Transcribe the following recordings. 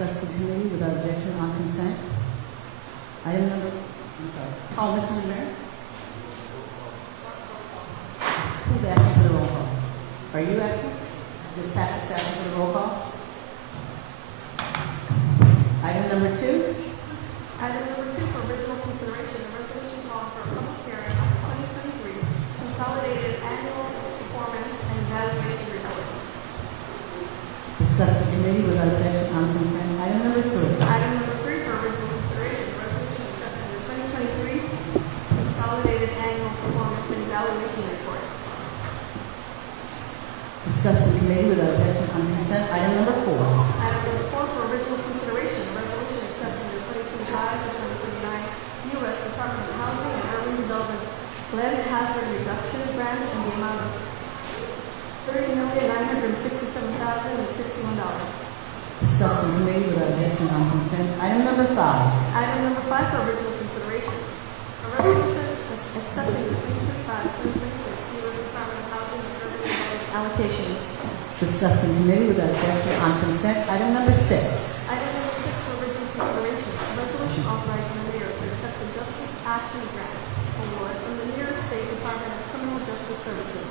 Discussed in committee without objection on consent. Item number, Oh, Mr. Mayor? Who's asking for the roll call? Are you asking? Ms. Patrick's asking for the roll call. Item number 2. Item number 2 for original consideration, a resolution calling for a public hearing on the 2023 Consolidated Annual Performance and Evaluation Report. Discussed in committee without objection on consent. Item number 3. Item number 3 for original consideration, a resolution accepting the 2023 Consolidated Annual Performance and Evaluation Report. Discussed in committee without objection on consent. Item number 4. Item number 4 for original consideration, a resolution accepting the 2025 to 2029 U.S. Department of Housing and Urban Development Lead Hazard Reduction Grant in the amount of $30,967,061. Discussed in committee without objection on consent. Item number 5. Item number 5 for original consideration, a resolution accepting the 2025-2026 U.S. Department of Housing and Urban Development allocations. Discussed in committee without objection on consent. Item number 6. Item number 6 for original consideration, a resolution authorizing the mayor to accept the Justice Action Grant Award from the New York State Department of Criminal Justice Services.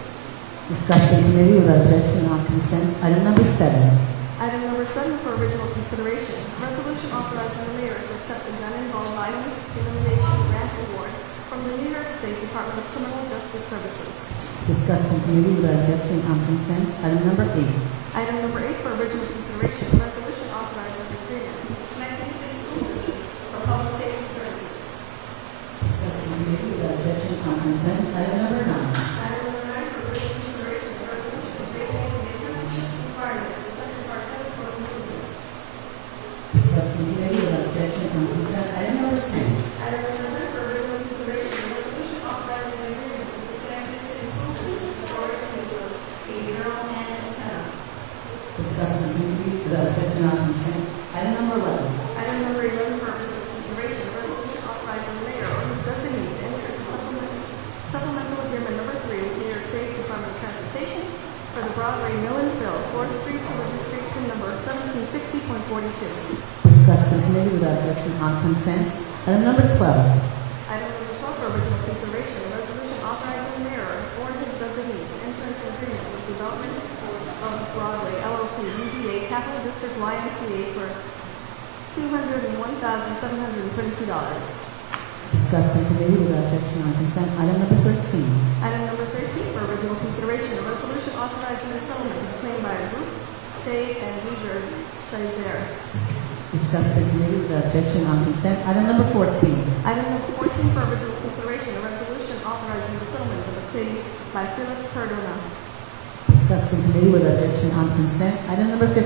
Discussed in committee without objection on consent. Item number 7. Item number 7 for original consideration, a resolution authorizing the mayor to accept the gun-involved violence elimination grant award from the New York State Department of Criminal Justice Services. Discussed in committee without objection on consent. Item number 8. Item number 8 for original consideration, a resolution authorizing the agreement with the Schenectady City School District for public safety services. Discussed in committee without objection on consent. Item number 9. Item number 9 for original consideration, a resolution creating the apprenticeship requirement for section part transport improvements. Discussed in committee without objection on consent. Item number 10. Item number 10 for original consideration, a resolution authorizing the agreement with the Schenectady City School District for origin use of a zero and antenna. Discussed in committee without objection on consent. Item number 11. Item number 11 for original consideration, a resolution authorizing the mayor or his designee to enter into supplemental agreement number 3 with New York State Department of Transportation for the Broadway Mill and Fill, 4th Street to Liberty Street, PIN number 1760.42. Discussed in committee without objection on consent. Item number 12. Item number 12 for original consideration, a resolution authorizing the mayor or his designee to enter into agreement with Development of Broadway, LLC, DBA Capital District YMCA for $201,722. Discussed in committee without objection on consent. Item number 13. Item number 13 for original consideration, a resolution authorizing the settlement of a claim by Ruth Shea and Leisure Shazer. Discussed in committee without objection on consent. Item number 14. Item number 14 for original consideration, a resolution authorizing the settlement of a claim by Felix Cardona. Discussed in committee without objection on consent. Item number 15.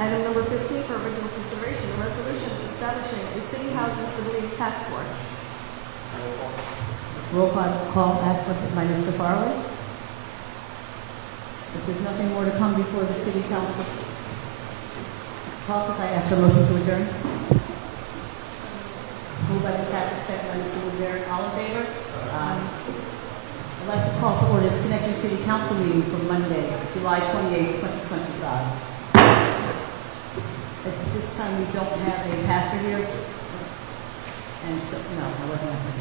Item number 15 for original consideration, a resolution establishing a city housing stability task force. Roll call asked by Mr. Farley. If there's nothing more to come before the city council caucus, I ask for a motion to adjourn. Moved by Ms. Patrick, second by Mr. Woodbury. All in favor? I'd like to call to order the Schenectady City Council meeting for Monday, July 28, 2025. At this time, we don't have a pastor here. And so, no, I wasn't asking.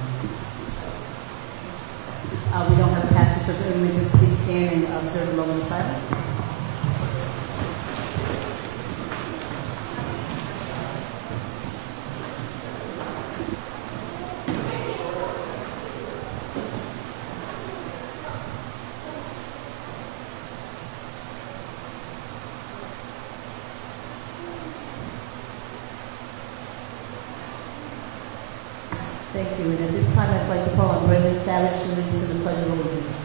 We don't have a pastor, so if everyone just please stand and observe a moment of silence. Thank you. And at this time, I'd like to call on Brendan Savage to lead us in the Pledge of Allegiance.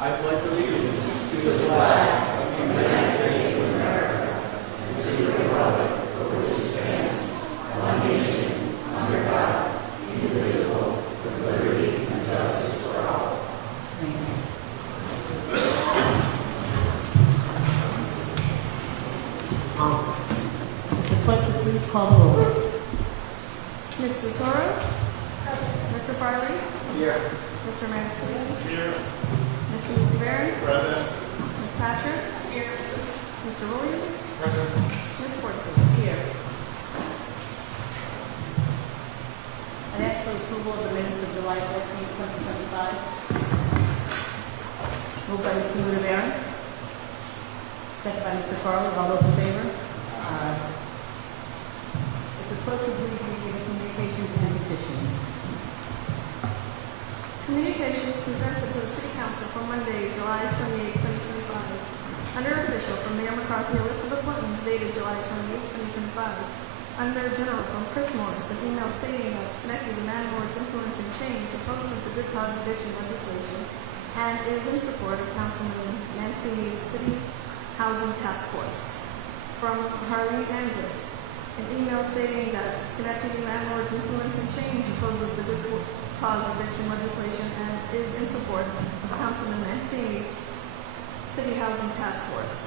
I pledge allegiance to the flag of the United States of America and to the republic for which it stands, one nation, under God, indivisible, with liberty and justice for all. Thank you. Mr. Clerk, please call the roll. Mr. Toro? Mr. Farley? Here. Mr. Mancini? Here. Mr. Woodbury? Present. Ms. Patrick? Here. Mr. Williams? Present. Ms. Porter? here. I ask for approval of the minutes of July 14, 2025. Moved by Mr. Rivera. Second by Mr. Farley. All those in favor? If the clerk would please read the communications and petitions. Communications presented to the City Council for Monday, July 28, 2025. Under official from Mayor McCarthy, a list of appointments dated July 28, 2025. Under general from Chris Morris, an email stating that Schenectady landlords influencing change opposes the good cause eviction legislation and is in support of Councilman Mancini's City Housing Task Force. From Harley Andrus, an email stating that Schenectady landlords influencing change opposes the good cause eviction legislation and is in support of Councilman Mancini's City Housing Task Force.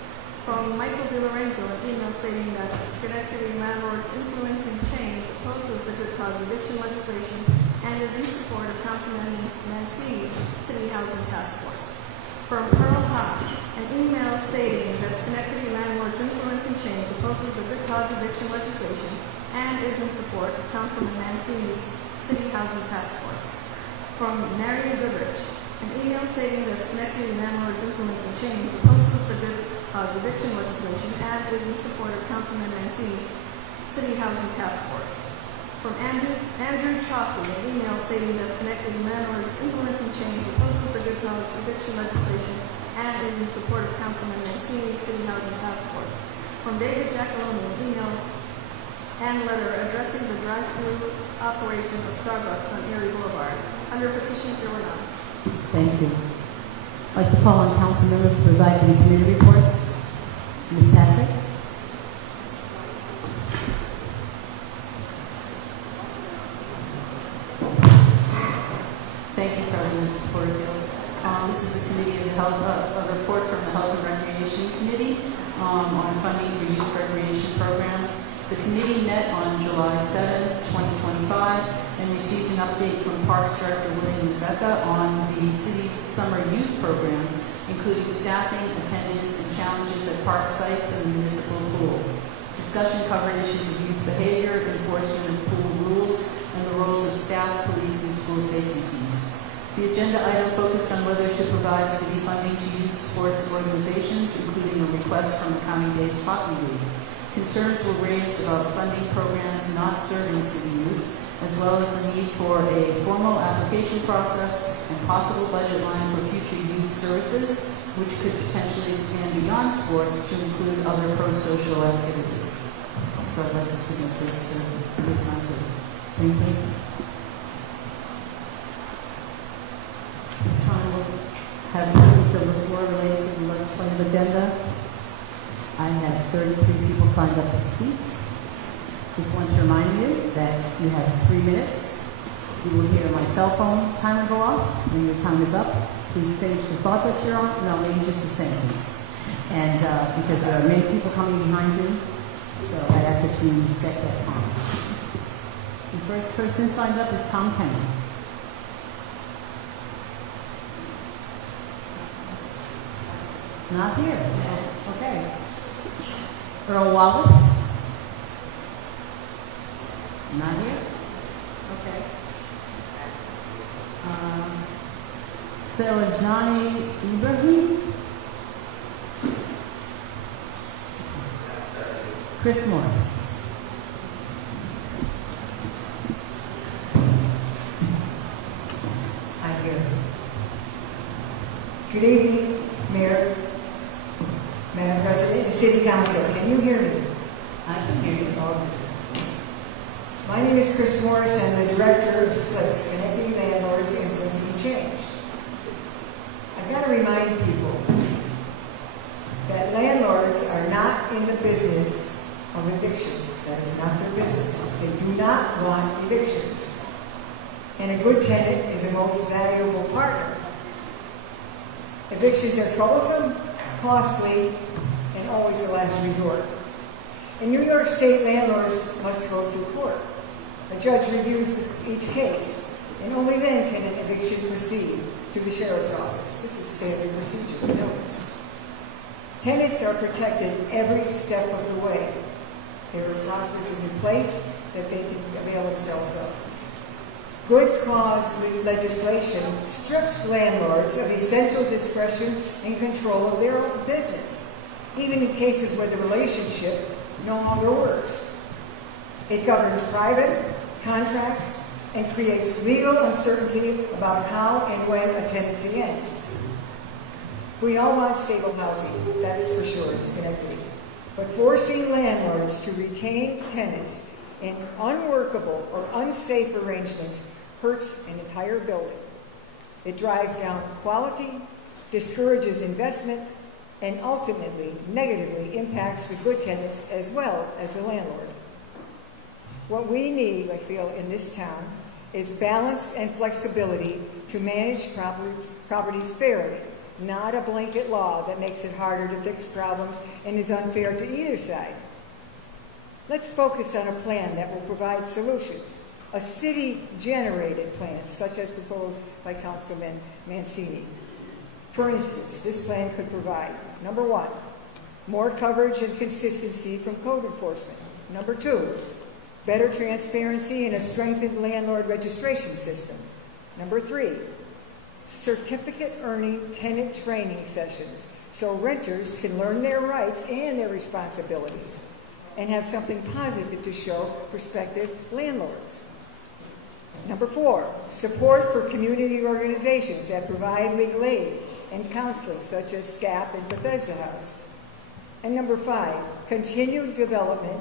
From Michael De Lorenzo, an email stating that Schenectady landlords influencing change opposes the good cause eviction legislation and is in support of Councilman Mancini's City Housing Task Force. From Earl Hawk, an email stating that Schenectady landlords influencing change opposes the good cause eviction legislation and is in support of Councilman Mancini's City Housing Task Force. From Mary Goodrich, an email stating that Schenectady landlords influencing change opposes the good cause eviction legislation and is in support of Councilman Mancini's City Housing Task Force. From Andrew Chalkley, an email stating that Schenectady landlords influencing change opposes the good cause eviction legislation and is in support of Councilman Mancini's City Housing Task Force. From David Giacalone, an email and letter addressing the drive-through operation of Starbucks on Erie Boulevard. Under petitions, there were none. Thank you. I'd like to call on council members to provide any committee reports. Ms. Patrick? Thank you, President Porterfield. This is a committee of the health, a report from the Health and Recreation Committee on funding for youth recreation programs. The committee met on July 7th, 2025, and received an update from Parks Director William Zecca on the city's summer youth programs, including staffing, attendance, and challenges at park sites and the municipal pool. Discussion covered issues of youth behavior, enforcement of pool rules, and the roles of staff, police, and school safety teams. The agenda item focused on whether to provide city funding to youth sports organizations, including a request from the county-based hockey league. Concerns were raised about funding programs not serving city youth, as well as the need for a formal application process and possible budget line for future youth services, which could potentially expand beyond sports to include other pro-social activities. So I'd like to submit this to Ms. Michael. Thank you. This time we'll have items on the floor related to the legislative agenda. I have 33 people signed up to speak. Just want to remind you that you have 3 minutes. You will hear my cell phone timer go off. When your time is up, please finish the thought that you're on. No, maybe just a sentence. And because there are many people coming behind you, so I ask that you respect that time. The first person signed up is Tom Kennedy. Not here. Okay. Earl Wallace? Not here? Okay. Sarah Johnny Ibrahim? Chris Morris? I'm here. Good evening, Mayor, Madam President, and City Council. Can you hear me? I can hear you. My name is Chris Morris. I'm the Director of Schenectady Landlords Influencing Change. I've got to remind people that landlords are not in the business of evictions. That is not their business. They do not want evictions. And a good tenant is a most valuable partner. Evictions are troublesome, costly, and always a last resort. In New York State, landlords must go through court. A judge reviews each case, and only then can an eviction proceed through the sheriff's office. This is standard procedure, you know this. Tenants are protected every step of the way. There are processes in place that they can avail themselves of. Good cause legislation strips landlords of essential discretion and control of their own business, even in cases where the relationship no longer works. It governs private contracts and creates legal uncertainty about how and when a tenancy ends. We all want stable housing, that's for sure, in Schenectady. But forcing landlords to retain tenants in unworkable or unsafe arrangements hurts an entire building. It drives down quality, discourages investment, and ultimately negatively impacts the good tenants as well as the landlord. What we need, I feel, in this town is balance and flexibility to manage properties fairly, not a blanket law that makes it harder to fix problems and is unfair to either side. Let's focus on a plan that will provide solutions, a city-generated plan, such as proposed by Councilman Mancini. For instance, this plan could provide, number one, more coverage and consistency from code enforcement. Number two, better transparency and a strengthened landlord registration system. Number three, certificate-earning tenant training sessions so renters can learn their rights and their responsibilities and have something positive to show prospective landlords. Number four, support for community organizations that provide legal aid and counseling, such as SCAP and Bethesda House. And number five, continued development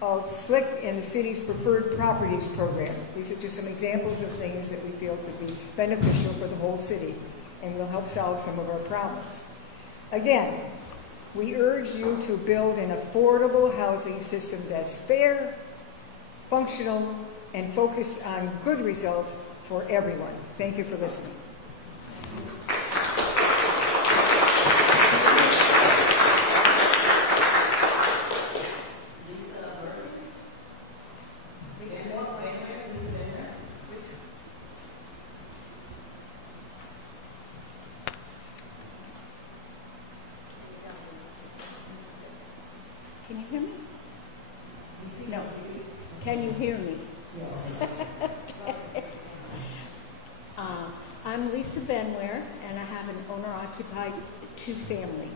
of SLIC and the city's preferred properties program. These are just some examples of things that we feel could be beneficial for the whole city and will help solve some of our problems. Again, we urge you to build an affordable housing system that's fair, functional, and focused on good results for everyone. Thank you for listening. Can you hear me? No. Can you hear me? Yes. Okay. I'm Lisa Benware, and I have an owner-occupied two-family.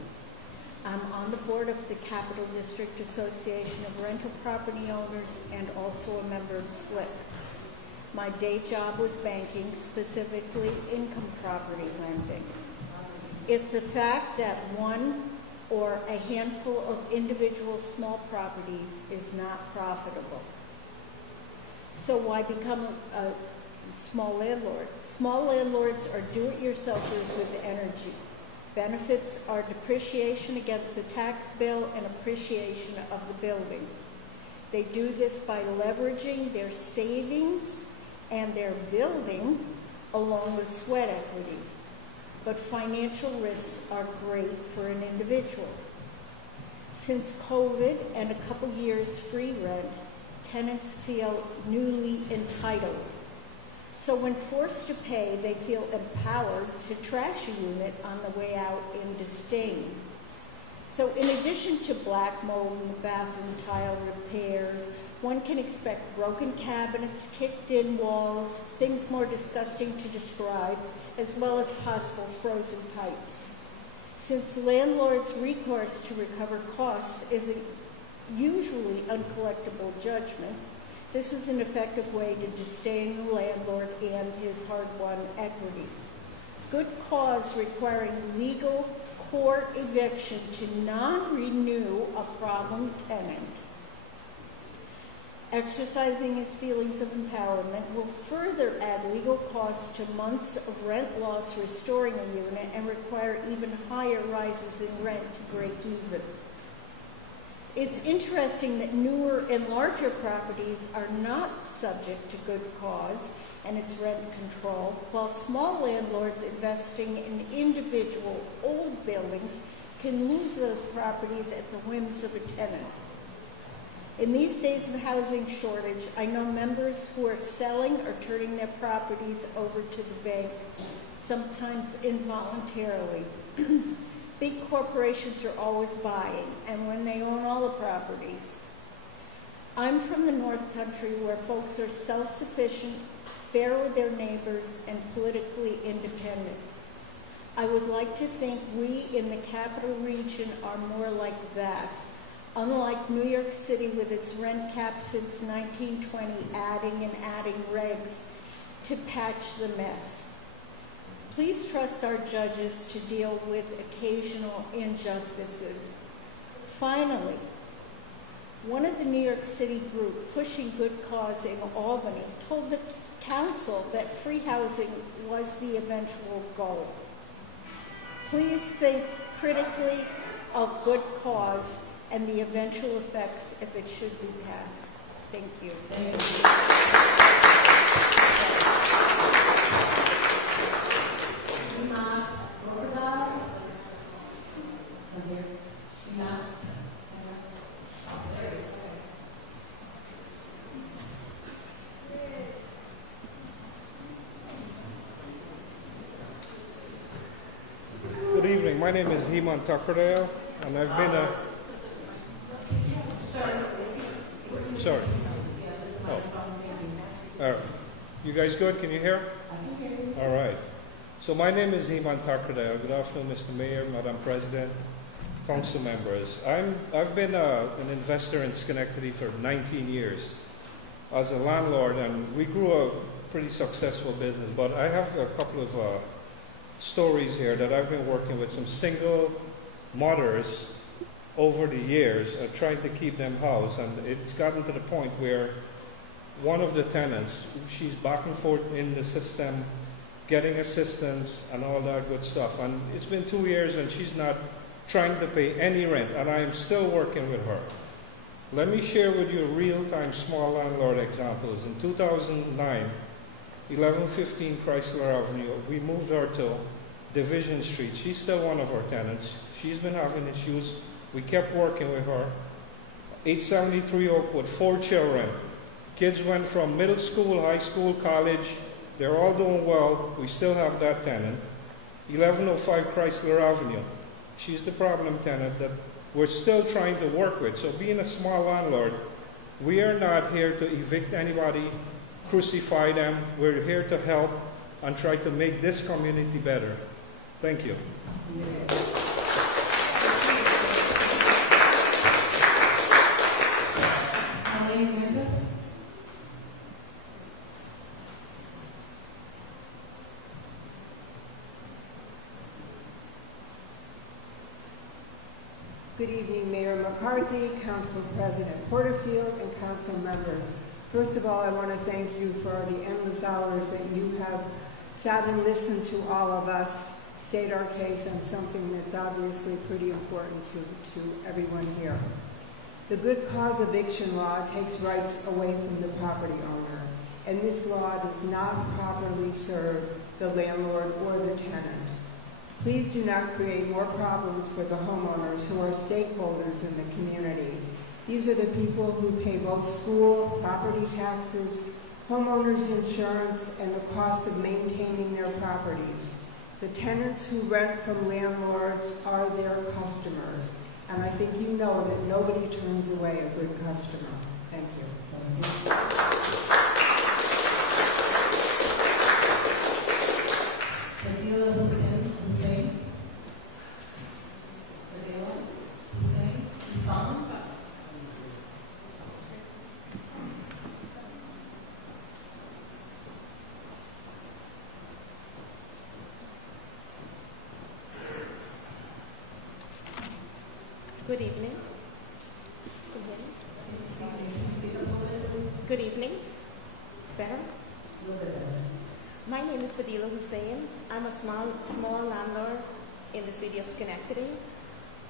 I'm on the board of the Capital District Association of Rental Property Owners and also a member of SLIC. My day job was banking, specifically income property lending. It's a fact that one or a handful of individual small properties is not profitable. So why become a small landlord? Small landlords are do-it-yourselfers with energy. Benefits are depreciation against the tax bill and appreciation of the building. They do this by leveraging their savings and their building along with sweat equity. But financial risks are great for an individual. Since COVID and a couple years free rent, tenants feel newly entitled. So when forced to pay, they feel empowered to trash a unit on the way out in disdain. So in addition to black mold in the bathroom tile repairs, one can expect broken cabinets, kicked-in walls, things more disgusting to describe, as well as possible frozen pipes. Since landlords' recourse to recover costs is usually uncollectible judgment, this is an effective way to disdain the landlord and his hard-won equity. Good cause requiring legal court eviction to non-renew a problem tenant. Exercising his feelings of empowerment will further add legal costs to months of rent loss restoring a unit and require even higher rises in rent to break even. It's interesting that newer and larger properties are not subject to good cause and its rent control, while small landlords investing in individual old buildings can lose those properties at the whims of a tenant. In these days of housing shortage, I know members who are selling or turning their properties over to the bank, sometimes involuntarily. Big corporations are always buying, and when they own all the properties. I'm from the North Country where folks are self-sufficient, fair with their neighbors, and politically independent. I would like to think we in the capital region are more like that, unlike New York City with its rent cap since 1920 adding and adding regs to patch the mess. Please trust our judges to deal with occasional injustices. Finally, one of the New York City group pushing good cause in Albany told the council that free housing was the eventual goal. Please think critically of good cause and the eventual effects if it should be passed. Thank you. Thank you. Good evening. My name is Heman Takardale, and I've been a... Sorry. Oh. All right. You guys good? Can you hear? All right. So my name is Heman Takardale. Good afternoon, Mr. Mayor, Madam President, council members. I've been an investor in Schenectady for 19 years as a landlord, and we grew a pretty successful business. But I have a couple of stories here that I've been working with some single mothers over the years, trying to keep them housed, and it's gotten to the point where one of the tenants, she's back and forth in the system, getting assistance and all that good stuff, and it's been 2 years and she's not trying to pay any rent, and I am still working with her. Let me share with you real-time small landlord examples. In 2009, 1115 Chrysler Avenue, we moved her to Division Street. She's still one of our tenants. She's been having issues. We kept working with her. 873 Oakwood, 4 children. Kids went from middle school, high school, college. They're all doing well. We still have that tenant. 1105 Chrysler Avenue. She's the problem tenant that we're still trying to work with. So being a small landlord, we are not here to evict anybody, crucify them. We're here to help and try to make this community better. Thank you. Good evening, Mayor McCarthy, Council President Porterfield, and Council members. First of all, I want to thank you for the endless hours that you have sat and listened to all of us state our case on something that's obviously pretty important to everyone here. The good cause eviction law takes rights away from the property owner, and this law does not properly serve the landlord or the tenant. Please do not create more problems for the homeowners who are stakeholders in the community. These are the people who pay both school, property taxes, homeowners insurance, and the cost of maintaining their properties. The tenants who rent from landlords are their customers, and I think you know that nobody turns away a good customer. Thank you. Good evening. Good evening. Better? My name is Fadila Hussein. I'm a small landlord in the city of Schenectady.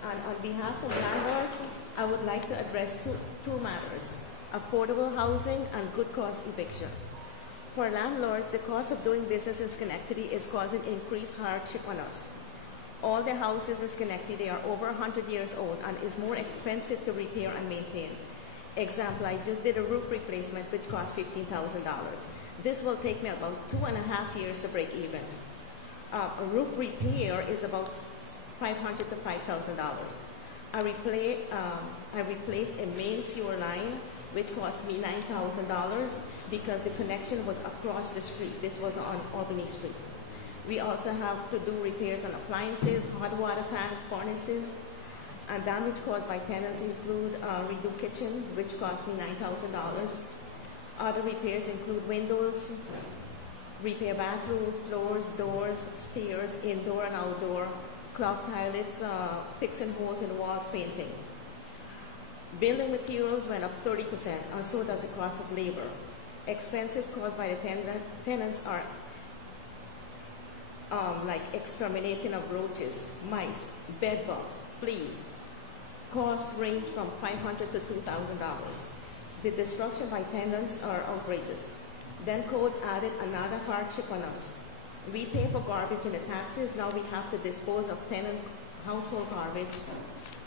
And on behalf of landlords, I would like to address two matters: affordable housing and good cause eviction. For landlords, the cost of doing business in Schenectady is causing increased hardship on us. All the houses in Schenectady are over 100 years old and is more expensive to repair and maintain. Example, I just did a roof replacement which cost $15,000. This will take me about 2.5 years to break even. A roof repair is about $500 to $5,000. I replaced a main sewer line which cost me $9,000 because the connection was across the street. This was on Albany Street. We also have to do repairs on appliances, hot water tanks, furnaces, and damage caused by tenants include redo kitchen, which cost me $9,000. Other repairs include windows, repair bathrooms, floors, doors, stairs, indoor and outdoor, clock toilets, fixing holes in walls, painting. Building materials went up 30%, and so does the cost of labor. Expenses caused by the tenants are like exterminating of roaches, mice, bed bugs, fleas. Costs range from $500 to $2,000. The disruption by tenants are outrageous. Then codes added another hardship on us. We pay for garbage in the taxes. Now we have to dispose of tenants' household garbage,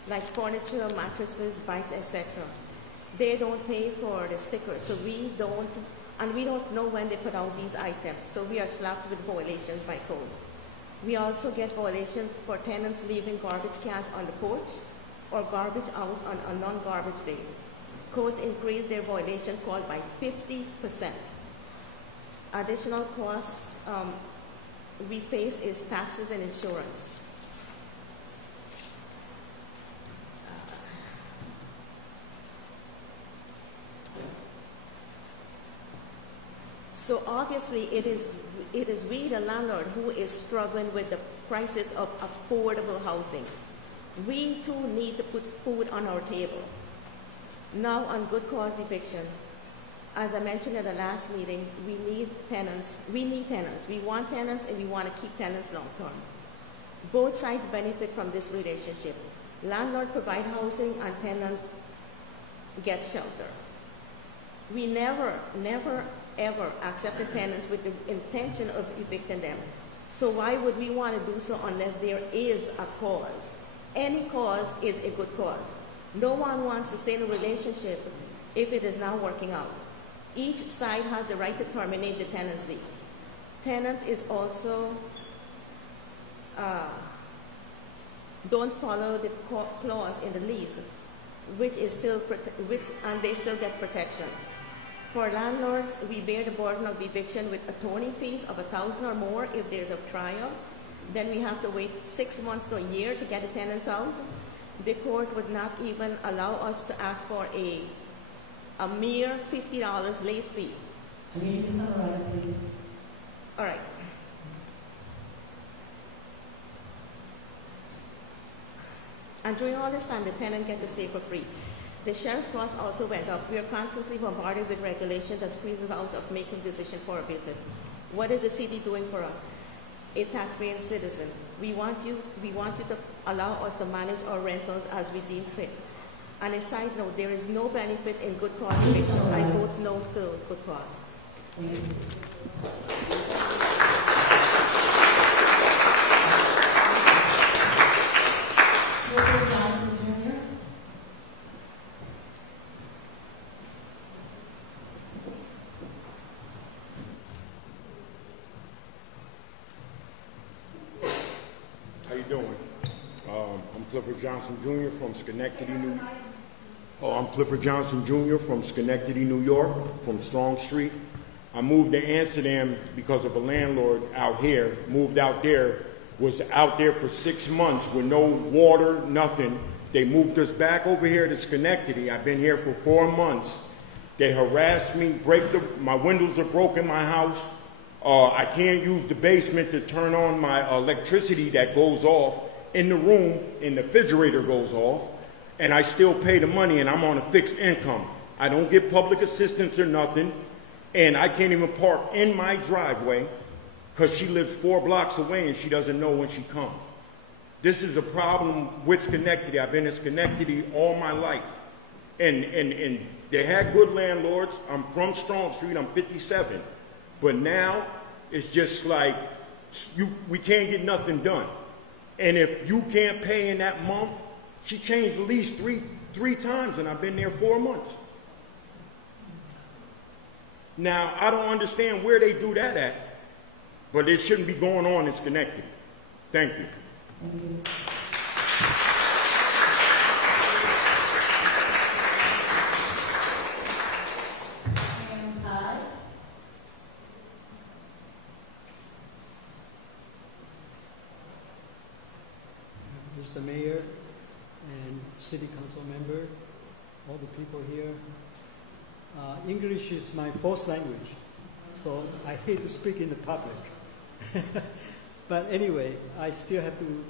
like furniture, mattresses, bikes, etc. They don't pay for the stickers, so we don't know when they put out these items, so we are slapped with violations by codes. We also get violations for tenants leaving garbage cans on the porch or garbage out on a non-garbage day. Codes increase their violation caused by 50%. Additional costs we face is taxes and insurance. So obviously it is we, the landlord, who is struggling with the crisis of affordable housing. We too need to put food on our table. Now on good cause eviction, as I mentioned at the last meeting, we need tenants. We want tenants and we want to keep tenants long term. Both sides benefit from this relationship. Landlord provide housing and tenant gets shelter. We never ever accept a tenant with the intention of evicting them. So why would we want to do so unless there is a cause? Any cause is a good cause. No one wants to stay in a relationship if it is not working out. Each side has the right to terminate the tenancy. Tenant is also don't follow the clause in the lease, and they still get protection. For landlords, we bear the burden of eviction with attorney fees of $1,000 or more if there's a trial. Then we have to wait 6 months to a year to get the tenants out. The court would not even allow us to ask for a mere $50 late fee. Can you summarize, please? All right. And during all this time, the tenant gets to stay for free. The sheriff costs also went up. We are constantly bombarded with regulation that squeezes out of making decisions for our business. What is the city doing for us? A taxpaying citizen. We want you to allow us to manage our rentals as we deem fit. And a side note, there is no benefit in good cause eviction. I vote no to good cause. Thank you. How you doing? I'm Clifford Johnson Jr. from Schenectady, New York. I'm Clifford Johnson Jr. from Schenectady, New York, from Strong Street. I moved to Amsterdam because of a landlord out here, moved out there, was out there for 6 months with no water, nothing. They moved us back over here to Schenectady. I've been here for 4 months. They harassed me, my windows are broken in my house. I can't use the basement to turn on my electricity that goes off in the room, and the refrigerator goes off, and I still pay the money, and I'm on a fixed income. I don't get public assistance or nothing, and I can't even park in my driveway because she lives 4 blocks away and she doesn't know when she comes. This is a problem with Schenectady. I've been in Schenectady all my life, and they had good landlords. I'm from Strong Street. I'm 57. But now, it's just like, we can't get nothing done. And if you can't pay in that month, she changed the lease three times, and I've been there 4 months. Now, I don't understand where they do that at, but it shouldn't be going on in Schenectady. Thank you. Thank you. Mr. Mayor and City Council member, all the people here. English is my first language, so I hate to speak in the public. But anyway, I still have to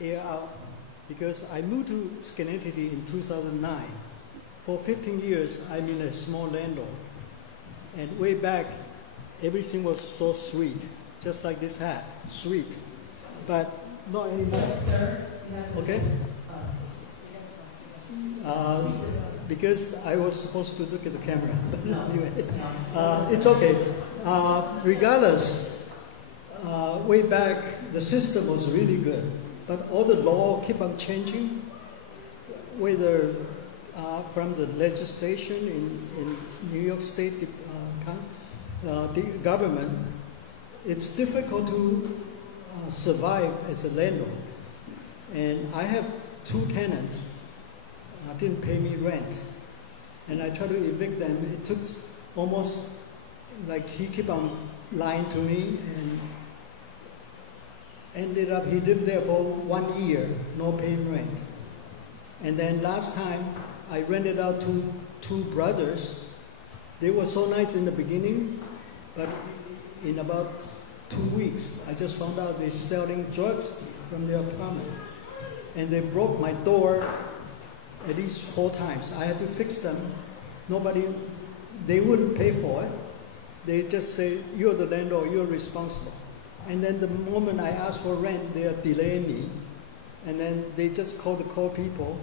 air out because I moved to Schenectady in 2009. For 15 years, I've been a small landlord. And way back, everything was so sweet, just like this hat, sweet. But not anymore. Sir, okay? Because I was supposed to look at the camera. But anyway, it's okay. Regardless, way back, the system was really good. But all the law keep on changing, whether from the legislation in New York State the government, it's difficult to survive as a landlord. And I have 2 tenants didn't pay me rent. And I tried to evict them. It took almost, like he kept on lying to me, and ended up he lived there for 1 year, no paying rent. And then last time I rented out to 2 brothers. They were so nice in the beginning, but in about 2 weeks, I just found out they're selling drugs from their apartment. And they broke my door at least 4 times. I had to fix them. They wouldn't pay for it. They just say, you're the landlord, you're responsible. And then the moment I ask for rent, they are delaying me. And then they just call the call people,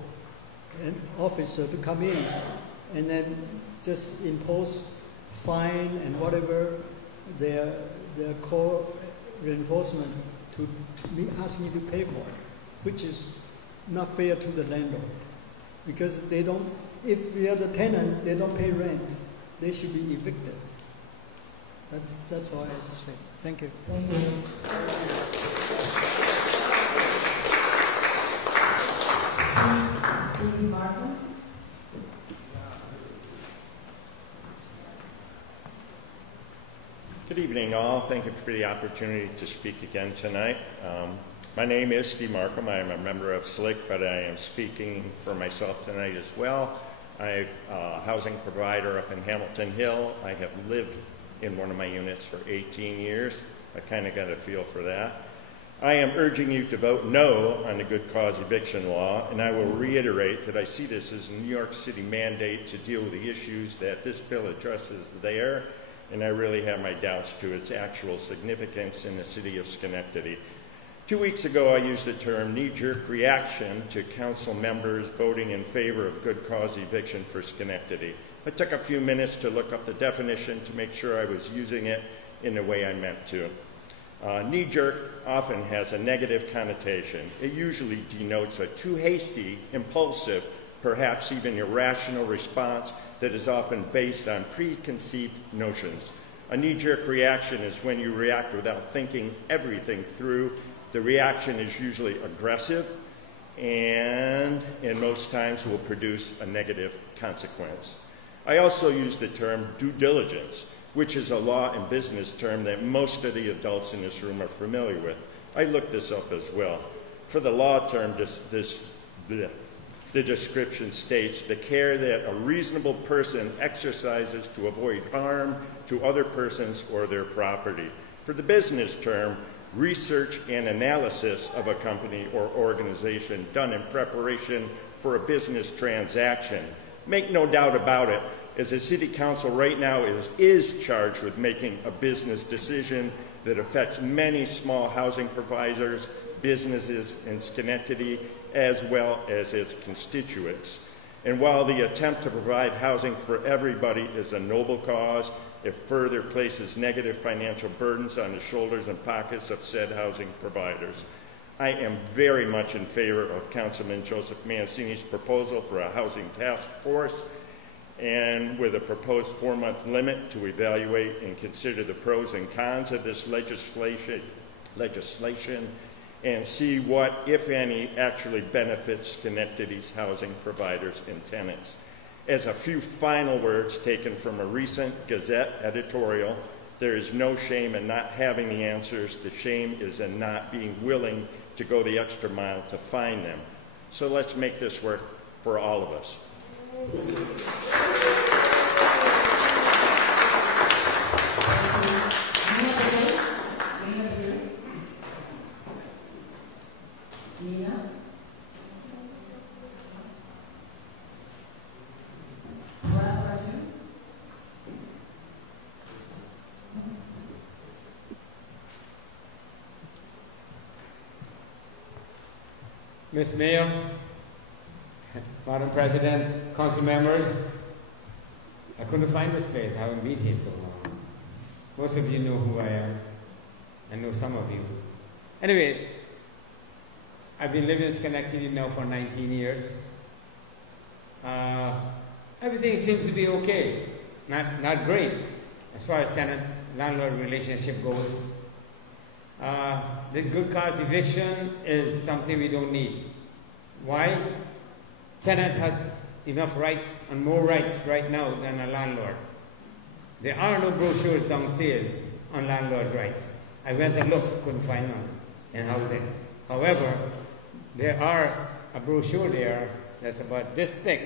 an officer to come in, and then just impose fine and whatever their call reinforcement to ask me to pay for it, which is not fair to the landlord. Because they don't, if we are the tenant, they don't pay rent, they should be evicted. That's all I have to say. Thank you. Thank you. Steve Markham. Good evening, all. Thank you for the opportunity to speak again tonight. My name is Steve Markham. I am a member of SLIC, but I am speaking for myself tonight as well. I'm a housing provider up in Hamilton Hill. I have lived in one of my units for 18 years. I kind of got a feel for that. I am urging you to vote no on the good cause eviction law, and I will reiterate that I see this as a New York City mandate to deal with the issues that this bill addresses there, and I really have my doubts to its actual significance in the city of Schenectady. 2 weeks ago, I used the term knee-jerk reaction to council members voting in favor of good cause eviction for Schenectady. I took a few minutes to look up the definition to make sure I was using it in the way I meant to. Knee-jerk often has a negative connotation. It usually denotes a too hasty, impulsive, perhaps even irrational response that is often based on preconceived notions. A knee-jerk reaction is when you react without thinking everything through. The reaction is usually aggressive and in most times will produce a negative consequence. I also use the term due diligence, which is a law and business term that most of the adults in this room are familiar with. I looked this up as well. For the law term, the description states the care that a reasonable person exercises to avoid harm to other persons or their property. For the business term, research and analysis of a company or organization done in preparation for a business transaction. Make no doubt about it, as a city council right now is charged with making a business decision that affects many small housing providers, businesses in Schenectady, as well as its constituents. And while the attempt to provide housing for everybody is a noble cause, it further places negative financial burdens on the shoulders and pockets of said housing providers. I am very much in favor of Councilman Joseph Mancini's proposal for a housing task force, and with a proposed 4-month limit to evaluate and consider the pros and cons of this legislation and see what, if any, actually benefits Schenectady's housing providers and tenants. As a few final words taken from a recent Gazette editorial, there is no shame in not having the answers. The shame is in not being willing to go the extra mile to find them. So let's make this work for all of us. Mr. Mayor, Madam President, council members, I couldn't find this place. I haven't been here so long. Most of you know who I am. I know some of you. Anyway, I've been living in Schenectady now for 19 years. Everything seems to be okay. Not great as far as tenant-landlord relationship goes. The good cause eviction is something we don't need. Why? Tenant has enough rights and more rights right now than a landlord. There are no brochures downstairs on landlord rights. I went and looked, couldn't find none in housing. However, there are a brochure there that's about this thick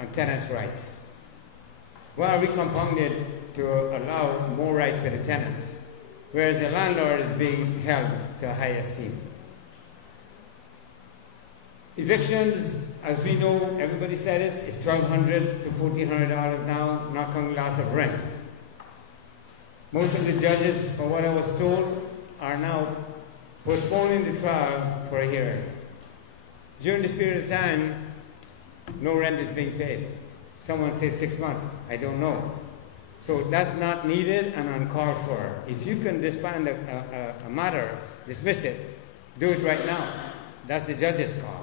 on tenants' rights. Why are we compounded to allow more rights to the tenants, whereas the landlord is being held to a high esteem? Evictions, as we know, everybody said it, is $1,200 to $1,400 now, not counting loss of rent. Most of the judges, from what I was told, are now postponing the trial for a hearing. During this period of time, no rent is being paid. Someone says 6 months, I don't know. So that's not needed and uncalled for. If you can disband a matter, dismiss it, do it right now. That's the judge's call.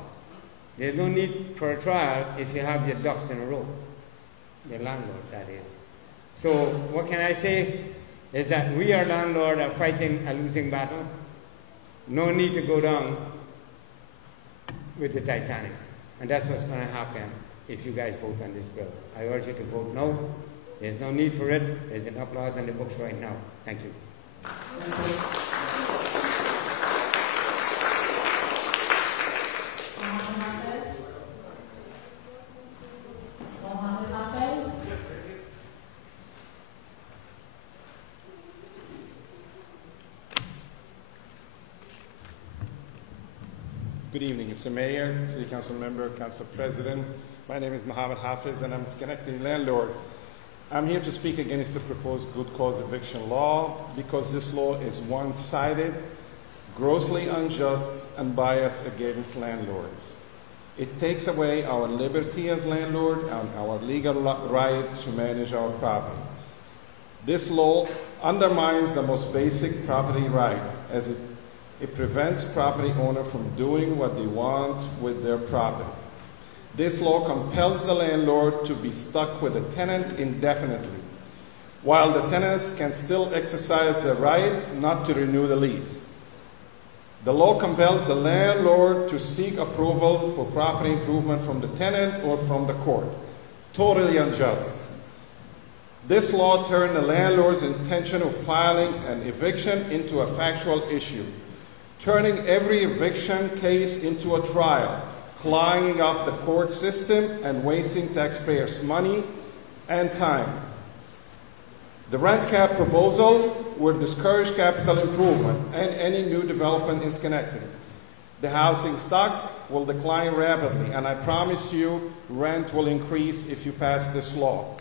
There's no need for a trial if you have your ducks in a row. Your landlord, that is. So what can I say? Is that we, our landlord, are fighting a losing battle. No need to go down with the Titanic. And that's what's going to happen if you guys vote on this bill. I urge you to vote no. There's no need for it. There's enough laws on the books right now. Thank you. Good evening, Mr. Mayor, City Council Member, Council President. My name is Mohammed Hafiz and I'm a Schenectady landlord. I'm here to speak against the proposed good cause eviction law because this law is one-sided, grossly unjust, and biased against landlords. It takes away our liberty as landlord and our legal right to manage our property. This law undermines the most basic property right as it prevents property owners from doing what they want with their property. This law compels the landlord to be stuck with the tenant indefinitely, while the tenants can still exercise their right not to renew the lease. The law compels the landlord to seek approval for property improvement from the tenant or from the court. Totally unjust. This law turned the landlord's intention of filing an eviction into a factual issue, turning every eviction case into a trial, clogging up the court system and wasting taxpayers' money and time. The rent cap proposal will discourage capital improvement and any new development in Schenectady. The housing stock will decline rapidly, and I promise you rent will increase if you pass this law.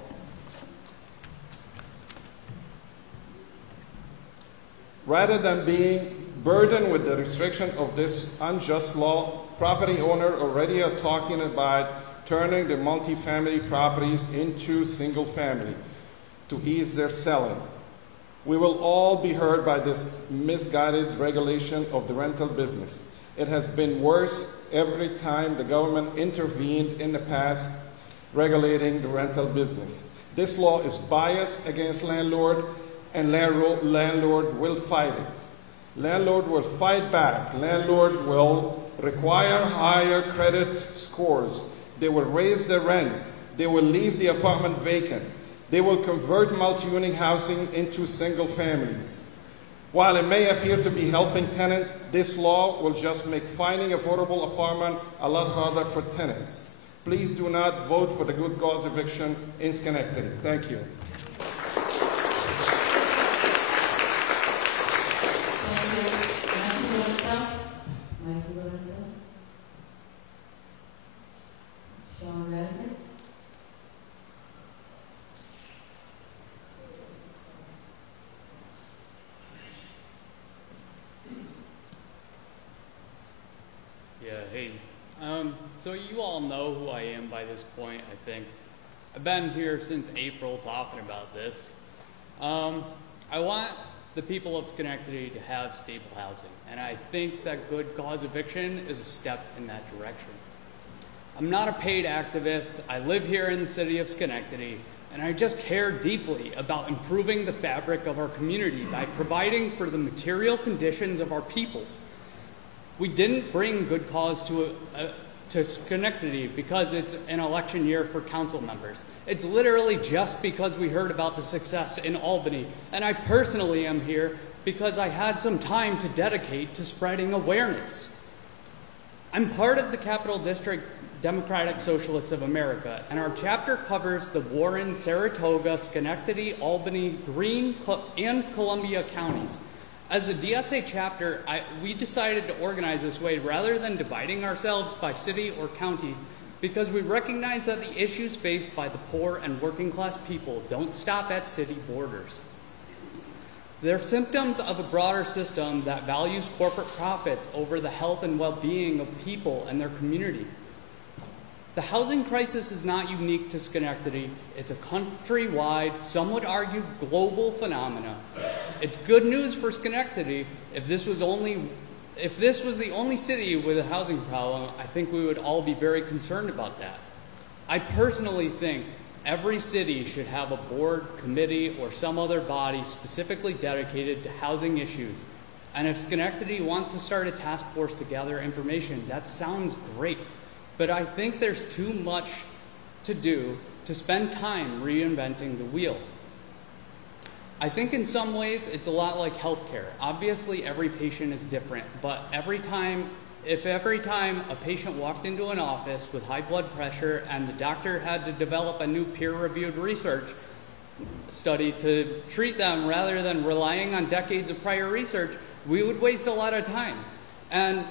Rather than being burdened with the restriction of this unjust law, property owners already are talking about turning the multifamily properties into single family to ease their selling. We will all be hurt by this misguided regulation of the rental business. It has been worse every time the government intervened in the past regulating the rental business. This law is biased against landlord, and landlord will fight it. Landlord will fight back. Landlord will require higher credit scores. They will raise the rent. They will leave the apartment vacant. They will convert multi-unit housing into single families. While it may appear to be helping tenants, this law will just make finding affordable apartment a lot harder for tenants. Please do not vote for the good cause eviction in Schenectady. Thank you. Hey, so you all know who I am by this point, I think. I've been here since April talking about this. I want the people of Schenectady to have stable housing, and I think that good cause eviction is a step in that direction. I'm not a paid activist. I live here in the city of Schenectady, and I just care deeply about improving the fabric of our community by providing for the material conditions of our people. We didn't bring good cause to Schenectady because it's an election year for council members. It's literally just because we heard about the success in Albany. And I personally am here because I had some time to dedicate to spreading awareness. I'm part of the Capital District Democratic Socialists of America, and our chapter covers the Warren, Saratoga, Schenectady, Albany, Greene, and Columbia counties. As a DSA chapter, we decided to organize this way rather than dividing ourselves by city or county because we recognize that the issues faced by the poor and working class people don't stop at city borders. They're symptoms of a broader system that values corporate profits over the health and well-being of people and their community. The housing crisis is not unique to Schenectady. It's a countrywide, some would argue global phenomena. It's good news for Schenectady. If this was the only city with a housing problem, I think we would all be very concerned about that. I personally think every city should have a board, committee, or some other body specifically dedicated to housing issues. And if Schenectady wants to start a task force to gather information, that sounds great. But I think there's too much to do to spend time reinventing the wheel. I think in some ways it's a lot like healthcare. Obviously every patient is different, but if every time a patient walked into an office with high blood pressure and the doctor had to develop a new peer-reviewed research study to treat them rather than relying on decades of prior research, we would waste a lot of time. And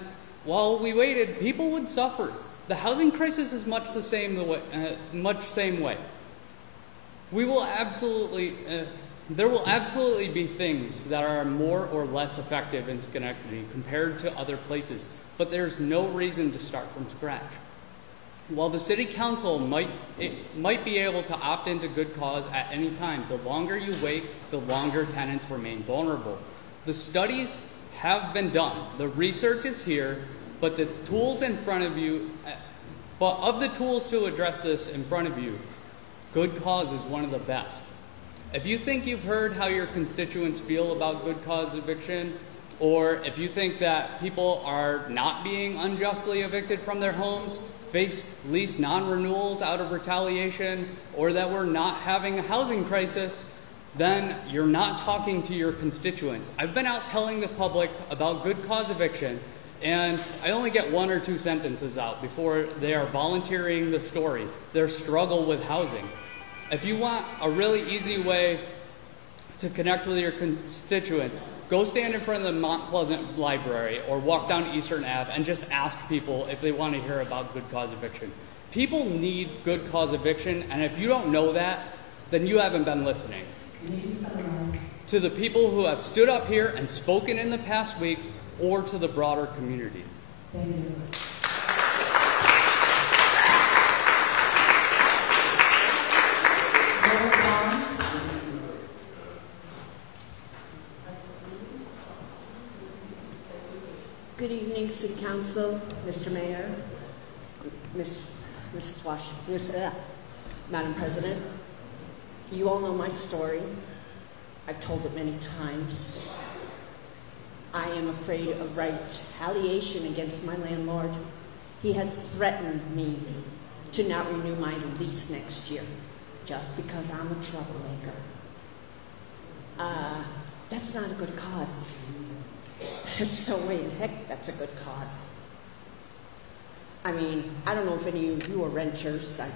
while we waited, people would suffer. The housing crisis is much the same way. There will absolutely be things that are more or less effective in Schenectady compared to other places, but there's no reason to start from scratch. While the city council might be able to opt into good cause at any time, the longer you wait, the longer tenants remain vulnerable. The studies have been done. The research is here, but the tools in front of you, but of the tools to address this in front of you, good cause is one of the best. If you think you've heard how your constituents feel about good cause eviction, or if you think that people are not being unjustly evicted from their homes, face lease non-renewals out of retaliation, or that we're not having a housing crisis, then you're not talking to your constituents. I've been out telling the public about good cause eviction, and I only get 1 or 2 sentences out before they are volunteering their story, their struggle with housing. If you want a really easy way to connect with your constituents, go stand in front of the Mount Pleasant Library or walk down Eastern Ave and just ask people if they want to hear about good cause eviction. People need good cause eviction, and if you don't know that, then you haven't been listening. To the people who have stood up here and spoken in the past weeks, or to the broader community. Thank you. Good evening, City Council, Mr. Mayor, Mrs. Washington, Madam President. You all know my story. I've told it many times. I am afraid of retaliation against my landlord. He has threatened me to not renew my lease next year just because I'm a troublemaker. That's not a good cause. There's no way in heck that's a good cause. I mean, I don't know if any of you are renters. I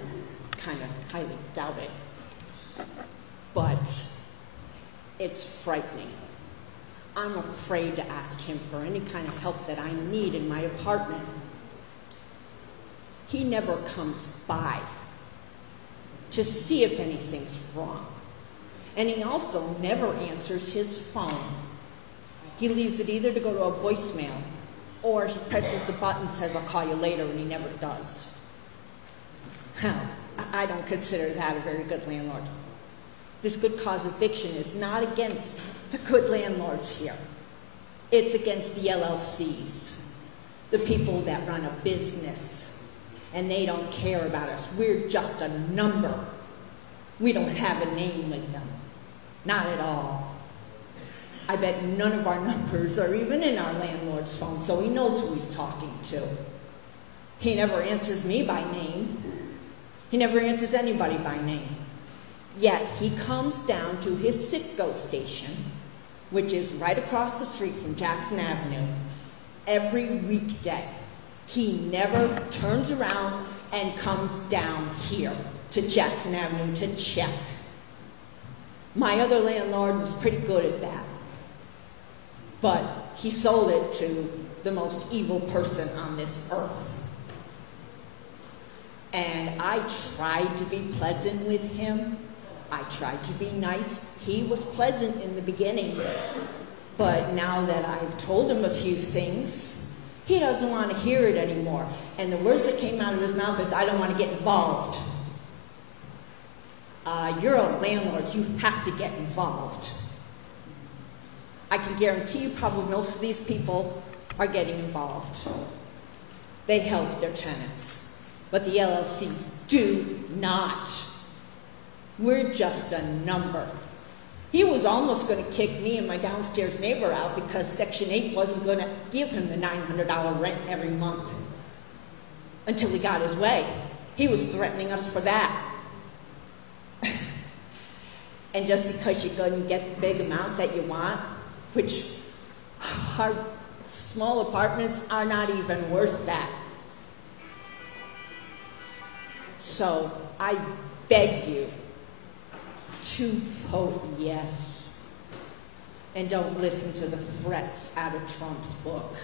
kind of highly doubt it. But it's frightening. I'm afraid to ask him for any kind of help that I need in my apartment. He never comes by to see if anything's wrong. And he also never answers his phone. He leaves it either to go to a voicemail or he presses the button and says, I'll call you later, and he never does. Well, I don't consider that a very good landlord. This good cause eviction is not against the good landlords here. It's against the LLCs, the people that run a business, and they don't care about us. We're just a number. We don't have a name with them. Not at all. I bet none of our numbers are even in our landlord's phone, so he knows who he's talking to. He never answers me by name. He never answers anybody by name. Yet he comes down to his Citgo station, which is right across the street from Jackson Avenue, every weekday. He never turns around and comes down here to Jackson Avenue to check. My other landlord was pretty good at that. But he sold it to the most evil person on this earth. And I tried to be pleasant with him. I tried to be nice. He was pleasant in the beginning. But now that I've told him a few things, he doesn't want to hear it anymore. And the words that came out of his mouth is, I don't want to get involved. You're a landlord. You have to get involved. I can guarantee you probably most of these people are getting involved. They help their tenants. But the LLCs do not. We're just a number. He was almost going to kick me and my downstairs neighbor out because Section 8 wasn't going to give him the $900 rent every month until he got his way. He was threatening us for that. And just because you couldn't get the big amount that you want, which our small apartments are not even worth that. So I beg you to vote yes. And don't listen to the threats out of Trump's book.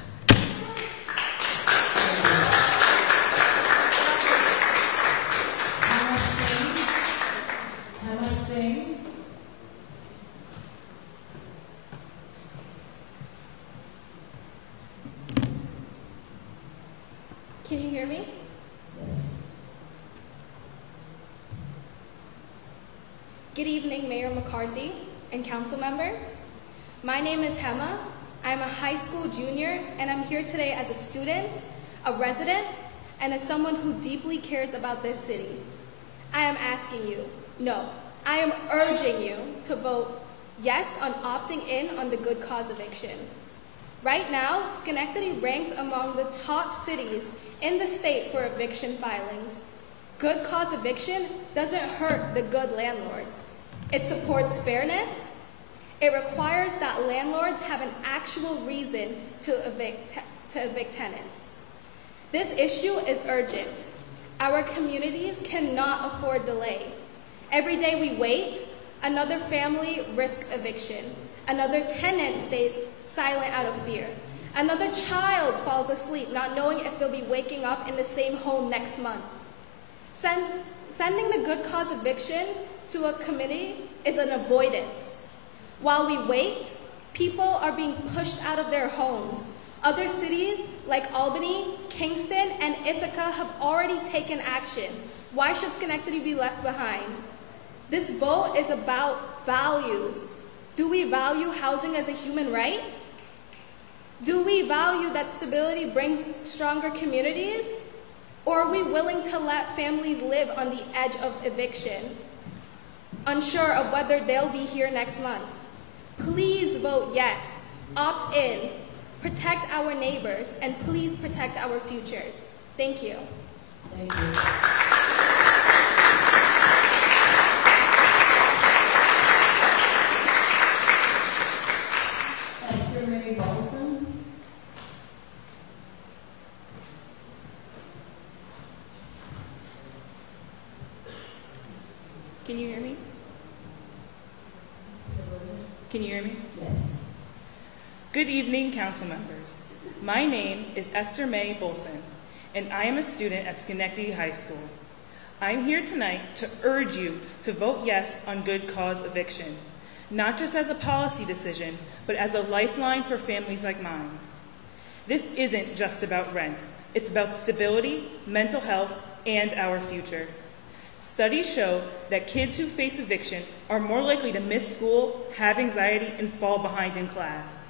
Can you hear me? Yes. Good evening, Mayor McCarthy and council members. My name is Hema. I'm a high school junior, and I'm here today as a student, a resident, and as someone who deeply cares about this city. I am asking you, no, I am urging you to vote yes on opting in on the good cause eviction. Right now, Schenectady ranks among the top cities in the state for eviction filings. Good cause eviction doesn't hurt the good landlords. It supports fairness. It requires that landlords have an actual reason to evict tenants. This issue is urgent. Our communities cannot afford delay. Every day we wait, another family risks eviction. Another tenant stays silent out of fear. Another child falls asleep not knowing if they'll be waking up in the same home next month. Sending the good cause eviction to a committee is an avoidance. While we wait, people are being pushed out of their homes. Other cities like Albany, Kingston, and Ithaca have already taken action. Why should Schenectady be left behind? This vote is about values. Do we value housing as a human right? Do we value that stability brings stronger communities? Or are we willing to let families live on the edge of eviction, unsure of whether they'll be here next month? Please vote yes, opt in, protect our neighbors, and please protect our futures. Thank you. Thank you. Good evening, council members. My name is Esther Mae Bolson, and I am a student at Schenectady High School. I'm here tonight to urge you to vote yes on good cause eviction, not just as a policy decision, but as a lifeline for families like mine. This isn't just about rent. It's about stability, mental health, and our future. Studies show that kids who face eviction are more likely to miss school, have anxiety, and fall behind in class.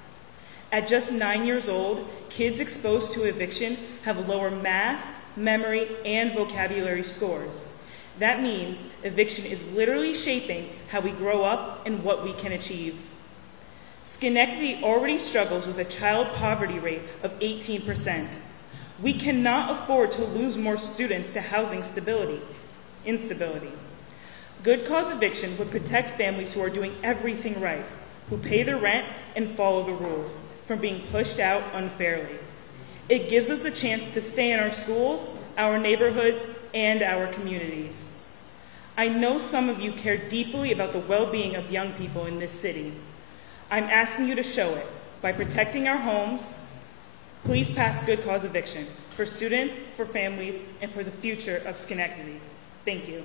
At just 9 years old, kids exposed to eviction have lower math, memory, and vocabulary scores. That means eviction is literally shaping how we grow up and what we can achieve. Schenectady already struggles with a child poverty rate of 18%. We cannot afford to lose more students to housing instability. Good cause eviction would protect families who are doing everything right, who pay their rent and follow the rules, from being pushed out unfairly. It gives us a chance to stay in our schools, our neighborhoods, and our communities. I know some of you care deeply about the well-being of young people in this city. I'm asking you to show it by protecting our homes. Please pass good cause eviction for students, for families, and for the future of Schenectady. Thank you.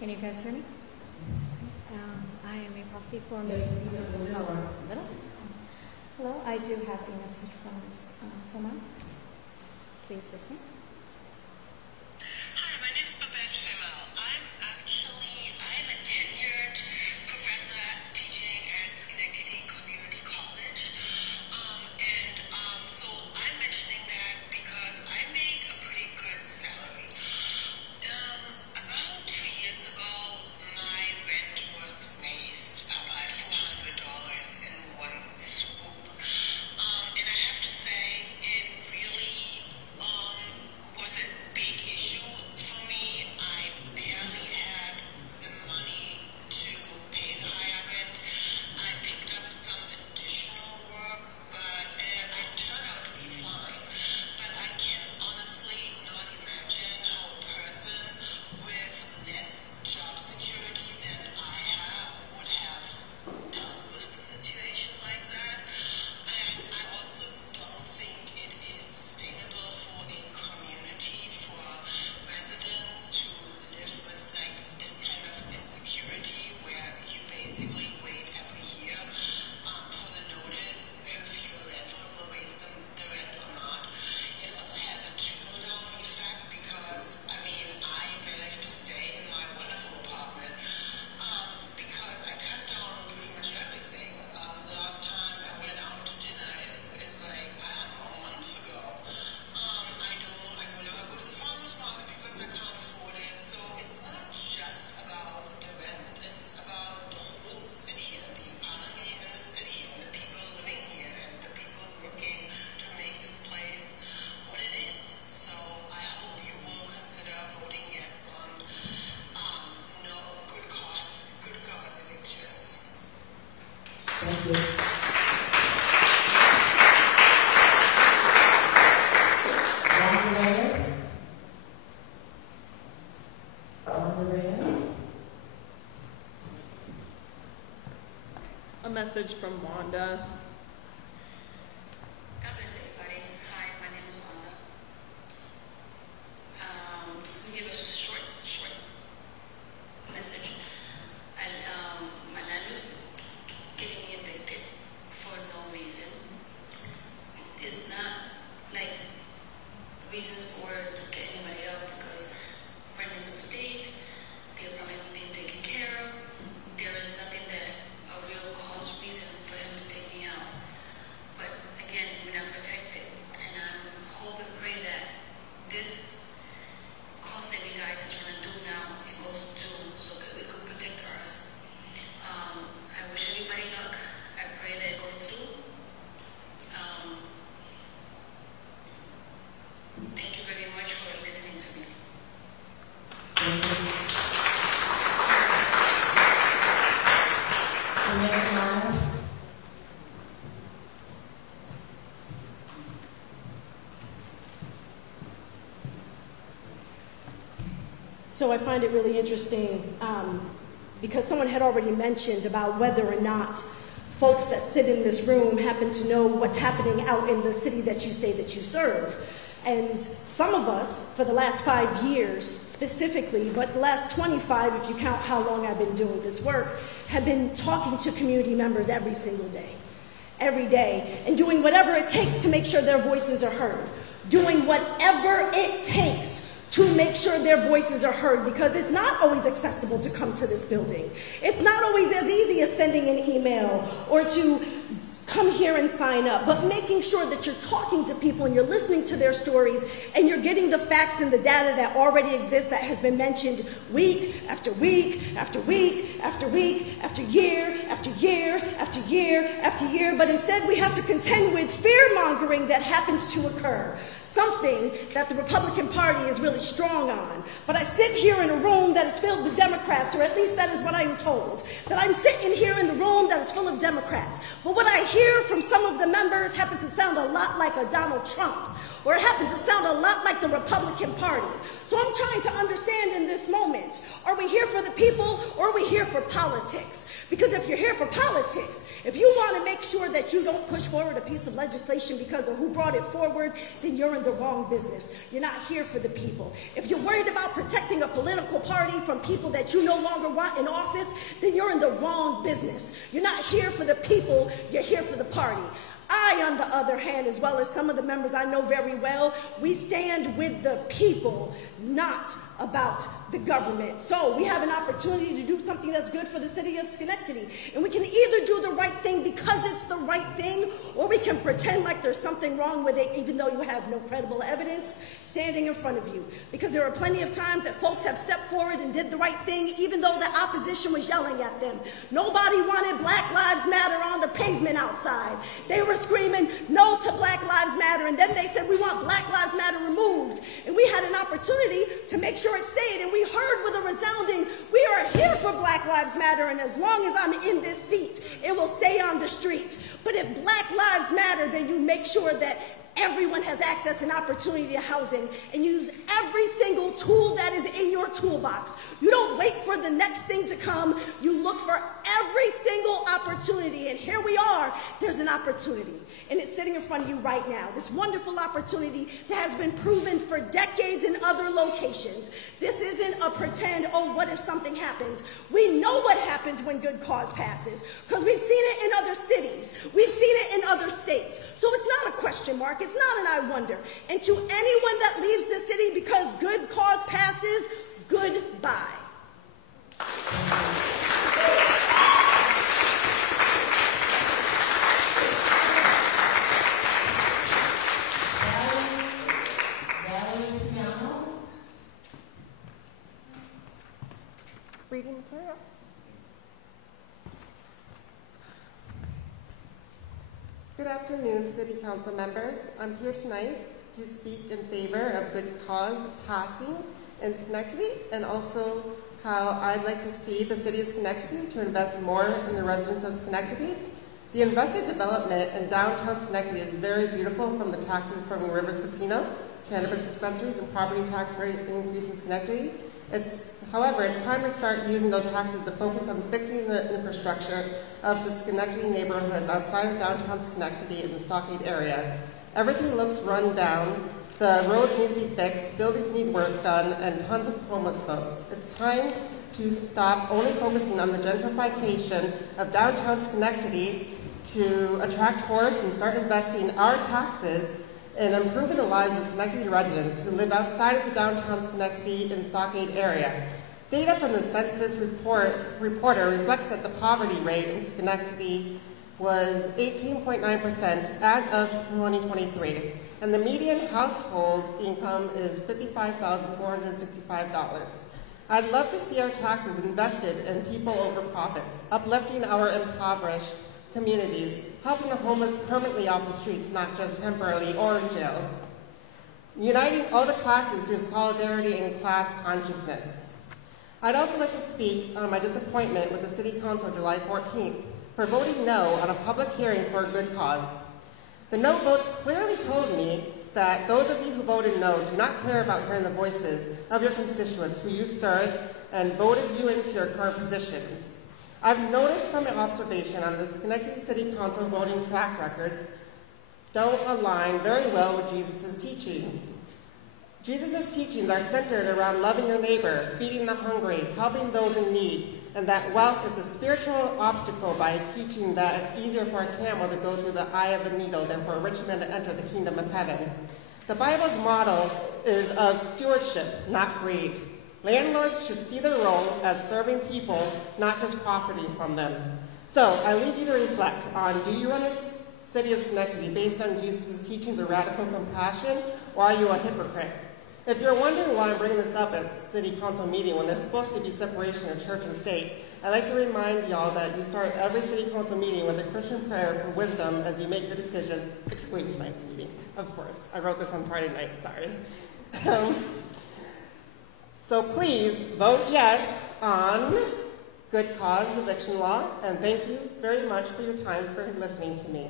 Can you guys hear me? I am a proxy for Ms. Hello, I do have a message from Ms. Foma. Please listen. Hi, my name is Babette Femel. I'm a tenured professor teaching at Schenectady Community College. So I'm mentioning that because I make a pretty good salary. About 2 years ago, my rent was raised by $400 in one swoop. And I have to say, it really was a big issue for me. I barely had the money to pay the higher rent. I picked up some additional work, and I turned out to be fine. But I can honestly not imagine how a person with less job security than I have would have dealt with a situation like that. And I also don't think it is sustainable for a community, for residents to live with like this kind of insecurity where you basically wait every year for the notice if your landlord will raise the rent or not. It also has a trickle-down effect because, I managed to stay in my wonderful apartment because I cut down pretty much everything. The last time I went out to dinner, it was like, I don't know, months ago. I no longer go to the farmer's market because I can't afford it. So it's not just about the rent, it's about the whole city and the economy in the city and the people living here and the people working to make this place what it is. So I hope you will consider voting yes on good cause evictions. Thank you. A message from Wanda. God bless everybody. Hi, my name is Wanda. Just to give a short message. My landlord is getting me evicted for no reason. It's not like reasons for to get anybody out because rent is up to date, the apartment is being taken care of. There is nothing that a real cause reason for him to take me out. So I find it really interesting because someone had already mentioned about whether or not folks that sit in this room happen to know what's happening out in the city that you say that you serve. And some of us, for the last 5 years specifically, but the last 25 if you count how long I've been doing this work, have been talking to community members every single day, and doing whatever it takes to make sure their voices are heard, doing whatever it takes to make sure their voices are heard, because it's not always accessible to come to this building. It's not always as easy as sending an email or to come here and sign up, but making sure that you're talking to people and you're listening to their stories and you're getting the facts and the data that already exists, that has been mentioned week after week after week after week after year after year after year after year. But instead we have to contend with fear-mongering that happens to occur, something that the Republican Party is really strong on. But I sit here in a room that is filled with Democrats, or at least that is what I'm told, that I'm sitting here in the room that is full of Democrats. But what I hear from some of the members happens to sound a lot like a Donald Trump, or it happens to sound a lot like the Republican Party. So I'm trying to understand in this moment, are we here for the people or are we here for politics? Because if you're here for politics, if you want to make sure that you don't push forward a piece of legislation because of who brought it forward, then you're in the wrong business. You're not here for the people. If you're worried about protecting a political party from people that you no longer want in office, then you're in the wrong business. You're not here for the people, you're here for the party. I, on the other hand, as well as some of the members I know very well, we stand with the people, not about the government. So we have an opportunity to do something that's good for the city of Schenectady. And we can either do the right thing because it's the right thing, or we can pretend like there's something wrong with it even though you have no credible evidence standing in front of you. Because there are plenty of times that folks have stepped forward and did the right thing even though the opposition was yelling at them. Nobody wanted Black Lives Matter on the pavement outside. They were screaming no to Black Lives Matter, and then they said we want Black Lives Matter removed. And we had an opportunity to make sure it stayed, and we heard with a resounding, we are here for Black Lives Matter, and as long as I'm in this seat, it will stay on the street. But if Black Lives Matter, then you make sure that everyone has access and opportunity to housing, and use every single tool that is in your toolbox. You don't wait for the next thing to come. You look for every single opportunity, and here we are. There's an opportunity, and it's sitting in front of you right now. This wonderful opportunity that has been proven for decades in other locations. This isn't a pretend, oh, what if something happens? We know what happens when good cause passes, because we've seen it in other cities. We've seen it in other states. So it's not a question mark. It's not an I wonder. And to anyone that leaves the city because good cause passes, goodbye. Reading material. Good afternoon, City Council members. I'm here tonight to speak in favor of good cause passing in Schenectady, and also how I'd like to see the City of Schenectady to invest more in the residents of Schenectady. The invested development in downtown Schenectady is very beautiful, from the taxes from Rivers Casino, cannabis dispensaries, and property tax rate increase in Schenectady. However, it's time to start using those taxes to focus on fixing the infrastructure of the Schenectady neighborhoods outside of downtown Schenectady in the Stockade area. Everything looks run down. The roads need to be fixed, buildings need work done, and tons of homeless folks. It's time to stop only focusing on the gentrification of downtown Schenectady to attract tourists and start investing our taxes in improving the lives of Schenectady residents who live outside of the downtown Schenectady and Stockade area. Data from the census reporter reflects that the poverty rate in Schenectady was 18.9% as of 2023, and the median household income is $55,465. I'd love to see our taxes invested in people over profits, uplifting our impoverished communities, helping the homeless permanently off the streets, not just temporarily or in jails, uniting all the classes through solidarity and class consciousness. I'd also like to speak on my disappointment with the City Council July 14th. for voting no on a public hearing for a good cause. The no vote clearly told me that those of you who voted no do not care about hearing the voices of your constituents who you serve and voted you into your current positions. I've noticed from my observation on the Schenectady City Council voting track records don't align very well with Jesus' teachings. Jesus' teachings are centered around loving your neighbor, feeding the hungry, helping those in need, and that wealth is a spiritual obstacle by teaching that it's easier for a camel to go through the eye of a needle than for a rich man to enter the kingdom of heaven. The Bible's model is of stewardship, not greed. Landlords should see their role as serving people, not just profiting from them. So I leave you to reflect on, do you run a city of Schenectady based on Jesus' teachings of radical compassion, or are you a hypocrite? If you're wondering why I'm bringing this up at City Council meeting when there's supposed to be separation of church and state, I'd like to remind y'all that you start every City Council meeting with a Christian prayer for wisdom as you make your decisions, excluding tonight's meeting, of course. I wrote this on Friday night, sorry. So please vote yes on good cause eviction law, and thank you very much for your time for listening to me.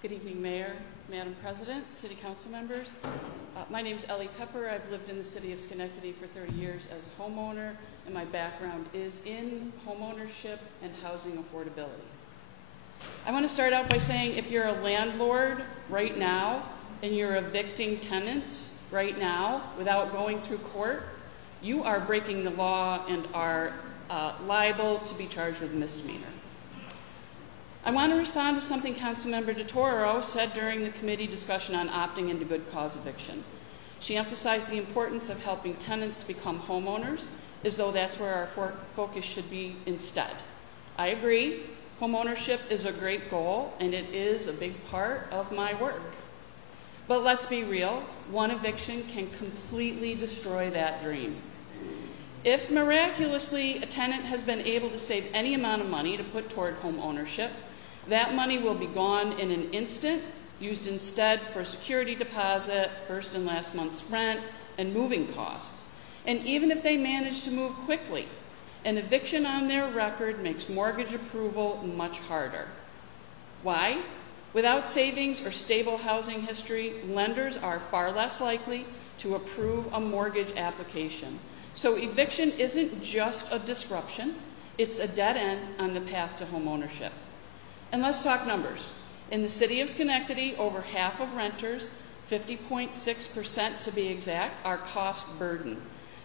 Good evening, Mayor, Madam President, City Council members. My name is Ellie Pepper. I've lived in the city of Schenectady for 30 years as a homeowner, and my background is in homeownership and housing affordability. I want to start out by saying if you're a landlord right now and you're evicting tenants right now without going through court, you are breaking the law and are liable to be charged with a misdemeanor. I want to respond to something Councilmember DeToro said during the committee discussion on opting into good cause eviction. She emphasized the importance of helping tenants become homeowners, as though that's where our focus should be instead. I agree, homeownership is a great goal, and it is a big part of my work. But let's be real, one eviction can completely destroy that dream. If miraculously a tenant has been able to save any amount of money to put toward home ownership, that money will be gone in an instant, used instead for security deposit, first and last month's rent, and moving costs. And even if they manage to move quickly, an eviction on their record makes mortgage approval much harder. Why? Without savings or stable housing history, lenders are far less likely to approve a mortgage application. So eviction isn't just a disruption, it's a dead end on the path to home ownership. And let's talk numbers. In the city of Schenectady, over half of renters, 50.6% to be exact, are cost burdened,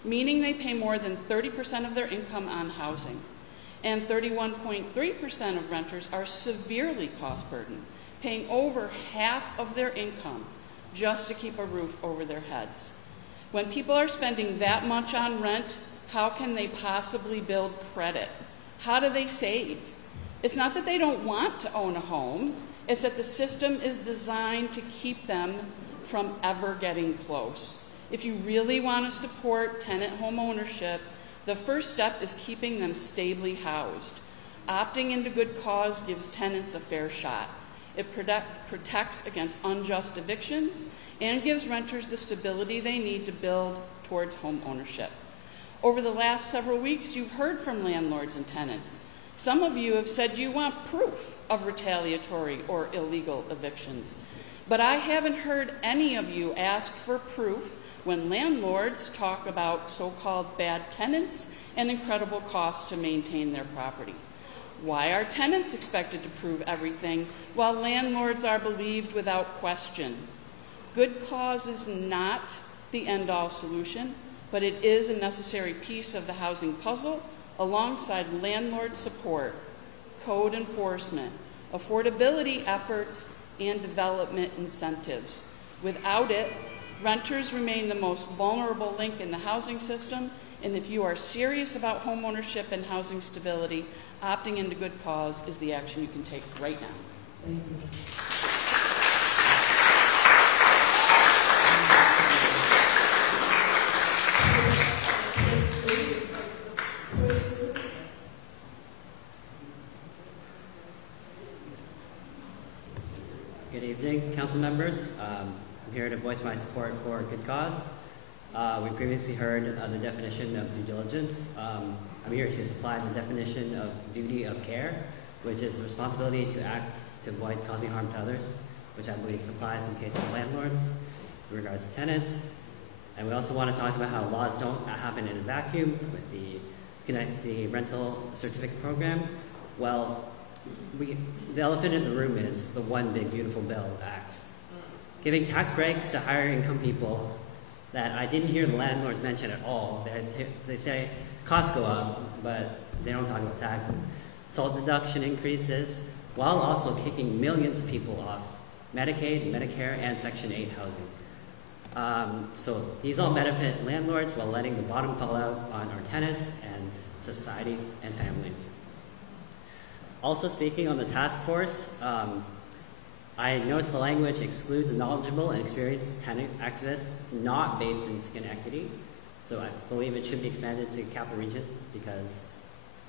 meaning they pay more than 30% of their income on housing. And 31.3% of renters are severely cost burdened, paying over half of their income just to keep a roof over their heads. When people are spending that much on rent, how can they possibly build credit? How do they save? It's not that they don't want to own a home, it's that the system is designed to keep them from ever getting close. If you really want to support tenant home ownership, the first step is keeping them stably housed. Opting into good cause gives tenants a fair shot. It protects against unjust evictions and gives renters the stability they need to build towards home ownership. Over the last several weeks, you've heard from landlords and tenants. Some of you have said you want proof of retaliatory or illegal evictions. But I haven't heard any of you ask for proof when landlords talk about so-called bad tenants and incredible costs to maintain their property. Why are tenants expected to prove everything while landlords are believed without question? Good cause is not the end-all solution, but it is a necessary piece of the housing puzzle alongside landlord support, code enforcement, affordability efforts, and development incentives. Without it, renters remain the most vulnerable link in the housing system, and if you are serious about homeownership and housing stability, opting into good cause is the action you can take right now. Thank you. evening, council members. I'm here to voice my support for a good cause. We previously heard the definition of due diligence. I'm here to supply the definition of duty of care, which is the responsibility to act to avoid causing harm to others, which I believe applies in the case of landlords in regards to tenants. And we also want to talk about how laws don't happen in a vacuum with the rental certificate program. Well, the elephant in the room is the One Big Beautiful Bill Act. Giving tax breaks to higher income people that I didn't hear the landlords mention at all. They say costs go up, but they don't talk about taxes. SALT deduction increases, while also kicking millions of people off Medicaid, Medicare, and Section 8 housing. So these all benefit landlords while letting the bottom fall out on our tenants and society and families. Also speaking on the task force, I noticed the language excludes knowledgeable and experienced tenant activists not based in Schenectady. So I believe it should be expanded to Capital Region because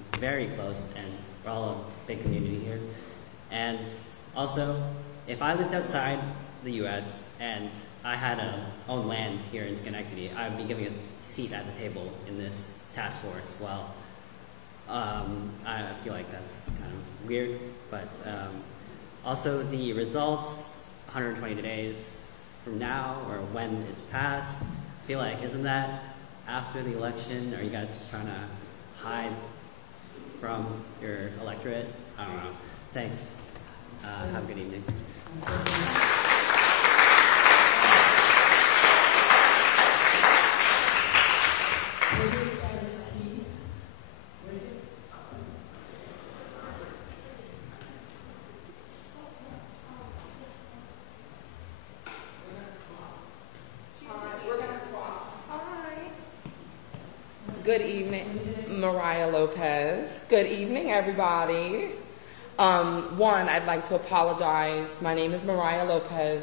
it's very close and we're all a big community here. And also, if I lived outside the US and I had own land here in Schenectady, I would be giving a seat at the table in this task force. Well, I feel like that's kind of weird, but also the results 120 days from now or when it's passed, I feel like, isn't that after the election? Are you guys just trying to hide from your electorate? I don't know. Thanks. Have a good evening. Good evening, Mariah Lopez. Good evening, everybody. One, I'd like to apologize. My name is Mariah Lopez.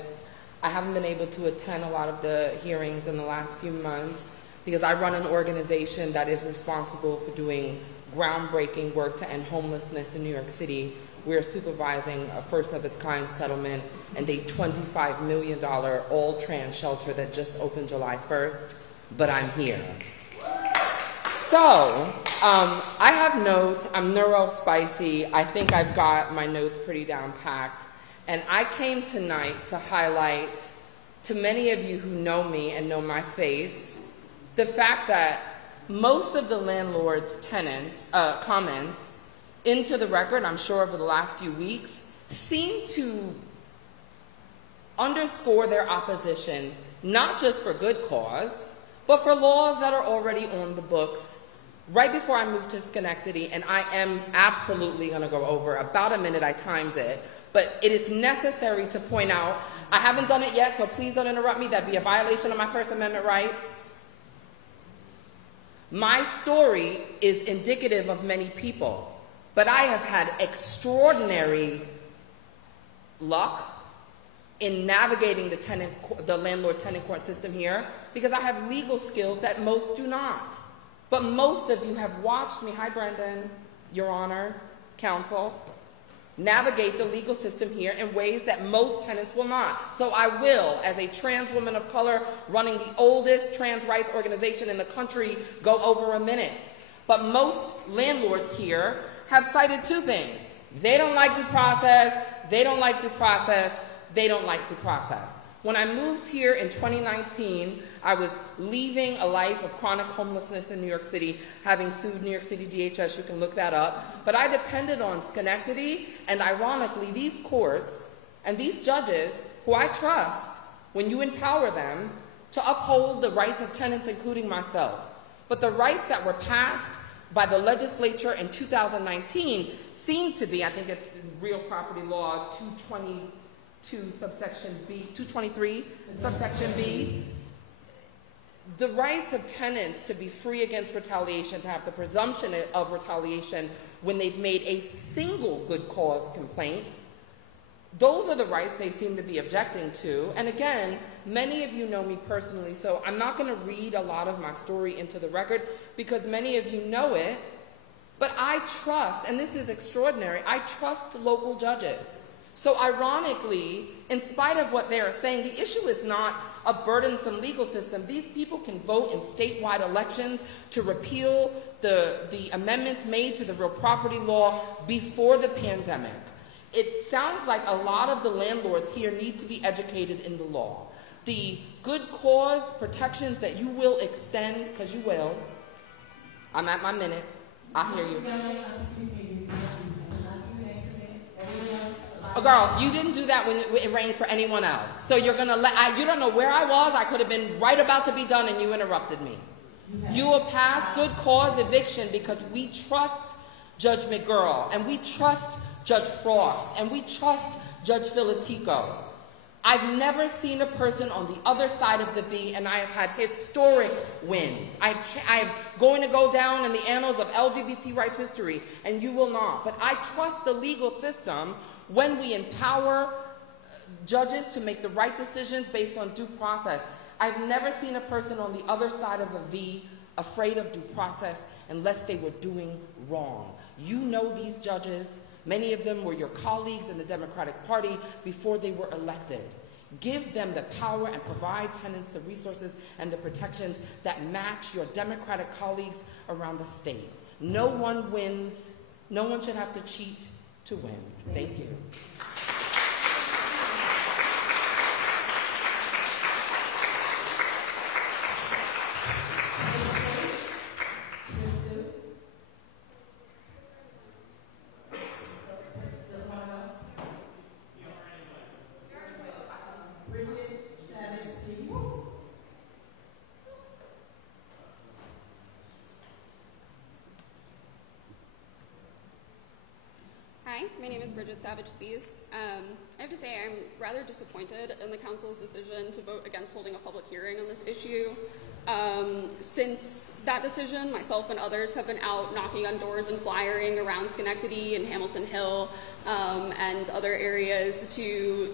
I haven't been able to attend a lot of the hearings in the last few months because I run an organization that is responsible for doing groundbreaking work to end homelessness in New York City. We're supervising a first of its kind settlement and a $25 million all-trans shelter that just opened July 1st, but I'm here. So, I have notes. I'm neuro-spicy. I think I've got my notes pretty down packed. And I came tonight to highlight, to many of you who know me and know my face, the fact that most of the landlord's comments into the record, I'm sure over the last few weeks, seem to underscore their opposition, not just for good cause, but for laws that are already on the books. Right before I moved to Schenectady, and I am absolutely going to go over about a minute, I timed it, but it is necessary to point out, I haven't done it yet, so please don't interrupt me. That'd be a violation of my First Amendment rights. My story is indicative of many people, but I have had extraordinary luck in navigating the landlord-tenant court system here because I have legal skills that most do not. But most of you have watched me, hi Brendan, Your Honor, counsel, navigate the legal system here in ways that most tenants will not. So I will, as a trans woman of color running the oldest trans rights organization in the country, go over a minute. But most landlords here have cited two things. They don't like due process, they don't like due process, they don't like due process. When I moved here in 2019, I was leaving a life of chronic homelessness in New York City, having sued New York City DHS, you can look that up. But I depended on Schenectady, and ironically, these courts and these judges, who I trust, when you empower them, to uphold the rights of tenants, including myself. But the rights that were passed by the legislature in 2019 seem to be, I think it's Real Property Law 222 subsection B, 223 subsection B, the rights of tenants to be free against retaliation, to have the presumption of retaliation when they've made a single good cause complaint, those are the rights they seem to be objecting to. And again, many of you know me personally, so I'm not going to read a lot of my story into the record because many of you know it, but I trust, and this is extraordinary, I trust local judges. So ironically, in spite of what they are saying, the issue is not a burdensome legal system. These people can vote in statewide elections to repeal the amendments made to the real property law before the pandemic. It sounds like a lot of the landlords here need to be educated in the law. The good cause protections that you will extend, because you will. I'm at my minute. I hear you. Oh, girl, you didn't do that when it rained for anyone else. So you're going to you don't know where I was. I could have been right about to be done and you interrupted me. You will pass good cause eviction because we trust Judge McGurl and we trust Judge Frost and we trust Judge Filatico. I've never seen a person on the other side of the V, and I have had historic wins. I'm going to go down in the annals of LGBT rights history, and you will not. But I trust the legal system when we empower judges to make the right decisions based on due process. I've never seen a person on the other side of a V afraid of due process unless they were doing wrong. You know these judges. Many of them were your colleagues in the Democratic Party before they were elected. Give them the power and provide tenants the resources and the protections that match your Democratic colleagues around the state. No one wins. No one should have to cheat to win. Thank you. Hi, my name is Bridget Savage-Spies. I have to say I'm rather disappointed in the council's decision to vote against holding a public hearing on this issue. Since that decision, myself and others have been out knocking on doors and flyering around Schenectady and Hamilton Hill and other areas to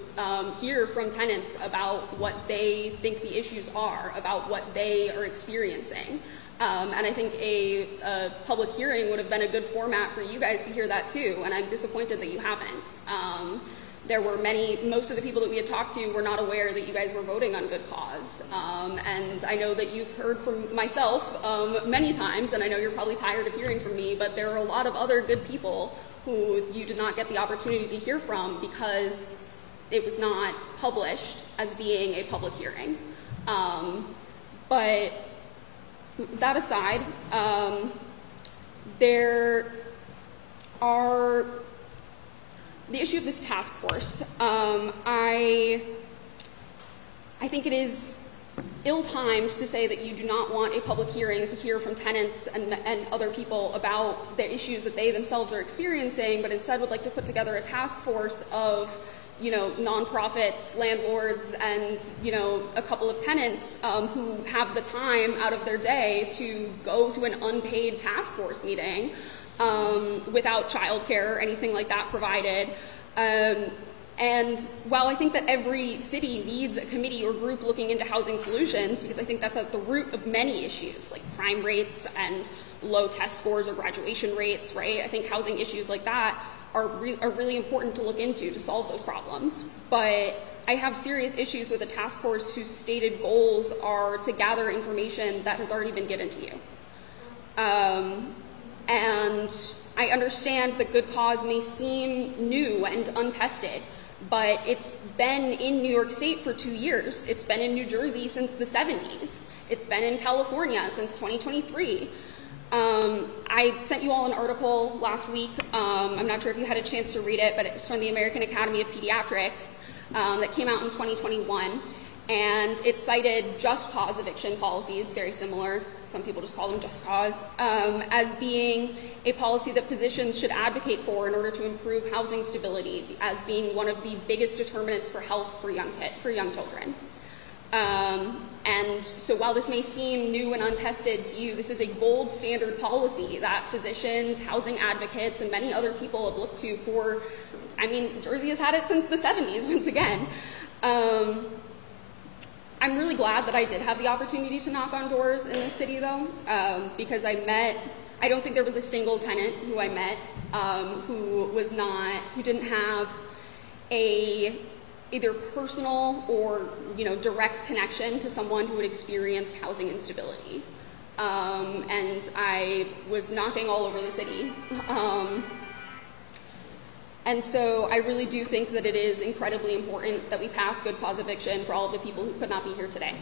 hear from tenants about what they think the issues are, about what they are experiencing. And I think a public hearing would have been a good format for you guys to hear that too, and I'm disappointed that you haven't. There were most of the people that we had talked to were not aware that you guys were voting on good cause. And I know that you've heard from myself many times, and I know you're probably tired of hearing from me, but there are a lot of other good people who you did not get the opportunity to hear from because it was not published as being a public hearing. But that aside, there are the issue of this task force. I think it is ill-timed to say that you do not want a public hearing to hear from tenants and other people about the issues that they themselves are experiencing, but instead would like to put together a task force of nonprofits, landlords, and, a couple of tenants who have the time out of their day to go to an unpaid task force meeting without childcare or anything like that provided. And while I think that every city needs a committee or group looking into housing solutions, because I think that's at the root of many issues, like crime rates and low test scores or graduation rates, right? I think housing issues like that are really important to look into to solve those problems. But I have serious issues with a task force whose stated goals are to gather information that has already been given to you. And I understand that good cause may seem new and untested, but it's been in New York State for 2 years. It's been in New Jersey since the 70s. It's been in California since 2023. I sent you all an article last week. I'm not sure if you had a chance to read it, but it was from the American Academy of Pediatrics that came out in 2021. And it cited just cause eviction policies, very similar, some people just call them just cause, as being a policy that physicians should advocate for in order to improve housing stability, as being one of the biggest determinants for health for young children. And so while this may seem new and untested to you, this is a gold standard policy that physicians, housing advocates, and many other people have looked to for, Jersey has had it since the 70s, once again. I'm really glad that I did have the opportunity to knock on doors in this city, though, because I don't think there was a single tenant who I met who didn't have a either personal or direct connection to someone who had experienced housing instability. And I was knocking all over the city. And so I really do think that it is incredibly important that we pass good cause eviction for all of the people who could not be here today.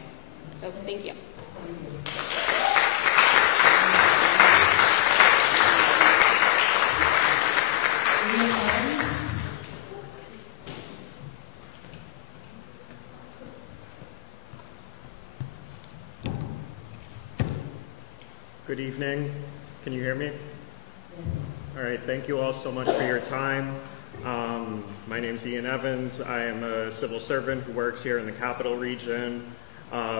So thank you. Good evening. Can you hear me? Yes. All right. Thank you all so much for your time. My name's Ian Evans. I am a civil servant who works here in the Capital Region.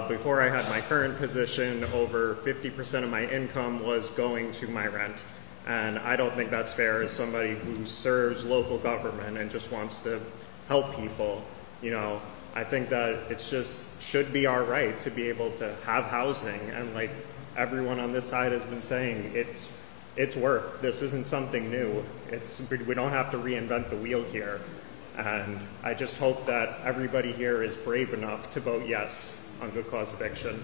Before I had my current position, over 50% of my income was going to my rent. And I don't think that's fair as somebody who serves local government and just wants to help people. I think that it's just should be our right to be able to have housing. And like everyone on this side has been saying, it's work. This isn't something new. We don't have to reinvent the wheel here. And I just hope that everybody here is brave enough to vote yes on good cause eviction.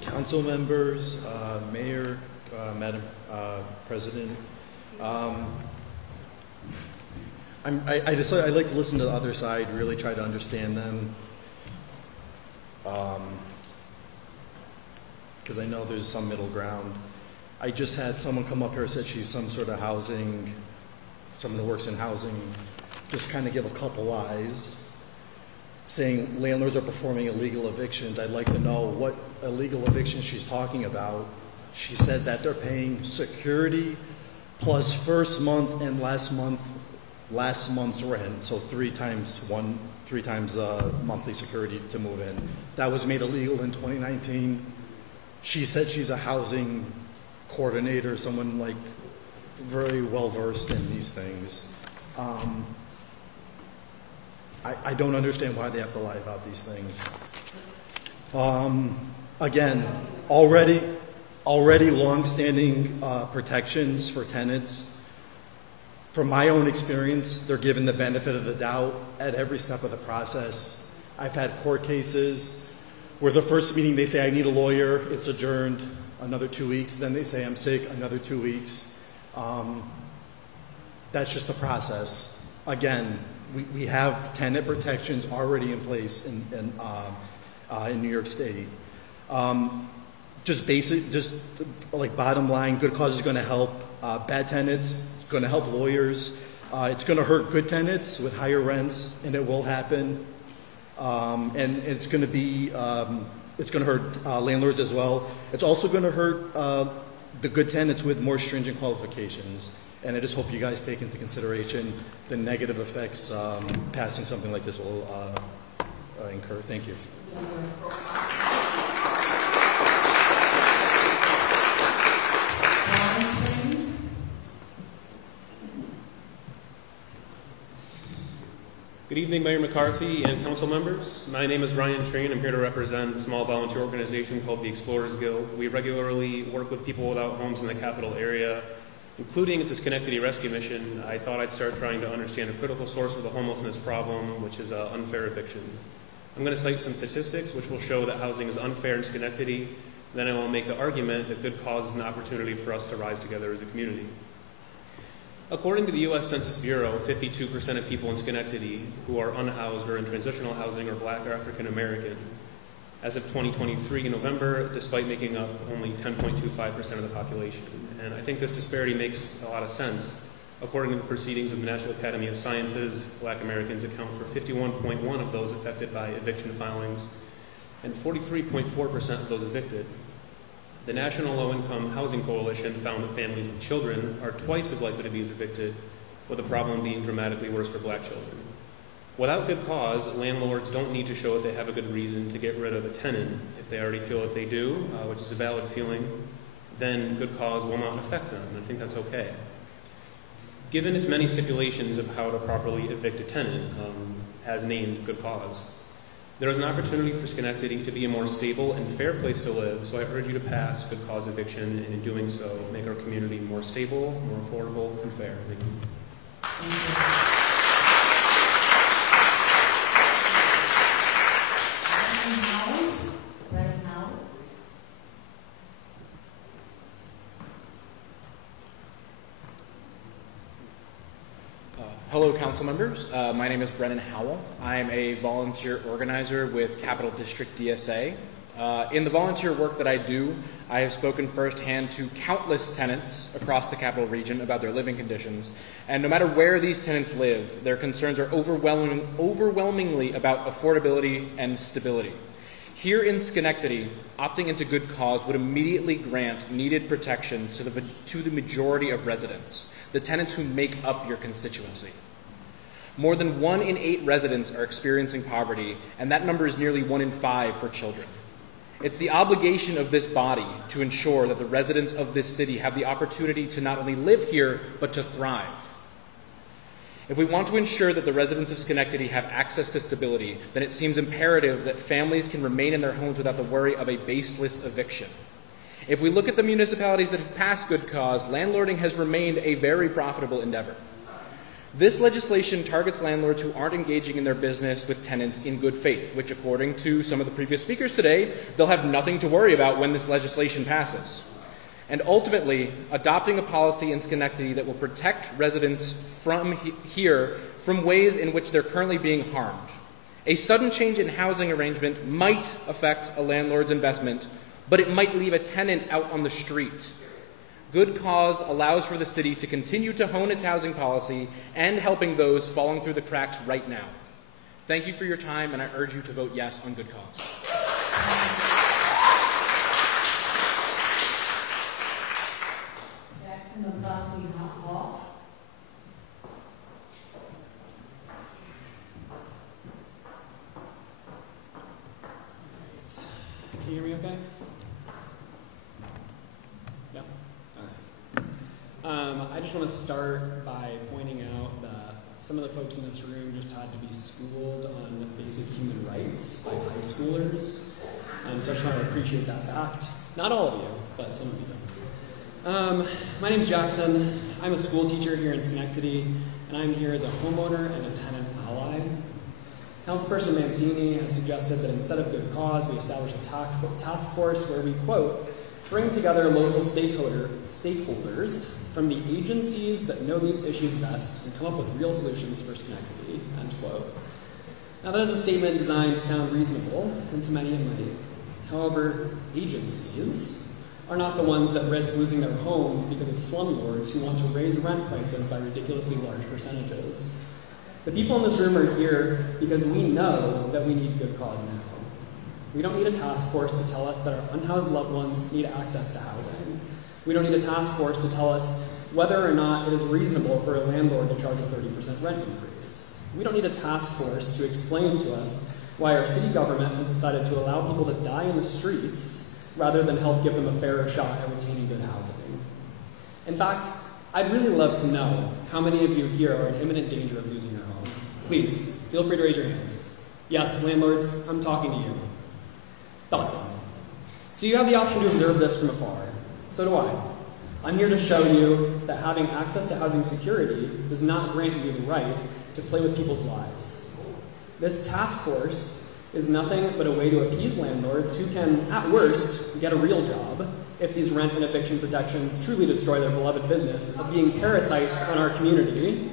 Council members, Mayor, Madam President, I like to listen to the other side, really try to understand them, because I know there's some middle ground. I just had someone come up here and said she's some sort of housing, someone who works in housing, just kind of give a couple lies, saying landlords are performing illegal evictions. I'd like to know what illegal eviction she's talking about. She said that they're paying security plus first month and last month's rent, so three times monthly security to move in. That was made illegal in 2019. She said she's a housing coordinator, someone like very well versed in these things. I don't understand why they have to lie about these things. Again, already long-standing protections for tenants. From my own experience, they're given the benefit of the doubt at every step of the process. I've had court cases where the first meeting they say, I need a lawyer, it's adjourned another 2 weeks, then they say I'm sick, another 2 weeks. That's just the process. Again, we have tenant protections already in place in New York State. Just like bottom line, good cause is going to help bad tenants. It's going to help lawyers. It's going to hurt good tenants with higher rents, and it will happen. And it's going to hurt landlords as well. It's also going to hurt the good tenants with more stringent qualifications. And I just hope you guys take into consideration the negative effects passing something like this will incur. Thank you. Good evening, Mayor McCarthy and council members. My name is Ryan Train. I'm here to represent a small volunteer organization called the Explorers Guild. We regularly work with people without homes in the capital area, including at the Schenectady Rescue Mission. I thought I'd start trying to understand a critical source of the homelessness problem, which is unfair evictions. I'm going to cite some statistics which will show that housing is unfair in Schenectady. Then I will make the argument that good cause is an opportunity for us to rise together as a community. According to the U.S. Census Bureau, 52% of people in Schenectady who are unhoused or in transitional housing are Black or African American. As of 2023 in November, despite making up only 10.25% of the population. And I think this disparity makes a lot of sense. According to the proceedings of the National Academy of Sciences, Black Americans account for 51.1% of those affected by eviction filings and 43.4% of those evicted. The National Low-Income Housing Coalition found that families with children are twice as likely to be evicted, with the problem being dramatically worse for Black children. Without good cause, landlords don't need to show that they have a good reason to get rid of a tenant. If they already feel that they do, which is a valid feeling, then good cause will not affect them. I think that's okay. given its many stipulations of how to properly evict a tenant, as named good cause. There is an opportunity for Schenectady to be a more stable and fair place to live, so I urge you to pass good cause eviction, and in doing so, make our community more stable, more affordable, and fair. Thank you. Thank you. Brandon Howell. Hello, council members. My name is Brennan Howell. I'm a volunteer organizer with Capital District DSA. In the volunteer work that I do, I have spoken firsthand to countless tenants across the capital region about their living conditions. And no matter where these tenants live, their concerns are overwhelmingly about affordability and stability. Here in Schenectady, opting into good cause would immediately grant needed protection to the majority of residents, the tenants who make up your constituency. More than 1 in 8 residents are experiencing poverty, and that number is nearly 1 in 5 for children. It's the obligation of this body to ensure that the residents of this city have the opportunity to not only live here, but to thrive. If we want to ensure that the residents of Schenectady have access to stability, then it seems imperative that families can remain in their homes without the worry of a baseless eviction. If we look at the municipalities that have passed good cause, landlording has remained a very profitable endeavor. This legislation targets landlords who aren't engaging in their business with tenants in good faith, which according to some of the previous speakers today, they'll have nothing to worry about when this legislation passes. And ultimately, adopting a policy in Schenectady that will protect residents from ways in which they're currently being harmed. A sudden change in housing arrangement might affect a landlord's investment, but it might leave a tenant out on the street. Good cause allows for the city to continue to hone its housing policy and helping those falling through the cracks right now. Thank you for your time, and I urge you to vote yes on good cause. Jackson McCloskey Hall. Can you hear me okay? No? All right. I just want to start by pointing out that some of the folks in this room just had to be schooled on basic human rights by high schoolers. So I just want to appreciate that fact. Not all of you, but some of you. My name's Jackson. I'm a school teacher here in Schenectady, and I'm here as a homeowner and a tenant ally. Councilperson Mancini has suggested that instead of good cause, we establish a task force where we, quote, bring together local stakeholders from the agencies that know these issues best and come up with real solutions for Schenectady, end quote. Now that is a statement designed to sound reasonable, and to many it might. However, agencies are not the ones that risk losing their homes because of slumlords who want to raise rent prices by ridiculously large percentages. The people in this room are here because we know that we need good cause now. We don't need a task force to tell us that our unhoused loved ones need access to housing. We don't need a task force to tell us whether or not it is reasonable for a landlord to charge a 30% rent increase. We don't need a task force to explain to us why our city government has decided to allow people to die in the streets rather than help give them a fairer shot at retaining good housing. In fact, I'd really love to know how many of you here are in imminent danger of losing your home. Please, feel free to raise your hands. Yes, landlords, I'm talking to you. Thought so. So you have the option to observe this from afar. So do I. I'm here to show you that having access to housing security does not grant you the right to play with people's lives. This task force is nothing but a way to appease landlords who can, at worst, get a real job if these rent and eviction protections truly destroy their beloved business of being parasites on our community.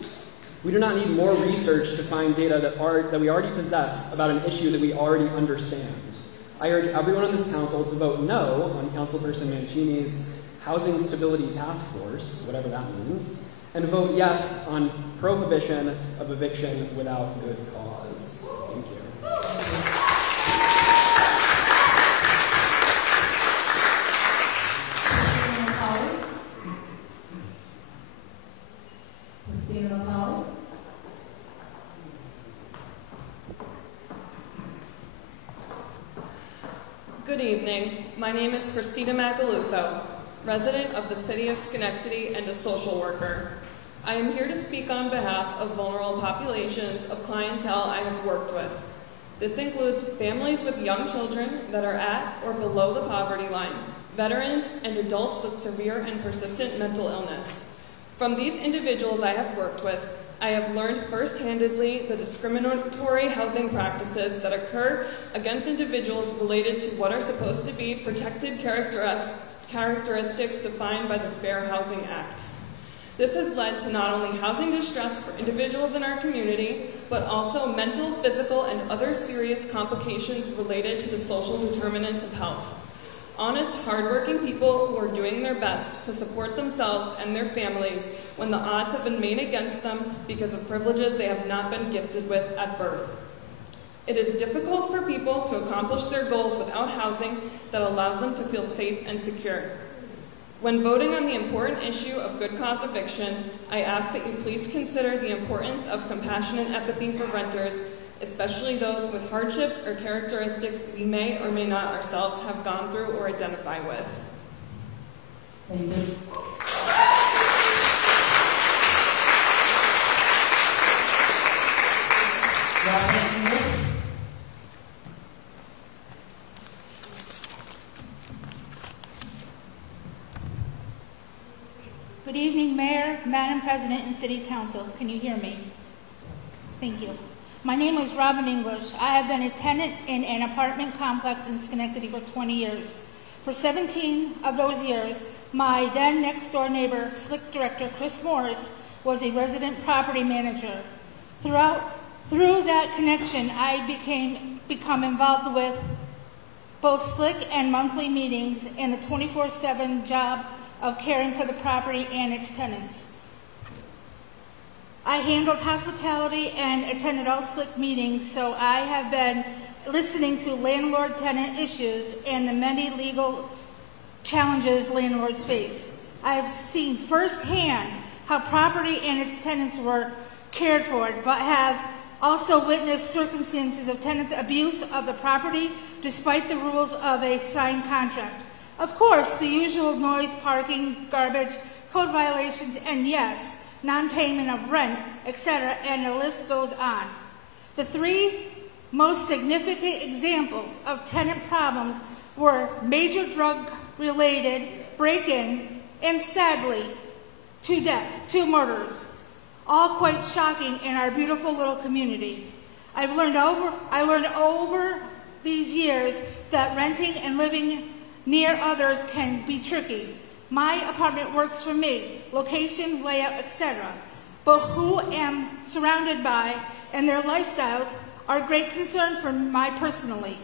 We do not need more research to find data that we already possess about an issue that we already understand. I urge everyone on this council to vote no on Councilperson Mancini's Housing Stability Task Force, whatever that means, and vote yes on prohibition of eviction without good cause. Thank you. Good evening. My name is Christina Macaluso, resident of the city of Schenectady and a social worker. I am here to speak on behalf of vulnerable populations of clientele I have worked with. This includes families with young children that are at or below the poverty line, veterans, and adults with severe and persistent mental illness. From these individuals I have worked with, I have learned first-handedly the discriminatory housing practices that occur against individuals related to what are supposed to be protected characteristics defined by the Fair Housing Act. This has led to not only housing distress for individuals in our community, but also mental, physical, and other serious complications related to the social determinants of health. Honest, hardworking people who are doing their best to support themselves and their families when the odds have been made against them because of privileges they have not been gifted with at birth. It is difficult for people to accomplish their goals without housing that allows them to feel safe and secure. When voting on the important issue of good cause eviction, I ask that you please consider the importance of compassion and empathy for renters, especially those with hardships or characteristics we may or may not ourselves have gone through or identify with. Thank you. Good evening, Mayor, Madam President, and City Council. Can you hear me? Thank you. My name is Robin English. I have been a tenant in an apartment complex in Schenectady for 20 years. For 17 of those years, my then next door neighbor, Slick Director Chris Morris, was a resident property manager. Through that connection, I become involved with both Slick and monthly meetings and the 24/7 job of caring for the property and its tenants. I handled hospitality and attended all Slick meetings, so I have been listening to landlord-tenant issues and the many legal challenges landlords face. I have seen firsthand how property and its tenants were cared for, but have also witnessed circumstances of tenants' abuse of the property despite the rules of a signed contract. Of course, the usual noise, parking, garbage, code violations, and yes, non-payment of rent, etc., and the list goes on. The three most significant examples of tenant problems were major drug-related break-in and, sadly, two murders, all quite shocking in our beautiful little community. I learned over these years that renting and living near others can be tricky. My apartment works for me, location, layout, etc. But who am surrounded by and their lifestyles are a great concern for me personally.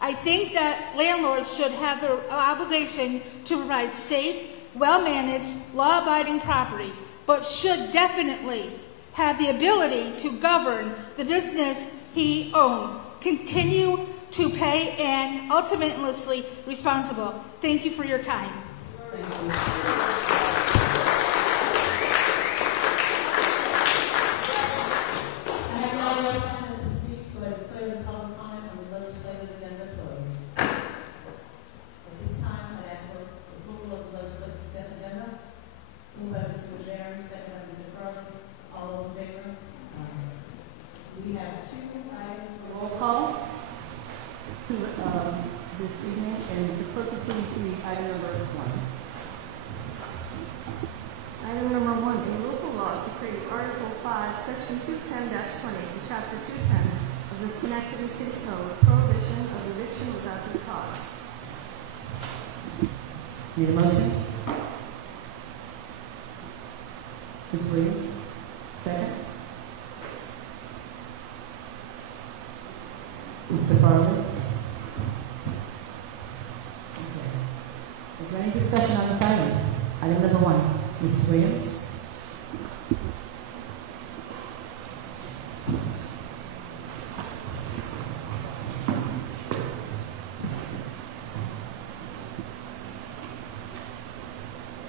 I think that landlords should have the obligation to provide safe, well-managed, law-abiding property, but should definitely have the ability to govern the business he owns, continue to pay, and ultimately responsible. Thank you for your time. Thank you. I have no more time to speak, so I declare the public comment on the legislative agenda closed. So at this time, I ask for approval of the legislative consent agenda. Moved by Mr. Barron, second by Mr. Curley. All those in favor? We have two items for roll call this evening, and the clerk will please read item number 1. Item number 1, a local law to create Article 5, Section 210-20 to Chapter 210 of the Schenectady City Code, prohibition of eviction without due cause. Need a motion? Ms. Williams, second. Mr. Farley? Is there any discussion on this item? Item number 1, Mr. Williams.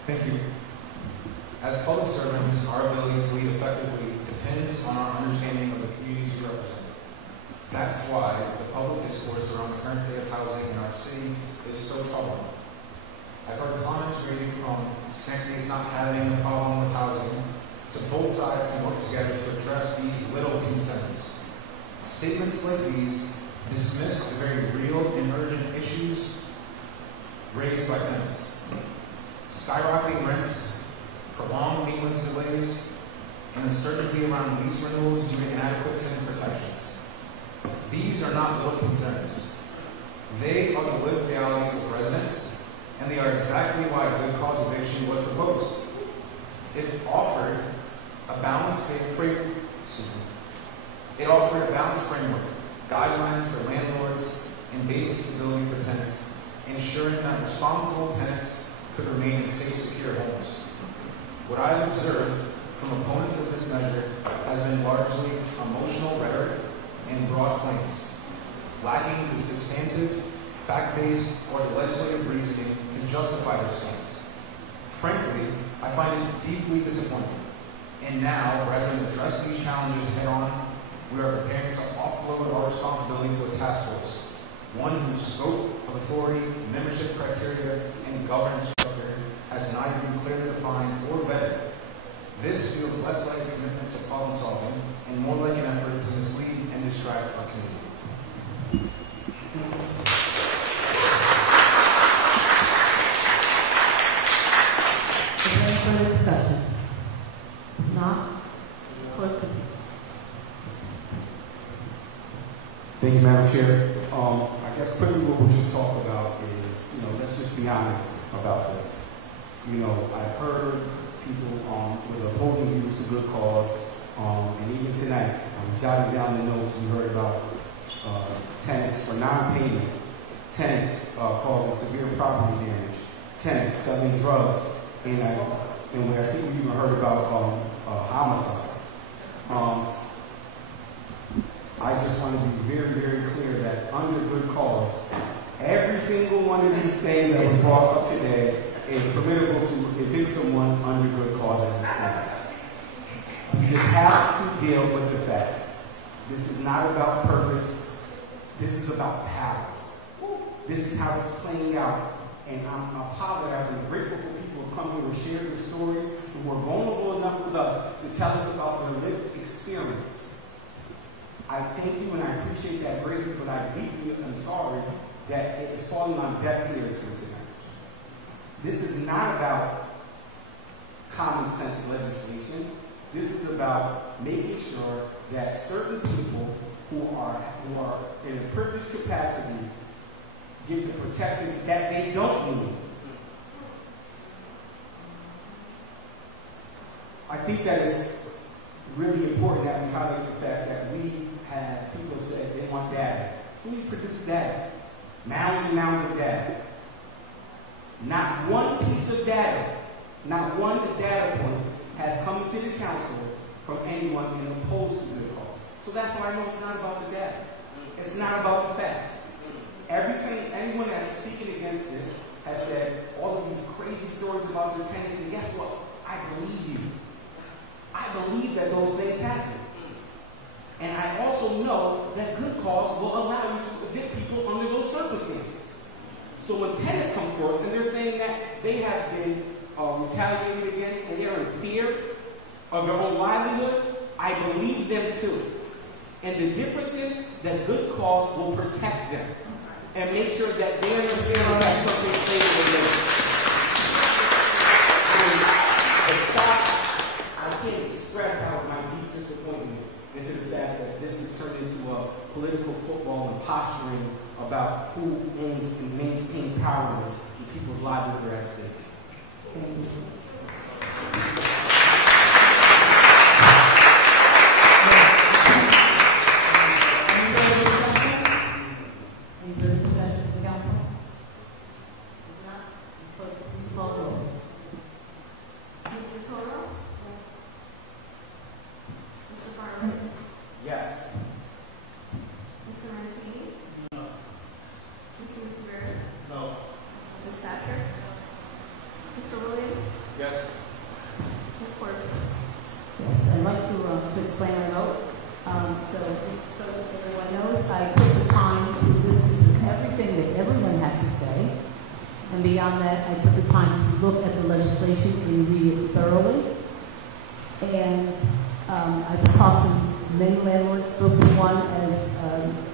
Thank you. As public servants, our ability to lead effectively depends on our understanding of the communities we represent. That's why the public discourse around the current state of housing in our city is so troubling. I've heard comments ranging from Schenectady's not having a problem with housing to so both sides can work together to address these little concerns. Statements like these dismiss the very real and urgent issues raised by tenants. Skyrocketing rents, prolonged maintenance delays, and uncertainty around lease renewals due to inadequate tenant protections. These are not little concerns. They are the lived realities of residents, and they are exactly why good cause eviction was proposed. It offered a balanced framework, guidelines for landlords, and basic stability for tenants, ensuring that responsible tenants could remain in safe, secure homes. What I have observed from opponents of this measure has been largely emotional rhetoric and broad claims, lacking the substantive, fact-based, or the legislative reasoning to justify their stance. Frankly, I find it deeply disappointing. And now, rather than address these challenges head-on, we are preparing to offload our responsibility to a task force, one whose scope of authority, membership criteria, and governance structure has neither been clearly defined or vetted. This feels less like a commitment to problem solving and more like an effort to mislead and distract our community. Is there any further discussion? If not, clerk continue. Thank you, Madam Chair. I guess quickly what we'll just talk about is, let's just be honest about this. I've heard people with opposing views to good cause, and even tonight, I was jotting down the notes, we heard about tenants for non-payment, tenants causing severe property damage, tenants selling drugs, and I think we even heard about homicide. I just want to be very, very clear that under good cause, every single one of these things that was brought up today is permissible to evict someone under good cause as it stands. You just have to deal with the facts. This is not about purpose. This is about power. This is how it's playing out. And I'm apologizing and grateful for people who come here and share their stories, who are vulnerable enough with us to tell us about their lived experience. I thank you and I appreciate that greatly, but I deeply am sorry that it is falling on deaf ears here tonight. This is not about common sense legislation. This is about making sure that certain people who are in a privileged capacity get the protections that they don't need. I think that it's really important that we highlight the fact that we have people say they want data. So we've produced data, mounds and mounds of data. Not one piece of data, not one data point has come to the council from anyone in opposed to good cause. So that's why I know it's not about the data. It's not about the facts. Anyone that's speaking against this has said all of these crazy stories about their tenants, and guess what? I believe you. I believe that those things happen. And I also know that good cause will allow you to evict people under those circumstances. So when tenants come forth and they're saying that they have been retaliated against and they're in fear of their own livelihood, I believe them too. And the difference is that good cause will protect them and make sure that they and their families have something stable against. I can't express out my deep disappointment into the fact that this has turned into a political football and posturing about who owns and maintains power in people's lives that are at stake. Thank you. Any further discussion from the council? If not, please call the roll. Mr. Toro? Mr. Farley? Yes. Mr. Mancini? No. Mr. Rivera? No. Ms. Patrick? Mr. Williams? Yes. Ms. Porter? Yes, I'd like to explain our vote. So just so that everyone knows, I took the time to listen to everything that everyone had to say. And beyond that, I took the time to look at the legislation and read it thoroughly. And I've talked to many landlords, spoke to one as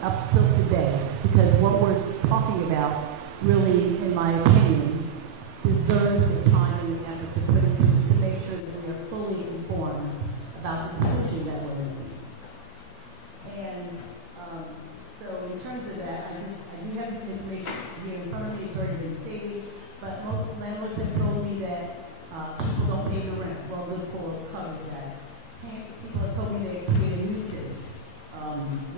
up till today, because what we're talking about really, in my opinion, deserves the time and the effort to put into it to make sure that we are fully informed about the position that we're in. And so in terms of that, I do have the information here, and some of it's already been stated, but most landlords have told me that people don't pay the rent. Well, good cause covers that. People have told me they pay a nuisance.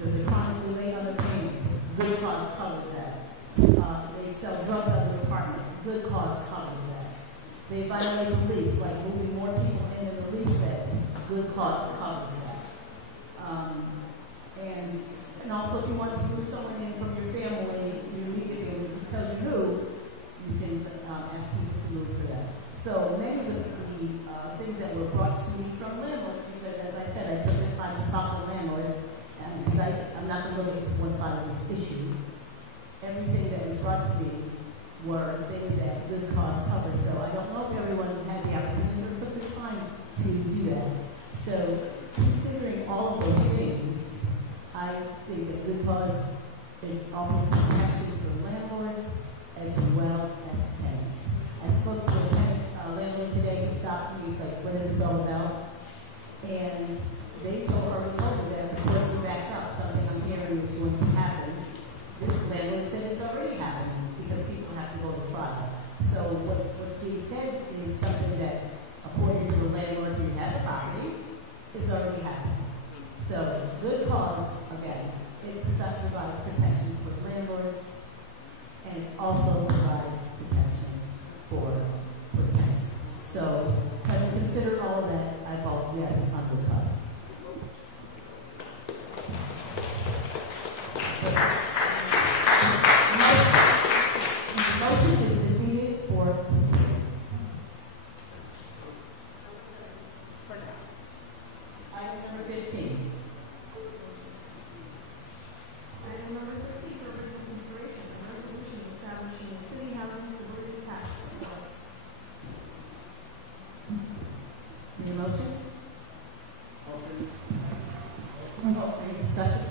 They're chronically late on their payments. Good cause covers that. They sell drugs out of their apartment. Good cause covers that. They violate the lease, like moving more people in than the lease says. Good cause covers that. And also, if you want to move someone in from your family, your immediate family, who tells you who, you can ask people to move for that. So many of the things that were brought to me from landlords, because as I said, I took the time to talk to landlords, because I'm not going to look at just one side of this issue. Everything that was brought to me were things that good cause covered. So I don't know if everyone had the opportunity or took the time to do that. So considering all of those things, I think that good cause offers protections for landlords as well as tenants. I spoke to a tenant landlord today who stopped me. He's like, "What is this all about?" And they told me that if the courts are back up, something I'm hearing is going to happen. This landlord said it's already happening because people have to go to trial. So what's being said is something that, according to the landlord who has a property, is already happening. So good cause, again, it provides protections for landlords, and it also provides protection for tenants. So having considered all of that, I vote yes on good cause. Motion is defeated for item number 15. Item number 15 for original consideration, a resolution establishing a city housing stability tax surplus. Need a motion? Any discussion?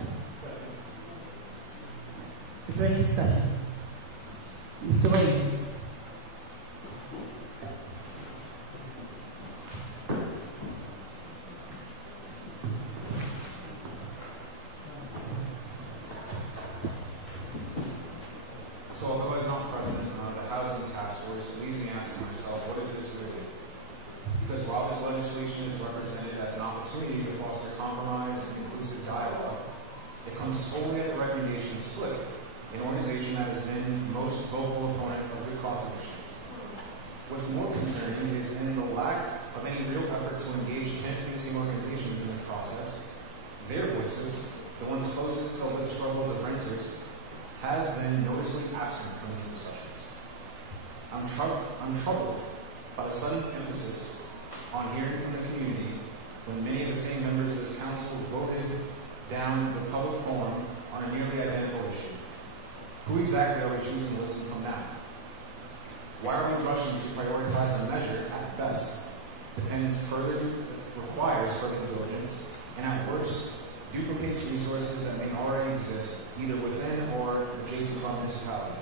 Is there any discussion? Mr. Williams. So although I was not present on the housing task force, it leaves me asking myself, what is this really? Because while this legislation is represented as an opportunity to foster compromise and inclusive dialogue, it comes solely at the recommendation of SLIC, an organization that has been most vocal opponent of good cause eviction. What's more concerning is in the lack of any real effort to engage tenant-facing organizations in this process, their voices, the ones closest to the lived struggles of renters, has been noticeably absent from these discussions. I'm troubled by the sudden emphasis on hearing from the community when many of the same members of this council voted down the public forum on a nearly identical issue. Who exactly are we choosing to listen from now? Why are we rushing to prioritize a measure at best requires further diligence, and at worst, duplicates resources that may already exist either within or adjacent to our municipality?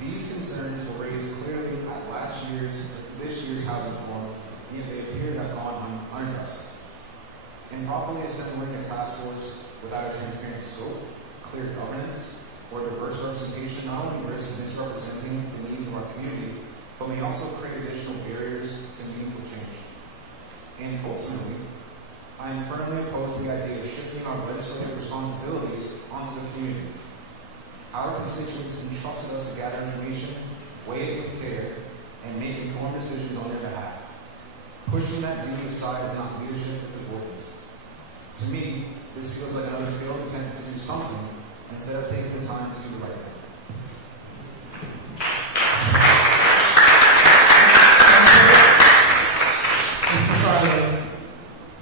These concerns were raised clearly at this year's housing forum, and yet they appear to have gone unaddressed. Improperly assembling a task force without a transparent scope, clear governance, or diverse representation not only risks misrepresenting the needs of our community, but may also create additional barriers to meaningful change. And ultimately, I am firmly opposed to the idea of shifting our legislative responsibilities onto the community. Our constituents entrusted us to gather information, weigh it with care, and make informed decisions on their behalf. Pushing that duty aside is not leadership, it's avoidance. To me, this feels like another failed attempt to do something instead of taking the time to do the right thing.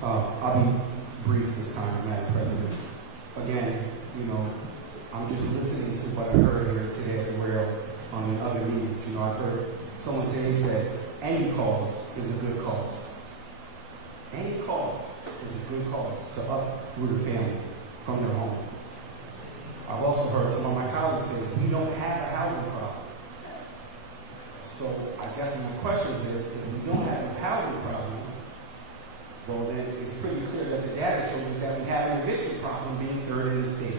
I'll be brief this time, Madam President. Again, I'm just listening to what I heard here today at the rail in other meetings. I've heard someone today said, any cause is a good cause. a good cause to uproot a family from their home. I've also heard some of my colleagues say that we don't have a housing problem. So I guess my question is, if we don't have a housing problem, well then it's pretty clear that the data shows us that we have an eviction problem being third in the state.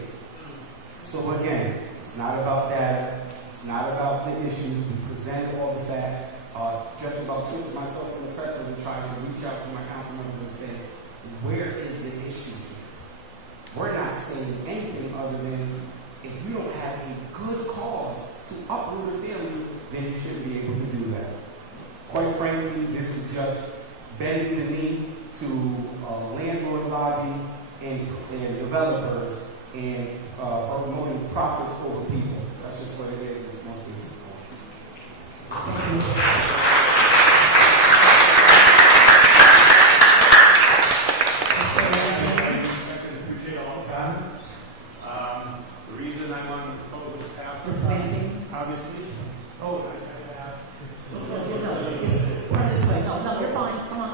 So again, it's not about data, it's not about the issues. We presented all the facts. Just about twisted myself in the pretzel and tried to reach out to my council members and say, where is the issue here? We're not saying anything other than if you don't have a good cause to uproot a family, then you shouldn't be able to do that. Quite frankly, this is just bending the knee to landlord lobby and developers and promoting profits over people. That's just what it is in its most basic form. Thank you. Obviously. Oh, I have to ask. No, just turn this way. No, you're fine. Come on.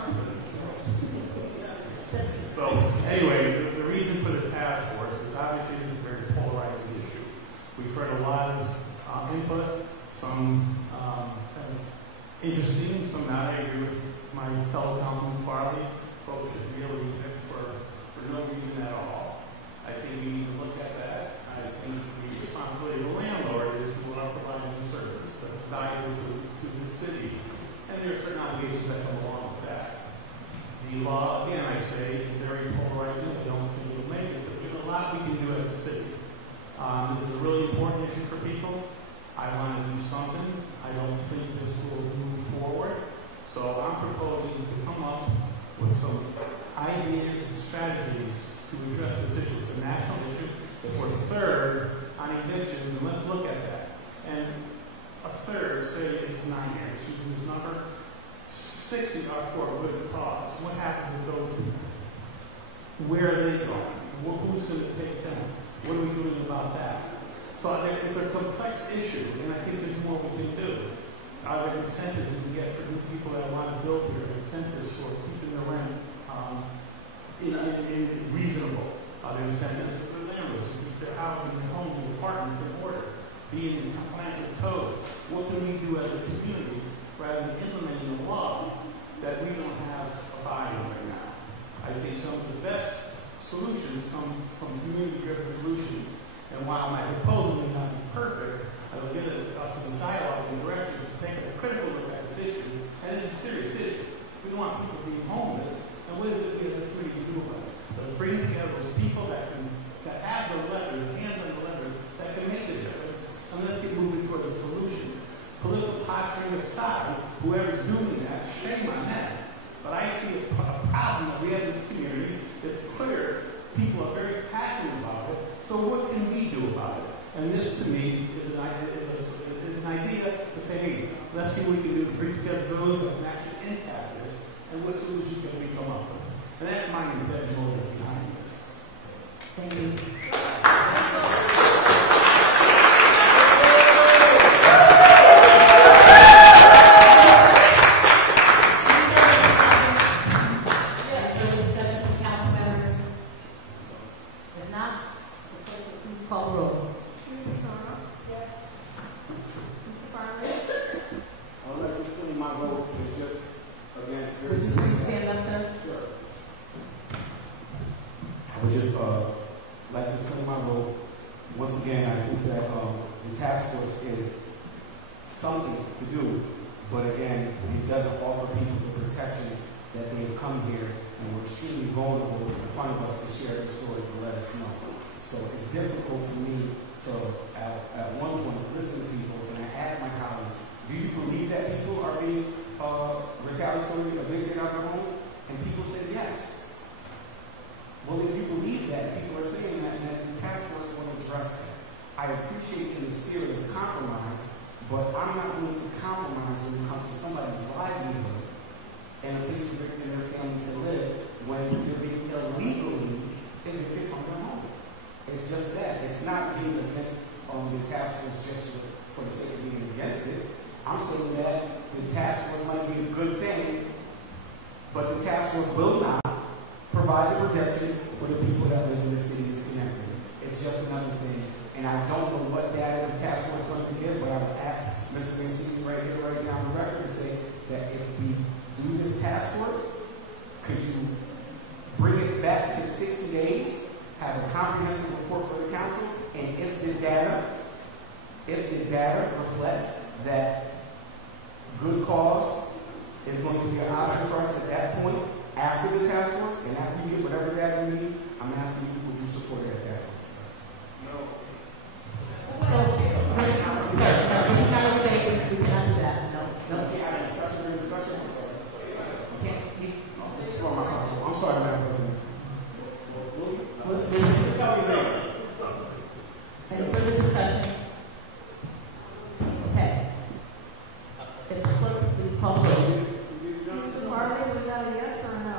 So, anyway, the reason for the task force is obviously this is a very polarizing issue. We've heard a lot of input, some kind of interesting, some not. I agree with my fellow councilman Farley. Folks should really evict for no reason at all. I think we need to look at that. I think the responsibility of the landlord is to providing a service that's valuable to the city. And there are certain obligations that come along with that. The law, again, I say, is very polarizing. I don't think it'll make it, but there's a lot we can do as a city. This is a really important issue for people. I want to do something. I don't think this will move forward. So I'm proposing to come up with some ideas and strategies to address this issue. It's a national issue. If we're third on evictions, and let's look at that. And a third, say it's 9 years, using this number, 60 are for a good cause. What happens with those people? Where are they going? Who's going to take them? What are we doing about that? So it's a complex issue, and I think there's more we can do. Are there incentives we can get for new people that want to build here? Incentives for keeping the rent reasonable? Are there incentives for the landlords to keep their housing, their homes, and apartments in order? Being in compliance with codes. What can we do as a community rather than implementing a law that we don't have a buy on right now? I think some of the best solutions come from community-driven solutions. And while my proposal may not be perfect, I will get us in dialogue and directions to take a critical look at this issue. And it's a serious issue. We don't want people being homeless. And what is it we as a community do about it? Let's bring together those people that have the letters, hands on the letters, that can make the difference. And let's get moving towards a solution. Political posturing aside, whoever's doing that, shame on that. But I see a problem that we have in this community. It's clear people are very passionate about it. So what can we do about it? And this, to me, is an idea to say, hey, let's see what we can do to bring together those that can actually impact this, and what solutions can we come up with. And that's my intent motive behind this. Thank you. But the task force will not provide provide the protections for the people that live in the city of Schenectady. It's just another thing. And I don't know what data the task force is going to give, but I would ask Mr. Mancini right here, right down the record, to say that if we do this task force, could you bring it back to 60 days, have a comprehensive report for the council, and if the data reflects that good cause is going to be an option for us at that point, after the task force, and after you get whatever data you need, I'm asking you, would you support it at that point, sir? No. We cannot do that. No. You can't have a discussion. I'm sorry. This is for my problem. I'm sorry, Madam President. Any further discussion? Okay. If the clerk could please call the roll. Mr. Farley, was that a yes or a no?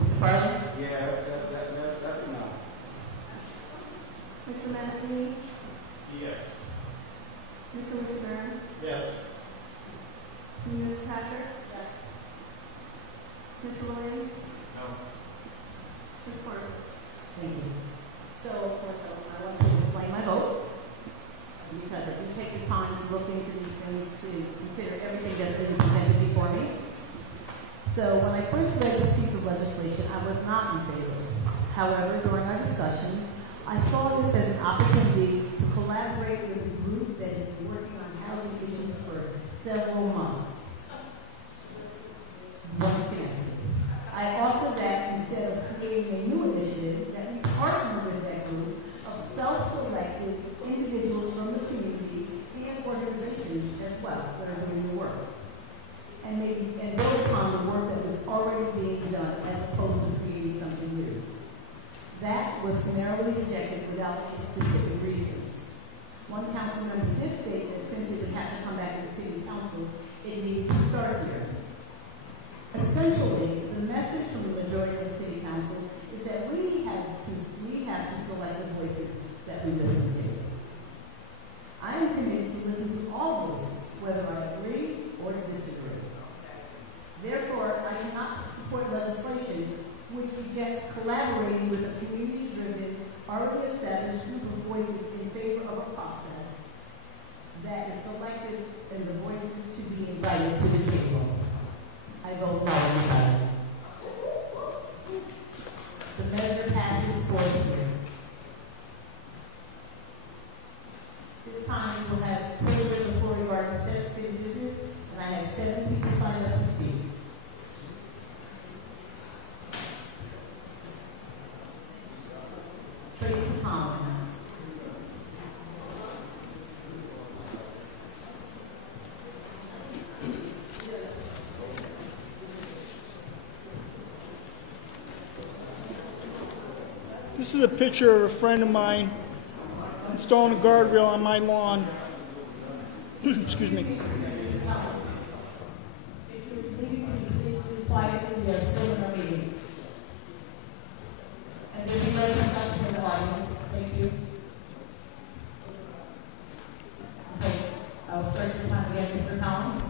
Mr. Farley? Yeah, that's a no. Mr. Mancini? Yes. Mr. Whitburn? Yes. Ms. Patrick? Yes. Mr. Williams? No. Ms. Porter? Thank you. So, of course, I want to explain my vote, because I do take the time to look into these things, to consider everything that's been presented before me. So when I first read this piece of legislation, I was not in favor. However, during our discussions, I saw this as an opportunity to collaborate with a group that has been working on housing issues for several months. Once again, I offer that instead of creating a new initiative, that we partner with that group of self-selected individuals from the community and organizations as well that are doing the work, and build upon the work that was already being done as opposed to creating something new. That was summarily rejected without any specific reasons. One council member did state that since it would have to come back to the city council, it needed to start here. Essentially, the message from the majority of the city council is that we have to select the voices that we listen to. I am committed to listen to all voices, whether I agree or disagree. Therefore, I cannot support legislation which rejects collaborating with a community-driven, already established group of voices in favor of a process that is selected and the voices to be invited to the table. I vote no on this item. The measure passes 4-3. This time we will have papers before regarding city business, and I have 7 people signed up to speak. Tracy Collins. This is a picture of a friend of mine installing a guardrail on my lawn. Excuse me. If you would please be quiet, we are still in our meeting. And there'll be no discussion in the audience. Thank you. Okay, I'll start your time again, Mr. Collins.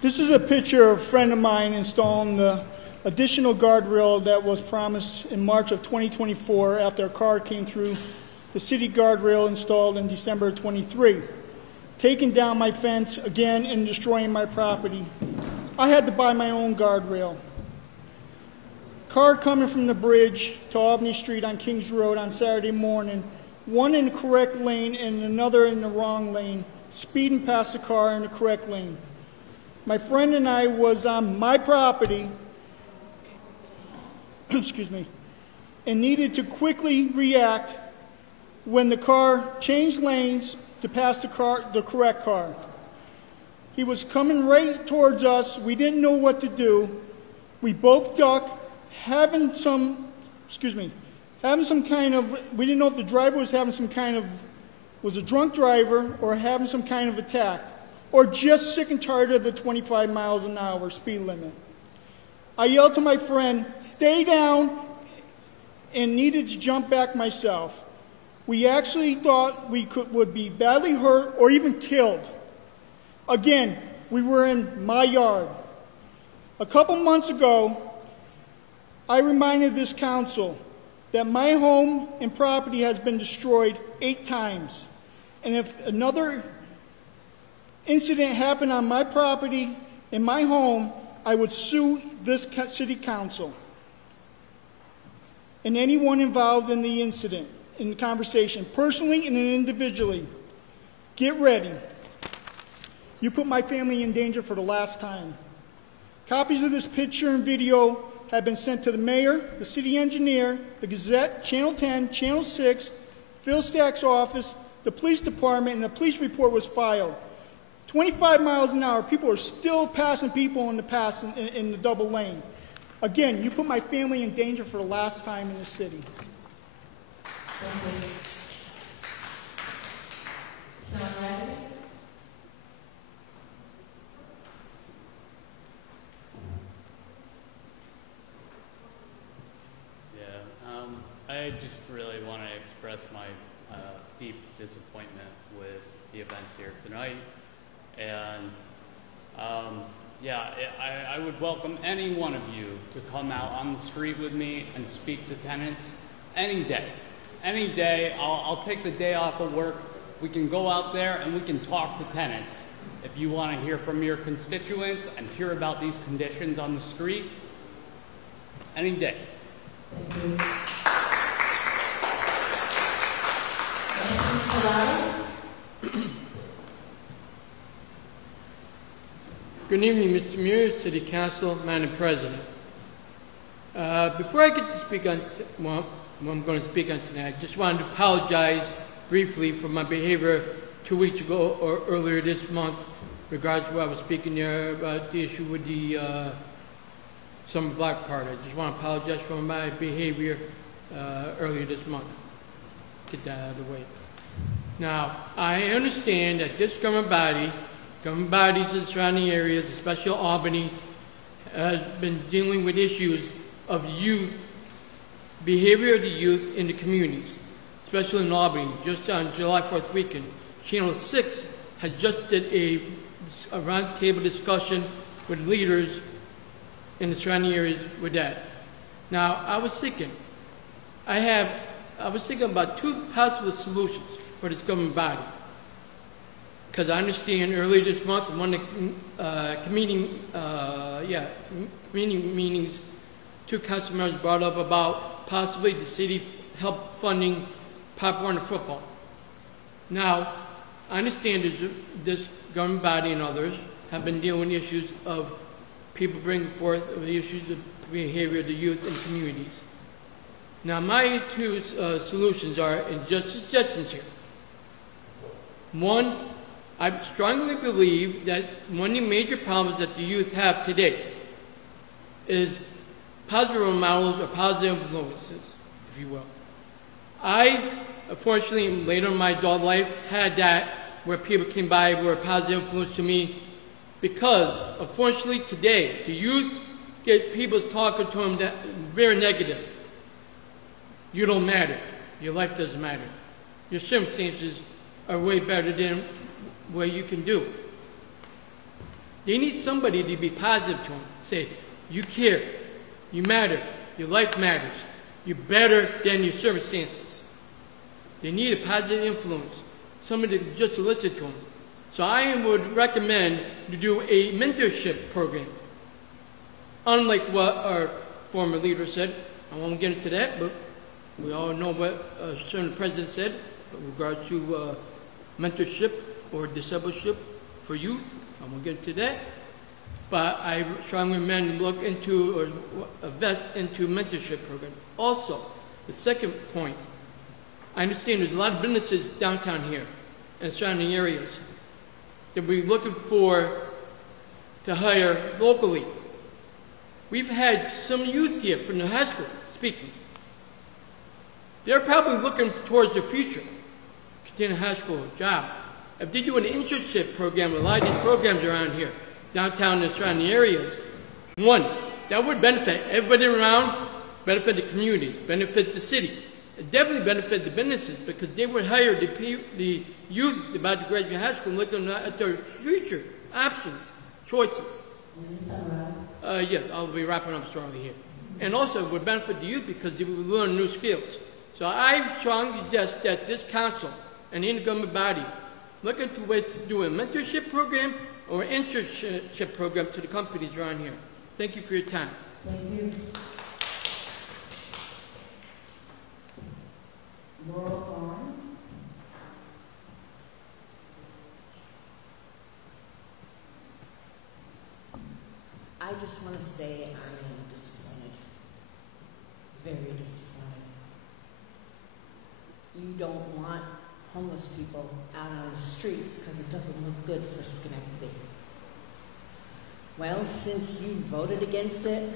This is a picture of a friend of mine installing the additional guardrail that was promised in March of 2024 after a car came through the city guardrail installed in December of 23, taking down my fence again and destroying my property. I had to buy my own guardrail. Car coming from the bridge to Albany Street on Kings Road on Saturday morning, one in the correct lane and another in the wrong lane, speeding past the car in the correct lane. My friend and I was on my property excuse me, and needed to quickly react when the car changed lanes to pass the correct car. He was coming right towards us. We didn't know what to do. We both ducked, having some kind of, we didn't know if the driver was having some kind of, was a drunk driver or having some kind of attack, or just sick and tired of the 25 miles an hour speed limit. I yelled to my friend, stay down, and needed to jump back myself. We actually thought we would be badly hurt or even killed. Again, we were in my yard. A couple months ago, I reminded this council that my home and property has been destroyed 8 times. And if another incident happened on my property, in my home, I would sue this city council and anyone involved in the incident, in the conversation, personally and individually. Get ready. You put my family in danger for the last time. Copies of this picture and video have been sent to the mayor, the city engineer, the Gazette, Channel 10, Channel 6, Phil Stack's office, the police department, and a police report was filed. 25 miles an hour, people are still passing people in the double lane. Again, you put my family in danger for the last time in the city. I just really want to express my deep disappointment with the events here tonight. And I would welcome any one of you to come out on the street with me and speak to tenants any day. Any day, I'll take the day off of work. We can go out there and we can talk to tenants. If you want to hear from your constituents and hear about these conditions on the street, any day. Thank you. Good evening, Mr. Mayor, City Council, Madam President. Before I get to speak on what I'm going to speak on tonight, I just wanted to apologize briefly for my behavior 2 weeks ago or earlier this month, regards to what I was speaking there about the issue with the Summer Block Party. I just want to apologize for my behavior earlier this month. Get that out of the way. Now, I understand that this government bodies in the surrounding areas, especially Albany, has been dealing with issues of youth, behavior of the youth in the communities, especially in Albany. Just on July 4th weekend, Channel 6 has just did a roundtable discussion with leaders in the surrounding areas with that. Now, I was thinking about 2 possible solutions for this government body. Because I understand earlier this month, in one of the community meetings, 2 council members brought up about possibly the city help funding Pop Warner football. Now, I understand this government body and others have been dealing with issues of people bringing forth the issues of behavior of the youth in communities. Now, my 2 solutions are, and just suggestions here. One, I strongly believe that one of the major problems that the youth have today is positive role models or positive influences, if you will. I, unfortunately, later in my adult life, had that where people came by were a positive influence to me because, unfortunately, today, the youth get people talking to them that very negative. You don't matter. Your life doesn't matter. Your circumstances are way better than what you can do. They need somebody to be positive to them. Say, you care. You matter. Your life matters. You're better than your circumstances. They need a positive influence. Somebody just to listen to them. So I would recommend to do a mentorship program. Unlike what our former leader said, I won't get into that, but we all know what a certain president said with regard to mentorship or discipleship for youth. I won't get into that. But I strongly recommend look into or invest into a mentorship program. Also, the second point, I understand there's a lot of businesses downtown here and surrounding areas that we're looking to hire locally. We've had some youth here from the high school speaking. They're probably looking towards the future, continue high school job. If they do an internship program, a lot of these programs around here, downtown and surrounding areas, one, that would benefit everybody around, benefit the community, benefit the city. It definitely benefit the businesses because they would hire the youth about to graduate high school looking at their future options, choices. Yes, I'll be wrapping up shortly here. and also it would benefit the youth because they would learn new skills. So I strongly suggest that this council and any government body look into ways to do a mentorship program or an internship program to the companies around here. Thank you for your time. Thank you. Laurel Barnes. I just want to say I am disappointed. Very disappointed. You don't want homeless people out on the streets because it doesn't look good for Schenectady. Well, since you voted against it,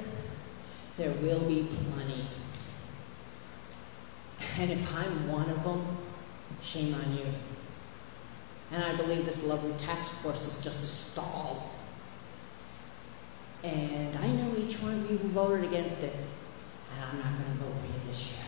there will be plenty. And if I'm one of them, shame on you. And I believe this lovely task force is just a stall. And I know each one of you who voted against it, and I'm not going to vote for you this year.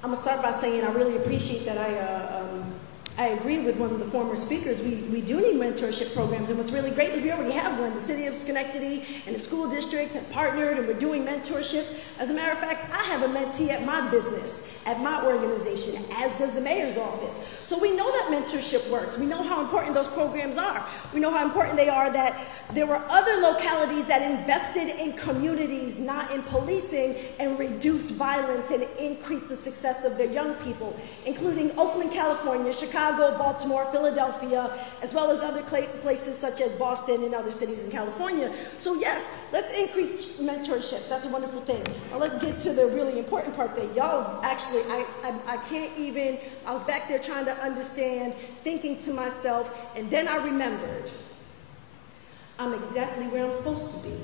I'm gonna start by saying I really appreciate that I agree with one of the former speakers. We do need mentorship programs, and what's really great is we already have one. The city of Schenectady and the school district have partnered, and we're doing mentorships. As a matter of fact, I have a mentee at my business, at my organization, as does the mayor's office. So we know that mentorship works. We know how important those programs are. We know how important they are, that there were other localities that invested in communities, not in policing, and reduced violence and increased the success of their young people, including Oakland, California, Chicago, Baltimore, Philadelphia, as well as other places such as Boston and other cities in California. So yes, let's increase mentorships. That's a wonderful thing. Now let's get to the really important part that y'all actually, I can't even, I was back there trying to understand, thinking to myself, and then I remembered, I'm exactly where I'm supposed to be.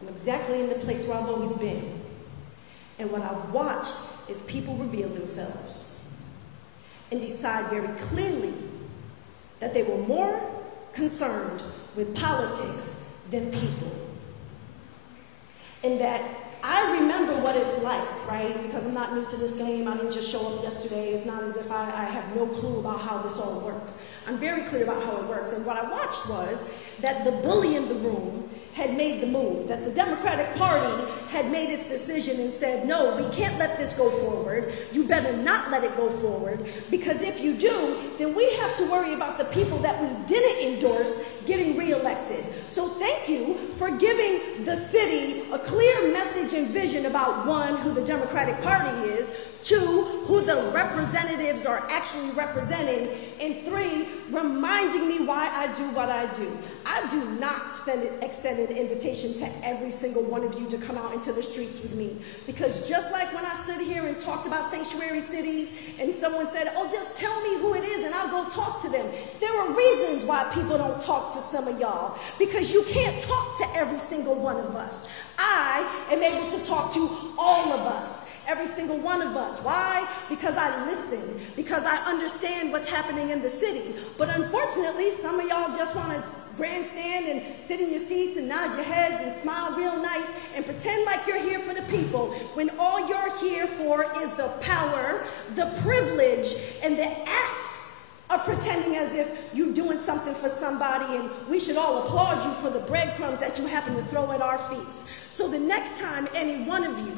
I'm exactly in the place where I've always been. And what I've watched is people reveal themselves and decide very clearly that they were more concerned with politics than people. And that I remember what it's like, right? Because I'm not new to this game. I didn't just show up yesterday. It's not as if I have no clue about how this all works. I'm very clear about how it works. And what I watched was that the bully in the room had made the move, that the Democratic Party had made its decision and said, no, we can't let this go forward. You better not let it go forward, because if you do, then we have to worry about the people that we didn't endorse getting reelected. So thank you for giving the city a clear message and vision about, one, who the Democratic Party is, two, who the representatives are actually representing, and three, reminding me why I do what I do. I do not extend an invitation to every single one of you to come out into the streets with me, because just like when I stood here and talked about sanctuary cities and someone said, oh, just tell me who it is and I'll go talk to them. There are reasons why people don't talk to some of y'all, because you can't talk to every single one of us. I am able to talk to all of us. Every single one of us. Why? Because I listen, because I understand what's happening in the city. But unfortunately, some of y'all just want to grandstand and sit in your seats and nod your heads and smile real nice and pretend like you're here for the people, when all you're here for is the power, the privilege, and the act of pretending as if you're doing something for somebody and we should all applaud you for the breadcrumbs that you happen to throw at our feet. So the next time any one of you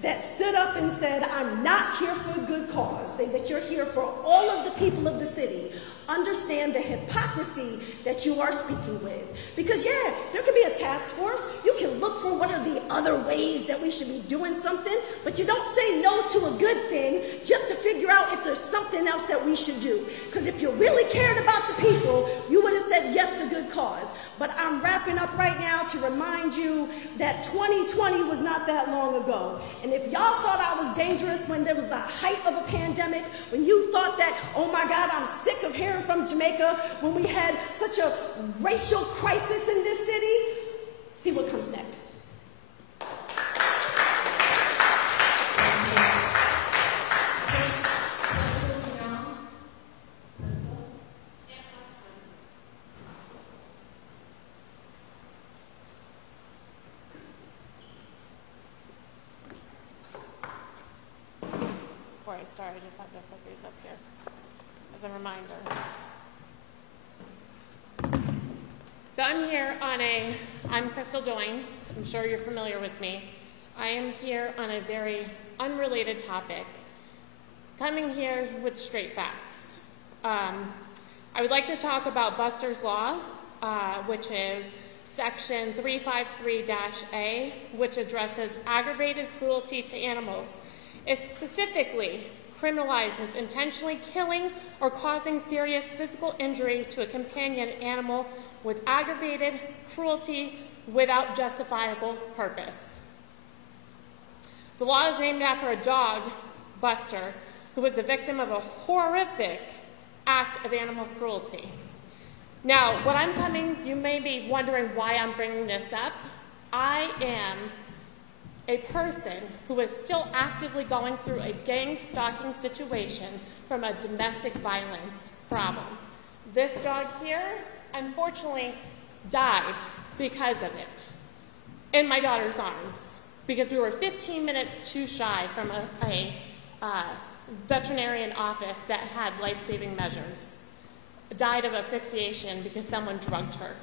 that stood up and said, I'm not here for a good cause, say that you're here for all of the people of the city, understand the hypocrisy that you are speaking with. Because yeah, there could be a task force. You can look for what are the other ways that we should be doing something, but you don't say no to a good thing just to figure out if there's something else that we should do. Because if you really cared about the people, you would have said yes to good cause. But I'm wrapping up right now to remind you that 2020 was not that long ago. And if y'all thought I was dangerous when there was the height of a pandemic, when you thought that, oh my God, I'm sick of hearing from Jamaica, when we had such a racial crisis in this city, see what comes next. I start, I just have to set these up here as a reminder. So I'm Crystal Doyne. I'm sure you're familiar with me. I am here on a very unrelated topic, coming here with straight facts. I would like to talk about Buster's Law, which is Section 353-A, which addresses aggravated cruelty to animals. It specifically criminalizes intentionally killing or causing serious physical injury to a companion animal with aggravated cruelty without justifiable purpose. The law is named after a dog, Buster, who was the victim of a horrific act of animal cruelty. Now, you may be wondering why I'm bringing this up. I am a person who is still actively going through a gang stalking situation from a domestic violence problem. This dog here, unfortunately, died because of it in my daughter's arms, because we were 15 minutes too shy from a veterinarian office that had life-saving measures. Died of asphyxiation because someone drugged her.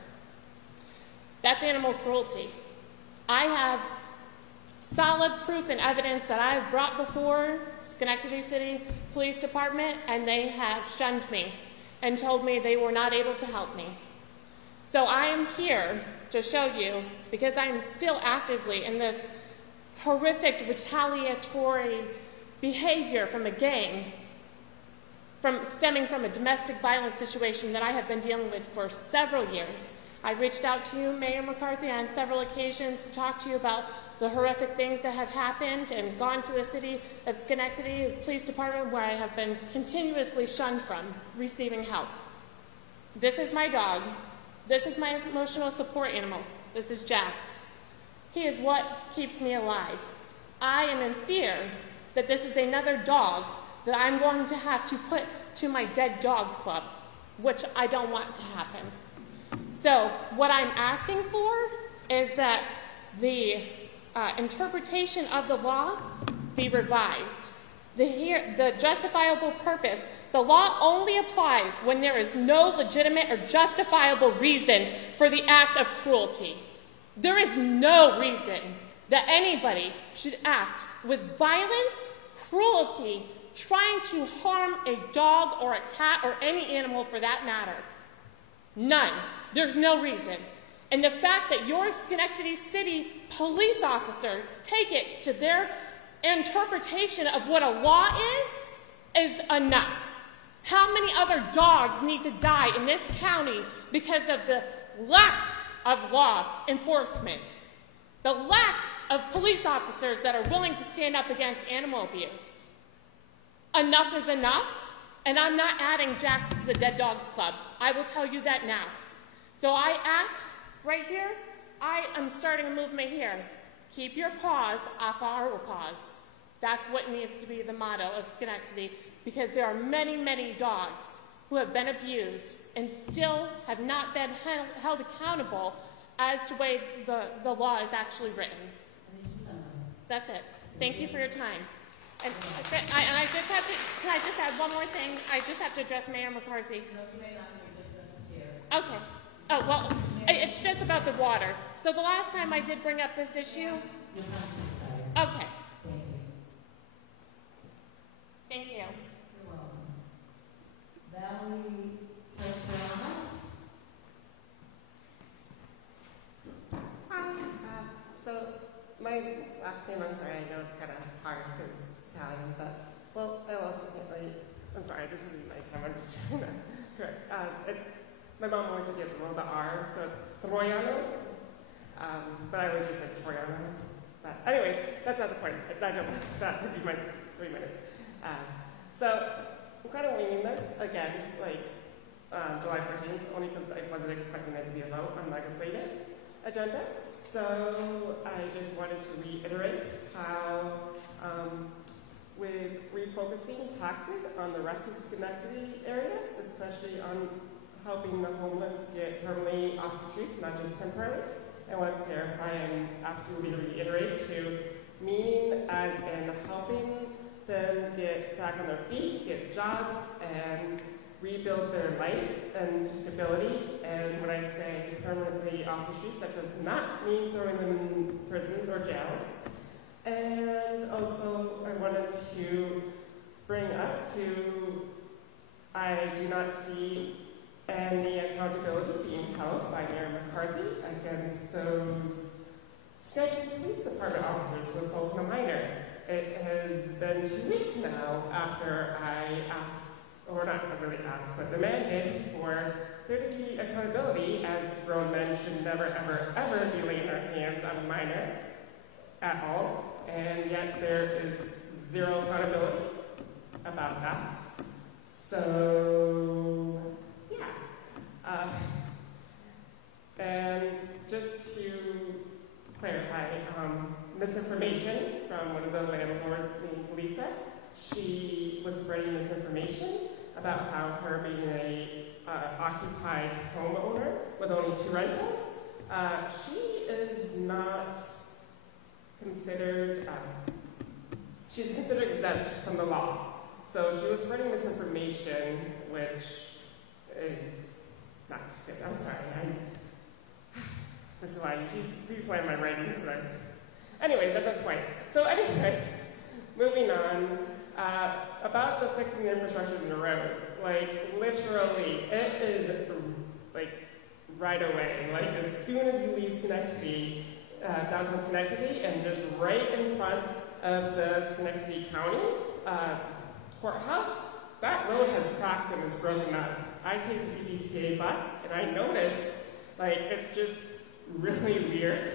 That's animal cruelty. I have solid proof and evidence that I've brought before Schenectady City Police Department, and they have shunned me and told me they were not able to help me. So I am here to show you, because I am still actively in this horrific retaliatory behavior from a gang, stemming from a domestic violence situation that I have been dealing with for several years. I reached out to you, Mayor McCarthy, on several occasions to talk to you about the horrific things that have happened, and gone to the city of Schenectady Police Department, where I have been continuously shunned from receiving help. This is my dog. This is my emotional support animal. This is Jax. He is what keeps me alive. I am in fear that this is another dog that I'm going to have to put to my dead dog club, which I don't want to happen. So what I'm asking for is that the interpretation of the law be revised. The justifiable purpose, the law only applies when there is no legitimate or justifiable reason for the act of cruelty. There is no reason that anybody should act with violence, cruelty, trying to harm a dog or a cat or any animal for that matter. None. There's no reason. And the fact that your Schenectady City police officers take it to their interpretation of what a law is enough. How many other dogs need to die in this county because of the lack of law enforcement? The lack of police officers that are willing to stand up against animal abuse. Enough is enough, and I'm not adding Jax to the Dead Dogs Club. I will tell you that now. So I act right here. I am starting a movement here. Keep your paws off our paws. That's what needs to be the motto of Schenectady, because there are many, many dogs who have been abused and still have not been held accountable as to the way the law is actually written. That's it. Thank you for your time. And I just have to, can I just add one more thing? I just have to address Mayor McCarthy. No, you may not be business here. Okay. Oh, well, it's just about the water. So the last time I did bring up this issue. Okay. Thank you. You're welcome. Valerie Trotterano. Hi. So my last name, I'm sorry, I know it's kind of hard because Italian, but, well, I also can't really, I'm sorry, this isn't my time, I'm just trying to correct. My mom always said you have to roll the R, so it's Troiano, but I always just said Troiano. But anyways, that's not the point. That would be my 3 minutes. So I'm kind of winging this again, like July 14th, only because I wasn't expecting there to be a vote on legislative agenda. So I just wanted to reiterate how with refocusing taxes on the rest of Schenectady areas, especially on helping the homeless get permanently off the streets, not just temporarily. I want to clarify and absolutely reiterate to meaning as in helping them get back on their feet, get jobs, and rebuild their life into stability. And when I say permanently off the streets, that does not mean throwing them in prisons or jails. And also, I wanted to bring up I do not see any accountability being held by Mayor McCarthy against those Schenectady Police Department officers who assaulted a minor. It has been 2 weeks now after I asked, or not really asked, but demanded for there to be accountability, as grown men should never, ever, ever be laying their hands on a minor at all, and yet there is zero accountability about that. So, yeah. And just to clarify, misinformation from one of the landlords named Lisa. She was spreading misinformation about how her being a occupied homeowner with only 2 rentals. She is not considered, she's considered exempt from the law. So she was spreading misinformation, which is not good. I'm sorry. This is why I keep replaying my writings, but anyways, that's the point. So anyways, moving on, about the fixing the infrastructure in the roads. Like, literally, it is, like, right away. Like, as soon as you leave Schenectady, downtown Schenectady, and just right in front of the Schenectady County courthouse, that road has cracks and is broken up. I take the CPTA bus, and I notice, like, it's just really weird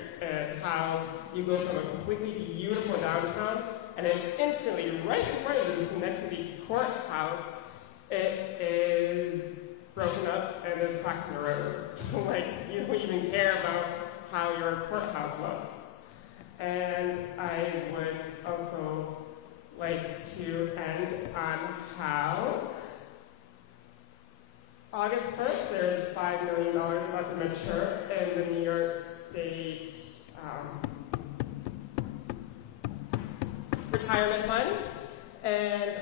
how you go from a completely beautiful downtown, and then instantly, right in front of the Schenectady courthouse, it is broken up and there's cracks in the road. So, like, you don't even care about how your courthouse looks. And I would also like to end on how August 1st, there's $5 million about to mature in the New York State Retirement Fund. And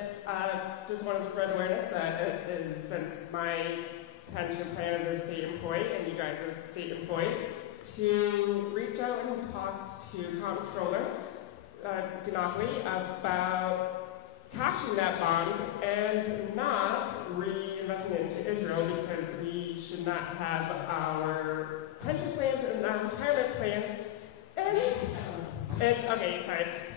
just want to spread awareness that it is, since my pension plan is a state employee and you guys as state employees, to reach out and talk to Comptroller Dinopoli about cashing that bond and not reinvesting it into Israel, because we should not have our pension plans and our retirement plans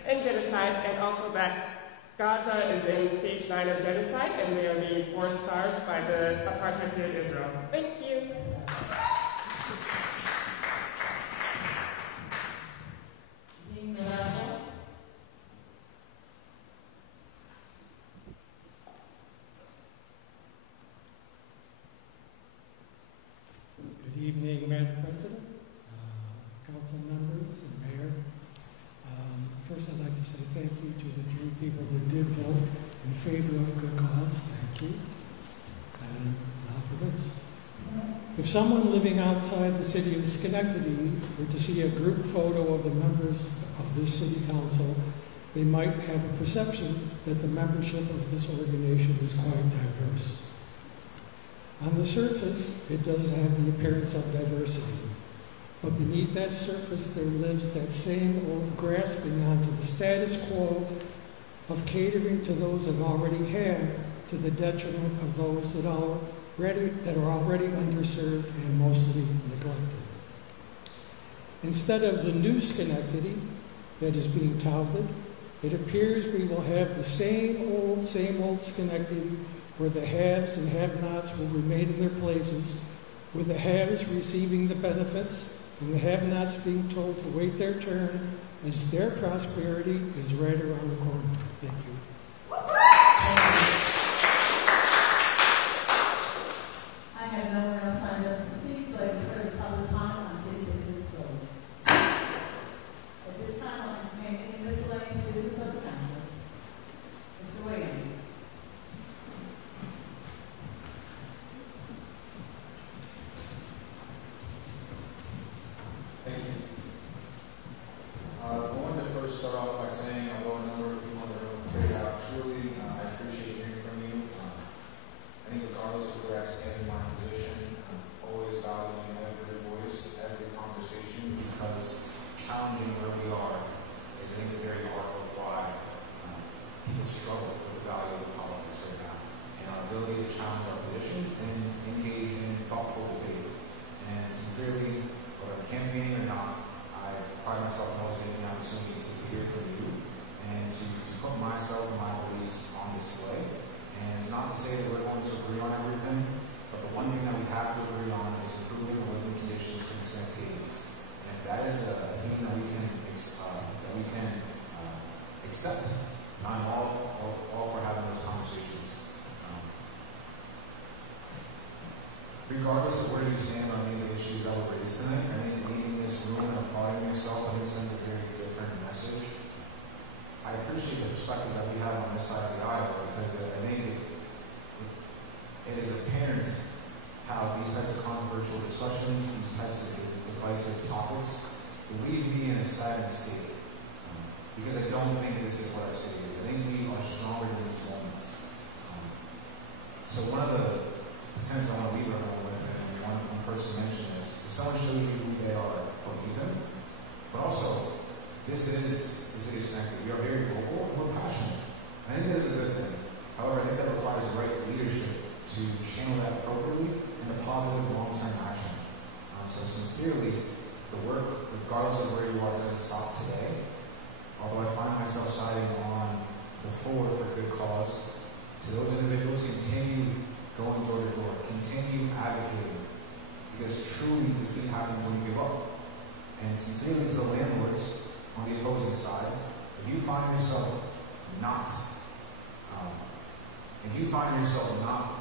and genocide, and also that Gaza is in stage 9 of genocide and they are being forced starved by the apartheid state of Israel. Thank you. Good evening, Madam President, council members, and Mayor. First, I'd like to say thank you to the 3 people that did vote in favor of a good cause. Thank you. And now for this. If someone living outside the city of Schenectady were to see a group photo of the members of this city council, they might have a perception that the membership of this organization is quite diverse. On the surface, it does have the appearance of diversity. But beneath that surface, there lives that same old grasping onto the status quo of catering to those that already have, to the detriment of those that are already underserved and mostly neglected. Instead of the new Schenectady that is being touted, it appears we will have the same old Schenectady, where the haves and have-nots will remain in their places, with the haves receiving the benefits and the have-nots being told to wait their turn, as their prosperity is right around the corner. Thank you. I have no one else signed up to speak, so I declare the public comment on city business closed. At this time, I'll entertain any miscellaneous business of the council. Mr. Williams. Thank you. I wanted to first start off by saying, although a number of people in the room regardless of where you stand on any of the issues that were raised tonight, I think leaving this room and applauding yourself, I think sends a very different message. I appreciate the perspective that we have on this side of the aisle because I think it is apparent how these types of controversial discussions, these types of divisive topics, leave me in a saddened state. Because I don't think this is what our city is. I think we are stronger than these moments. So one of the tenets I want to leave everyone with, and one person mentioned this, if someone shows you who they are, believe them. But also, this is the city of Schenectady. We are very vocal and we're passionate. I think that is a good thing. However, I think that requires the right leadership to channel that appropriately and a positive long-term action. So sincerely, the work, regardless of where you are, doesn't stop today. Although I find myself siding on the forward for good cause, to those individuals, continue going door to door, continue advocating, because truly defeat happens when you give up. And sincerely to the landlords on the opposing side, if you find yourself not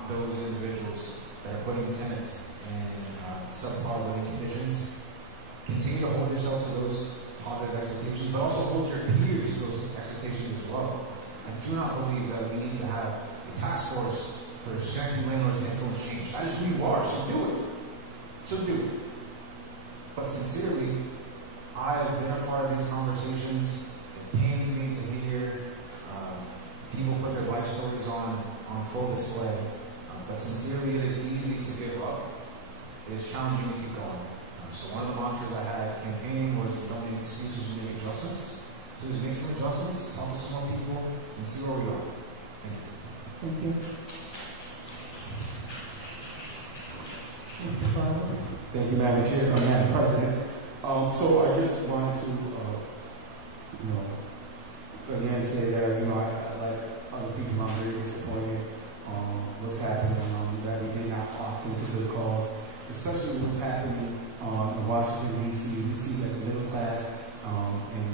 those individuals that are putting tenants in subpar living conditions, continue to hold yourself to those positive expectations, but also hold your peers to those expectations as well. I do not believe that we need to have a task force for Schenectady landlords to influence change. That is who you are, so do it. So do it. But sincerely, I have been a part of these conversations. It pains me to hear people put their life stories on full display. But sincerely, it is easy to give up. It is challenging to keep going. So one of the mantras I had campaigning was, we don't make excuses, we make adjustments. So just make some adjustments, talk to some more people, and see where we are. Thank you. Thank you. Mr. Barber. Thank you, Madam Chair, Madam President. So I just wanted to, again say that, I like other people, I'm very disappointed what's happening, that we did not opt into good cause, especially what's happening in Washington, D.C. We see that the middle class and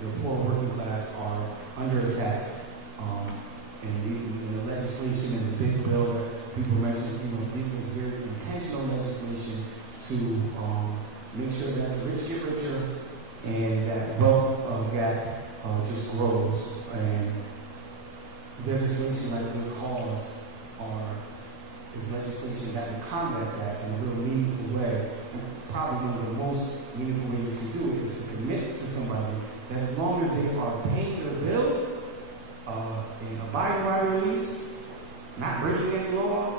the poor working class are under attack. And the legislation and the big bill that people mentioned, this is very intentional legislation to make sure that the rich get richer and that wealth gap just grows. And legislation like good cause is legislation that will combat that in a real meaningful way. And probably one of the most meaningful ways you can do it is to commit to somebody that as long as they are paying their bills, and abiding by their lease, not breaking any laws,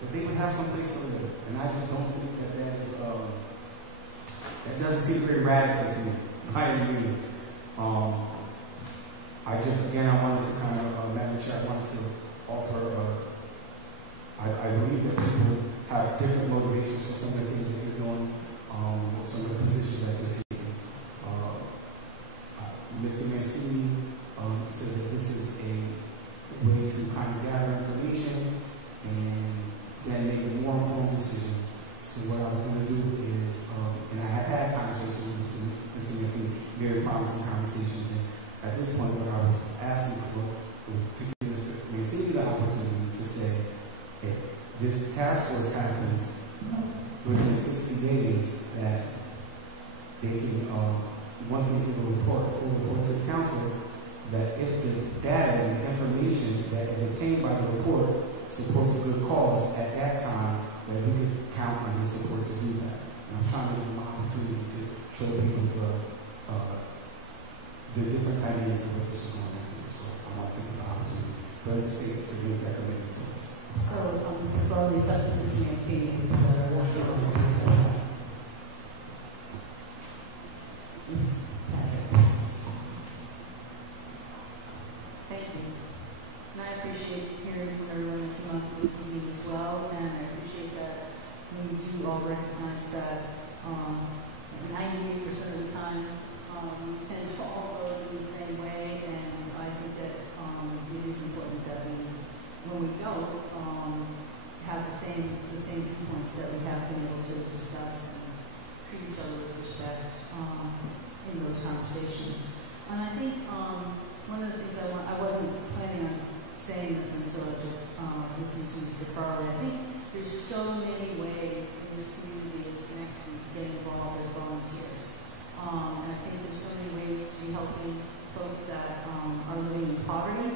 that they would have some place to live. And I just don't think that is, that doesn't seem very radical to me, by any means. I wanted to kind of, Madam Chair, I wanted to offer, I believe that people have different motivations for some of the things that they're doing, or some of the positions that they're taking. Mr. Mancini says that this is a way to kind of gather information and then make a more informed decision. So what I was going to do is, and I have had conversations with Mr. Mancini, very promising conversations, and at this point what I was asking for was to give Mr. Mancini the opportunity to say, if this task force happens within 60 days, that they can, once they give a full report to the council, that if the data and the information that is obtained by the report supports a good cause at that time, that we could count on his support to do that. And I'm trying to give him an opportunity to show people the different dynamics of what this is going into. So I want to give an opportunity for him to make that commitment to us. So, Mr. Farley, it's up to Mr. Mancini as to whether what he wants to say. Ms. Patrick. Thank you. And I appreciate hearing from everyone that came up this evening as well, and I appreciate that we do all recognize that 98% of the time we tend to all vote in the same way, and I think that it is important that we, when we don't, have the same viewpoints that we have been able to discuss and treat each other with respect in those conversations. And I think one of the things I wasn't planning on saying this until I just listened to Mr. Farley. I think There's so many ways in this community of Schenectady to get involved as volunteers. And I think there's so many ways to be helping folks that are living in poverty.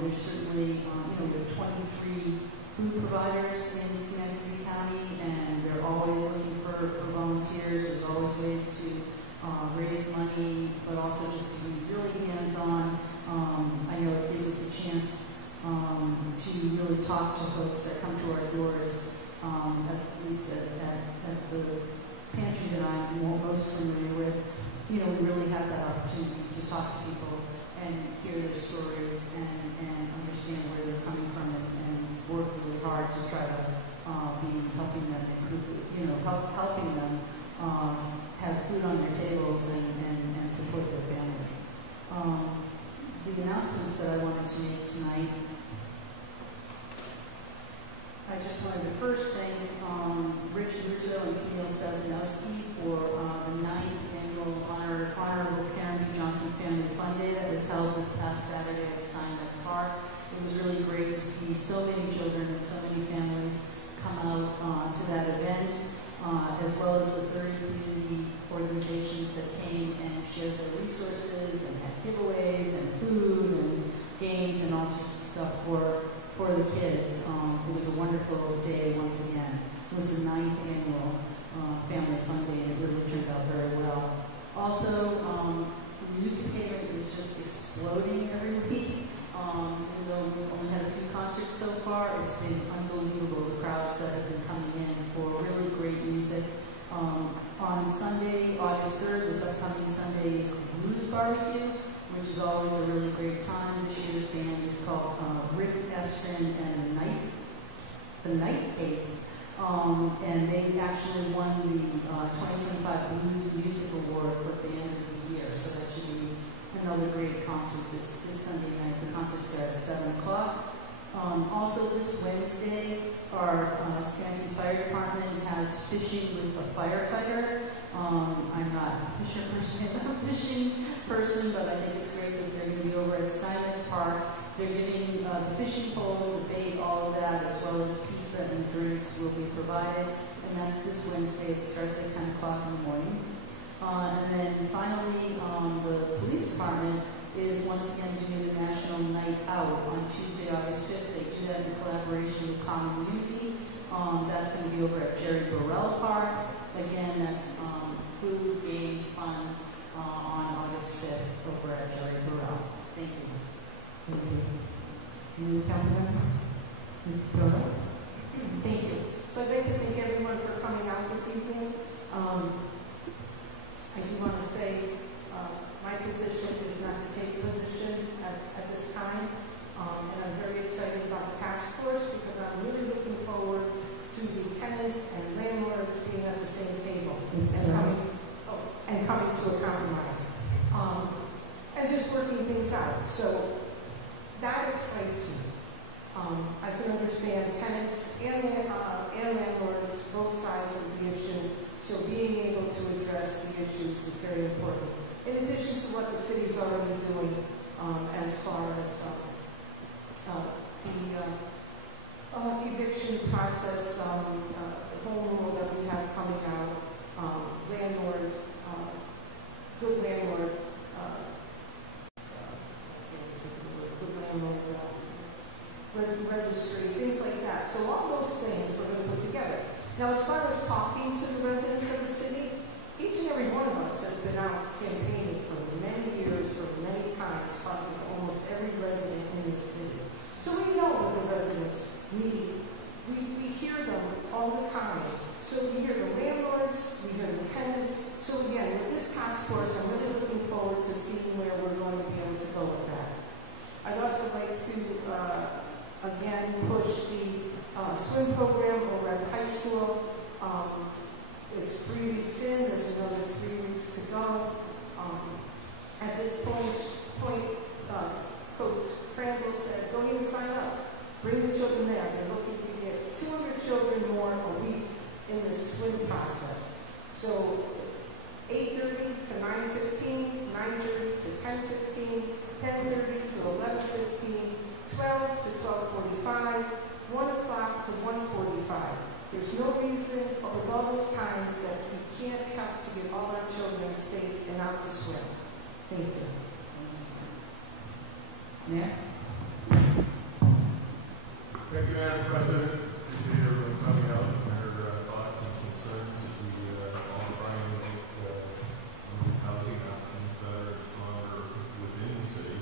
There's certainly, we have 23 food providers in Schenectady County, and they're always looking for volunteers. There's always ways to raise money, but also just to be really hands-on. I know it gives us a chance to really talk to folks that come to our doors, at least at the pantry that I'm most familiar with. We really have that opportunity to talk to people and hear their stories and understand where they're coming from and work really hard to try to be helping them improve, helping them have food on their tables and support their families. The announcements that I wanted to make tonight, I just wanted to first thank Rich Russo and Camille Sazanowski for the 9th annual Honorable Karen B. Johnson Family Fun Day that was held this past Saturday at Steinmetz Park. It was really great to see so many children and so many families come out to that event, as well as the 30 community organizations that came and shared their resources and had giveaways and food and games and all sorts of stuff for the kids. It was a wonderful day once again. It was the 9th annual Family Fun Day, and it really turned out very well. Also, music payment is just exploding every week. Even though we've only had a few concerts so far, it's been unbelievable, the crowds that have been coming in for really great music. On Sunday, August 3rd, this upcoming Sunday, is the Blues Barbecue, which is always a really great time. This year's band is called Rick Estrin and the Nightgates. And they actually won the 2025 Blues Music Award for Band of the Year, so that should be another great concert this Sunday night. The concerts are at 7 o'clock. Also this Wednesday, our Schenectady Fire Department has fishing with a firefighter. I'm not a fishing person, but I think it's great that they're going to be over at Steinmetz Park. They're getting the fishing poles, the bait, all of that, as well as pizza and drinks will be provided. And that's this Wednesday. It starts at 10 o'clock in the morning. And then finally, the police department is once again doing the National Night Out on Tuesday, August 5th. They do that in collaboration with Common Unity. That's going to be over at Jerry Burrell Park. Again, that's food, games, fun on August 5th over at Jerry Burrell. Thank you. Thank you. Any council members? Mr. Turner? Thank you. So I'd like to thank everyone for coming out this evening. I do want to say my position is not to take a position at this time. And I'm very excited about the task force because I'm really looking forward to the tenants and landlords being at the same table and coming to a compromise. And just working things out. So that excites me. I can understand tenants and landlords, both sides of the issue, so being able to address the issues is very important. In addition to what the city's already doing as far as the eviction process, the home rule that we have coming out, landlord, good landlord, registry, things like that. So all those things we're going to put together. Now, as far as talking to the residents of the city, each and every one of us has been out campaigning for many years, for many times, talking to almost every resident in the city. So we know what the residents need. We hear them all the time. So we hear the landlords, we hear the tenants. So again, with this task force, I'm really looking forward to seeing where we're going to be able to go with that. I'd also like to, again, push the swim program over at the high school. It's 3 weeks in, there's another 3 weeks to go. At this point, Coach Crandall said, don't even sign up. Bring the children there. They're looking to get 200 children more a week in the swim process. So it's 8:30 to 9:15, 9:30 to 10:15, 10:30 to 11:15, 12 to 12:45, 1 o'clock to 1:45. can't help to get all our children safe and out to swim. Thank you. Mayor? Thank you, Madam President. Appreciate everyone coming out and their thoughts and concerns as we all try and make some of the housing options better and stronger within the city.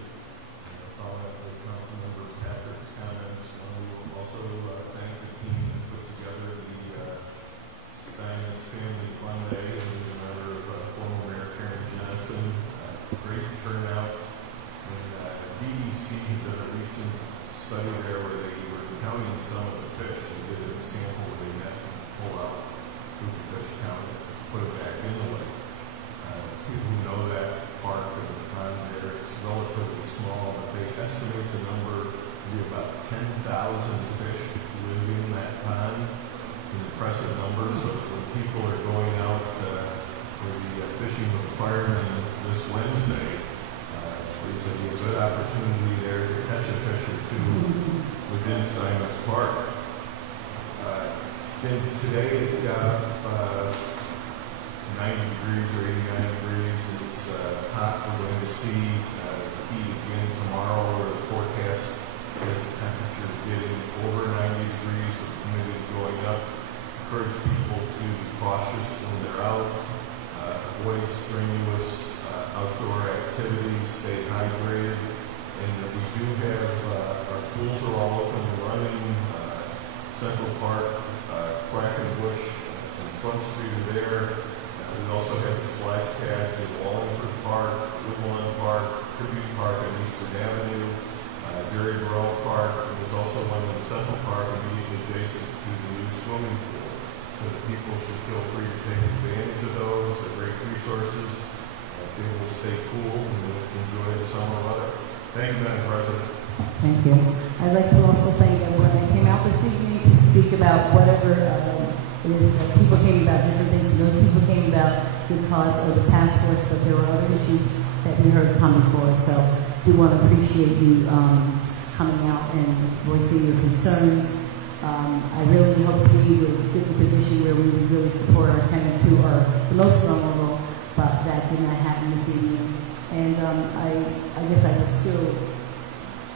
Follow up with Councilmember Patrick's comments. I will also thank the team that put together the Steinmetz Family Fun Day in honor of former Mayor Karen Johnson. Great turnout. And DEC did a recent study there where they were counting some of the fish. They did a sample where they had to pull out who the fish counted, put it back in the lake. People who know that park and the pond there, it's relatively small, but they estimate the number to be about 10,000 fish live in that pond. It's an impressive number, so when people are going out for the fishing with the firemen this Wednesday, there's going to be a good opportunity there to catch a fish or two within Steinmetz Park. Then today it got up 90 degrees or 89 degrees. It's hot. We're going to see heat again tomorrow, or the forecast has the temperature getting over 90 degrees with the humidity going up. Encourage people to be cautious when they're out. Avoid strenuous outdoor activities, stay hydrated, and we do have our pools are all open and running. Central Park, Quackenbush, and Front Street are there. We also have the splash pads in Wallingford Park, Woodlawn Park, Tribute Park, and Eastern Avenue, Jerry Burrell Park, and there's also one in Central Park immediately adjacent to the new swimming pool. So that people should feel free to take advantage of those. They're great resources. People will stay cool and enjoy the summer weather. Thank you, Madam President. Thank you. I'd like to also thank everyone that came out this evening to speak about whatever it is that people came about, different things. And those people came about because of the task force, but there were other issues that we heard coming forward. So I do want to appreciate you coming out and voicing your concerns. I really hope to be in a position where we would really support our tenants who are the most vulnerable, but that did not happen this evening. And I guess I will still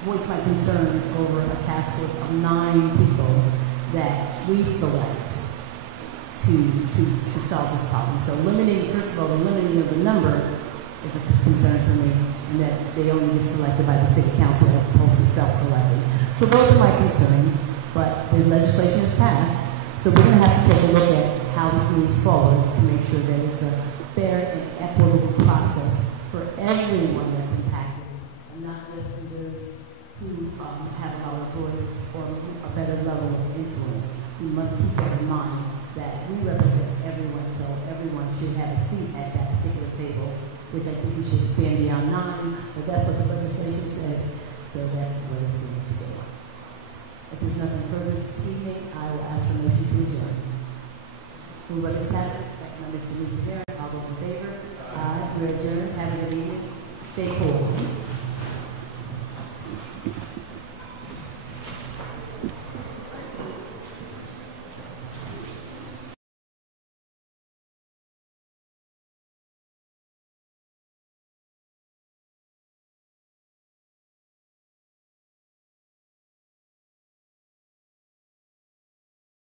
voice my concerns over a task force of 9 people that we select to solve this problem. So first of all, the limiting of the number is a concern for me, and that they only get selected by the city council as opposed to self-selecting. So those are my concerns, but the legislation is passed, so we're going to have to take a look at how this moves forward to make sure that it's a fair and equitable process for everyone that's impacted, and not just for those who have a louder voice or a better level of influence. We must keep that in mind, that we represent everyone, so everyone should have a seat at that particular table, which I think we should expand beyond 9, but that's what the legislation says, so that's what it's going to be. If there's nothing further this evening, I will ask for a motion to adjourn. Moved by Ms. Patrick, second by Mr. Lucifer. All those in favor? Aye. We're adjourned. Have a good evening. Stay cool.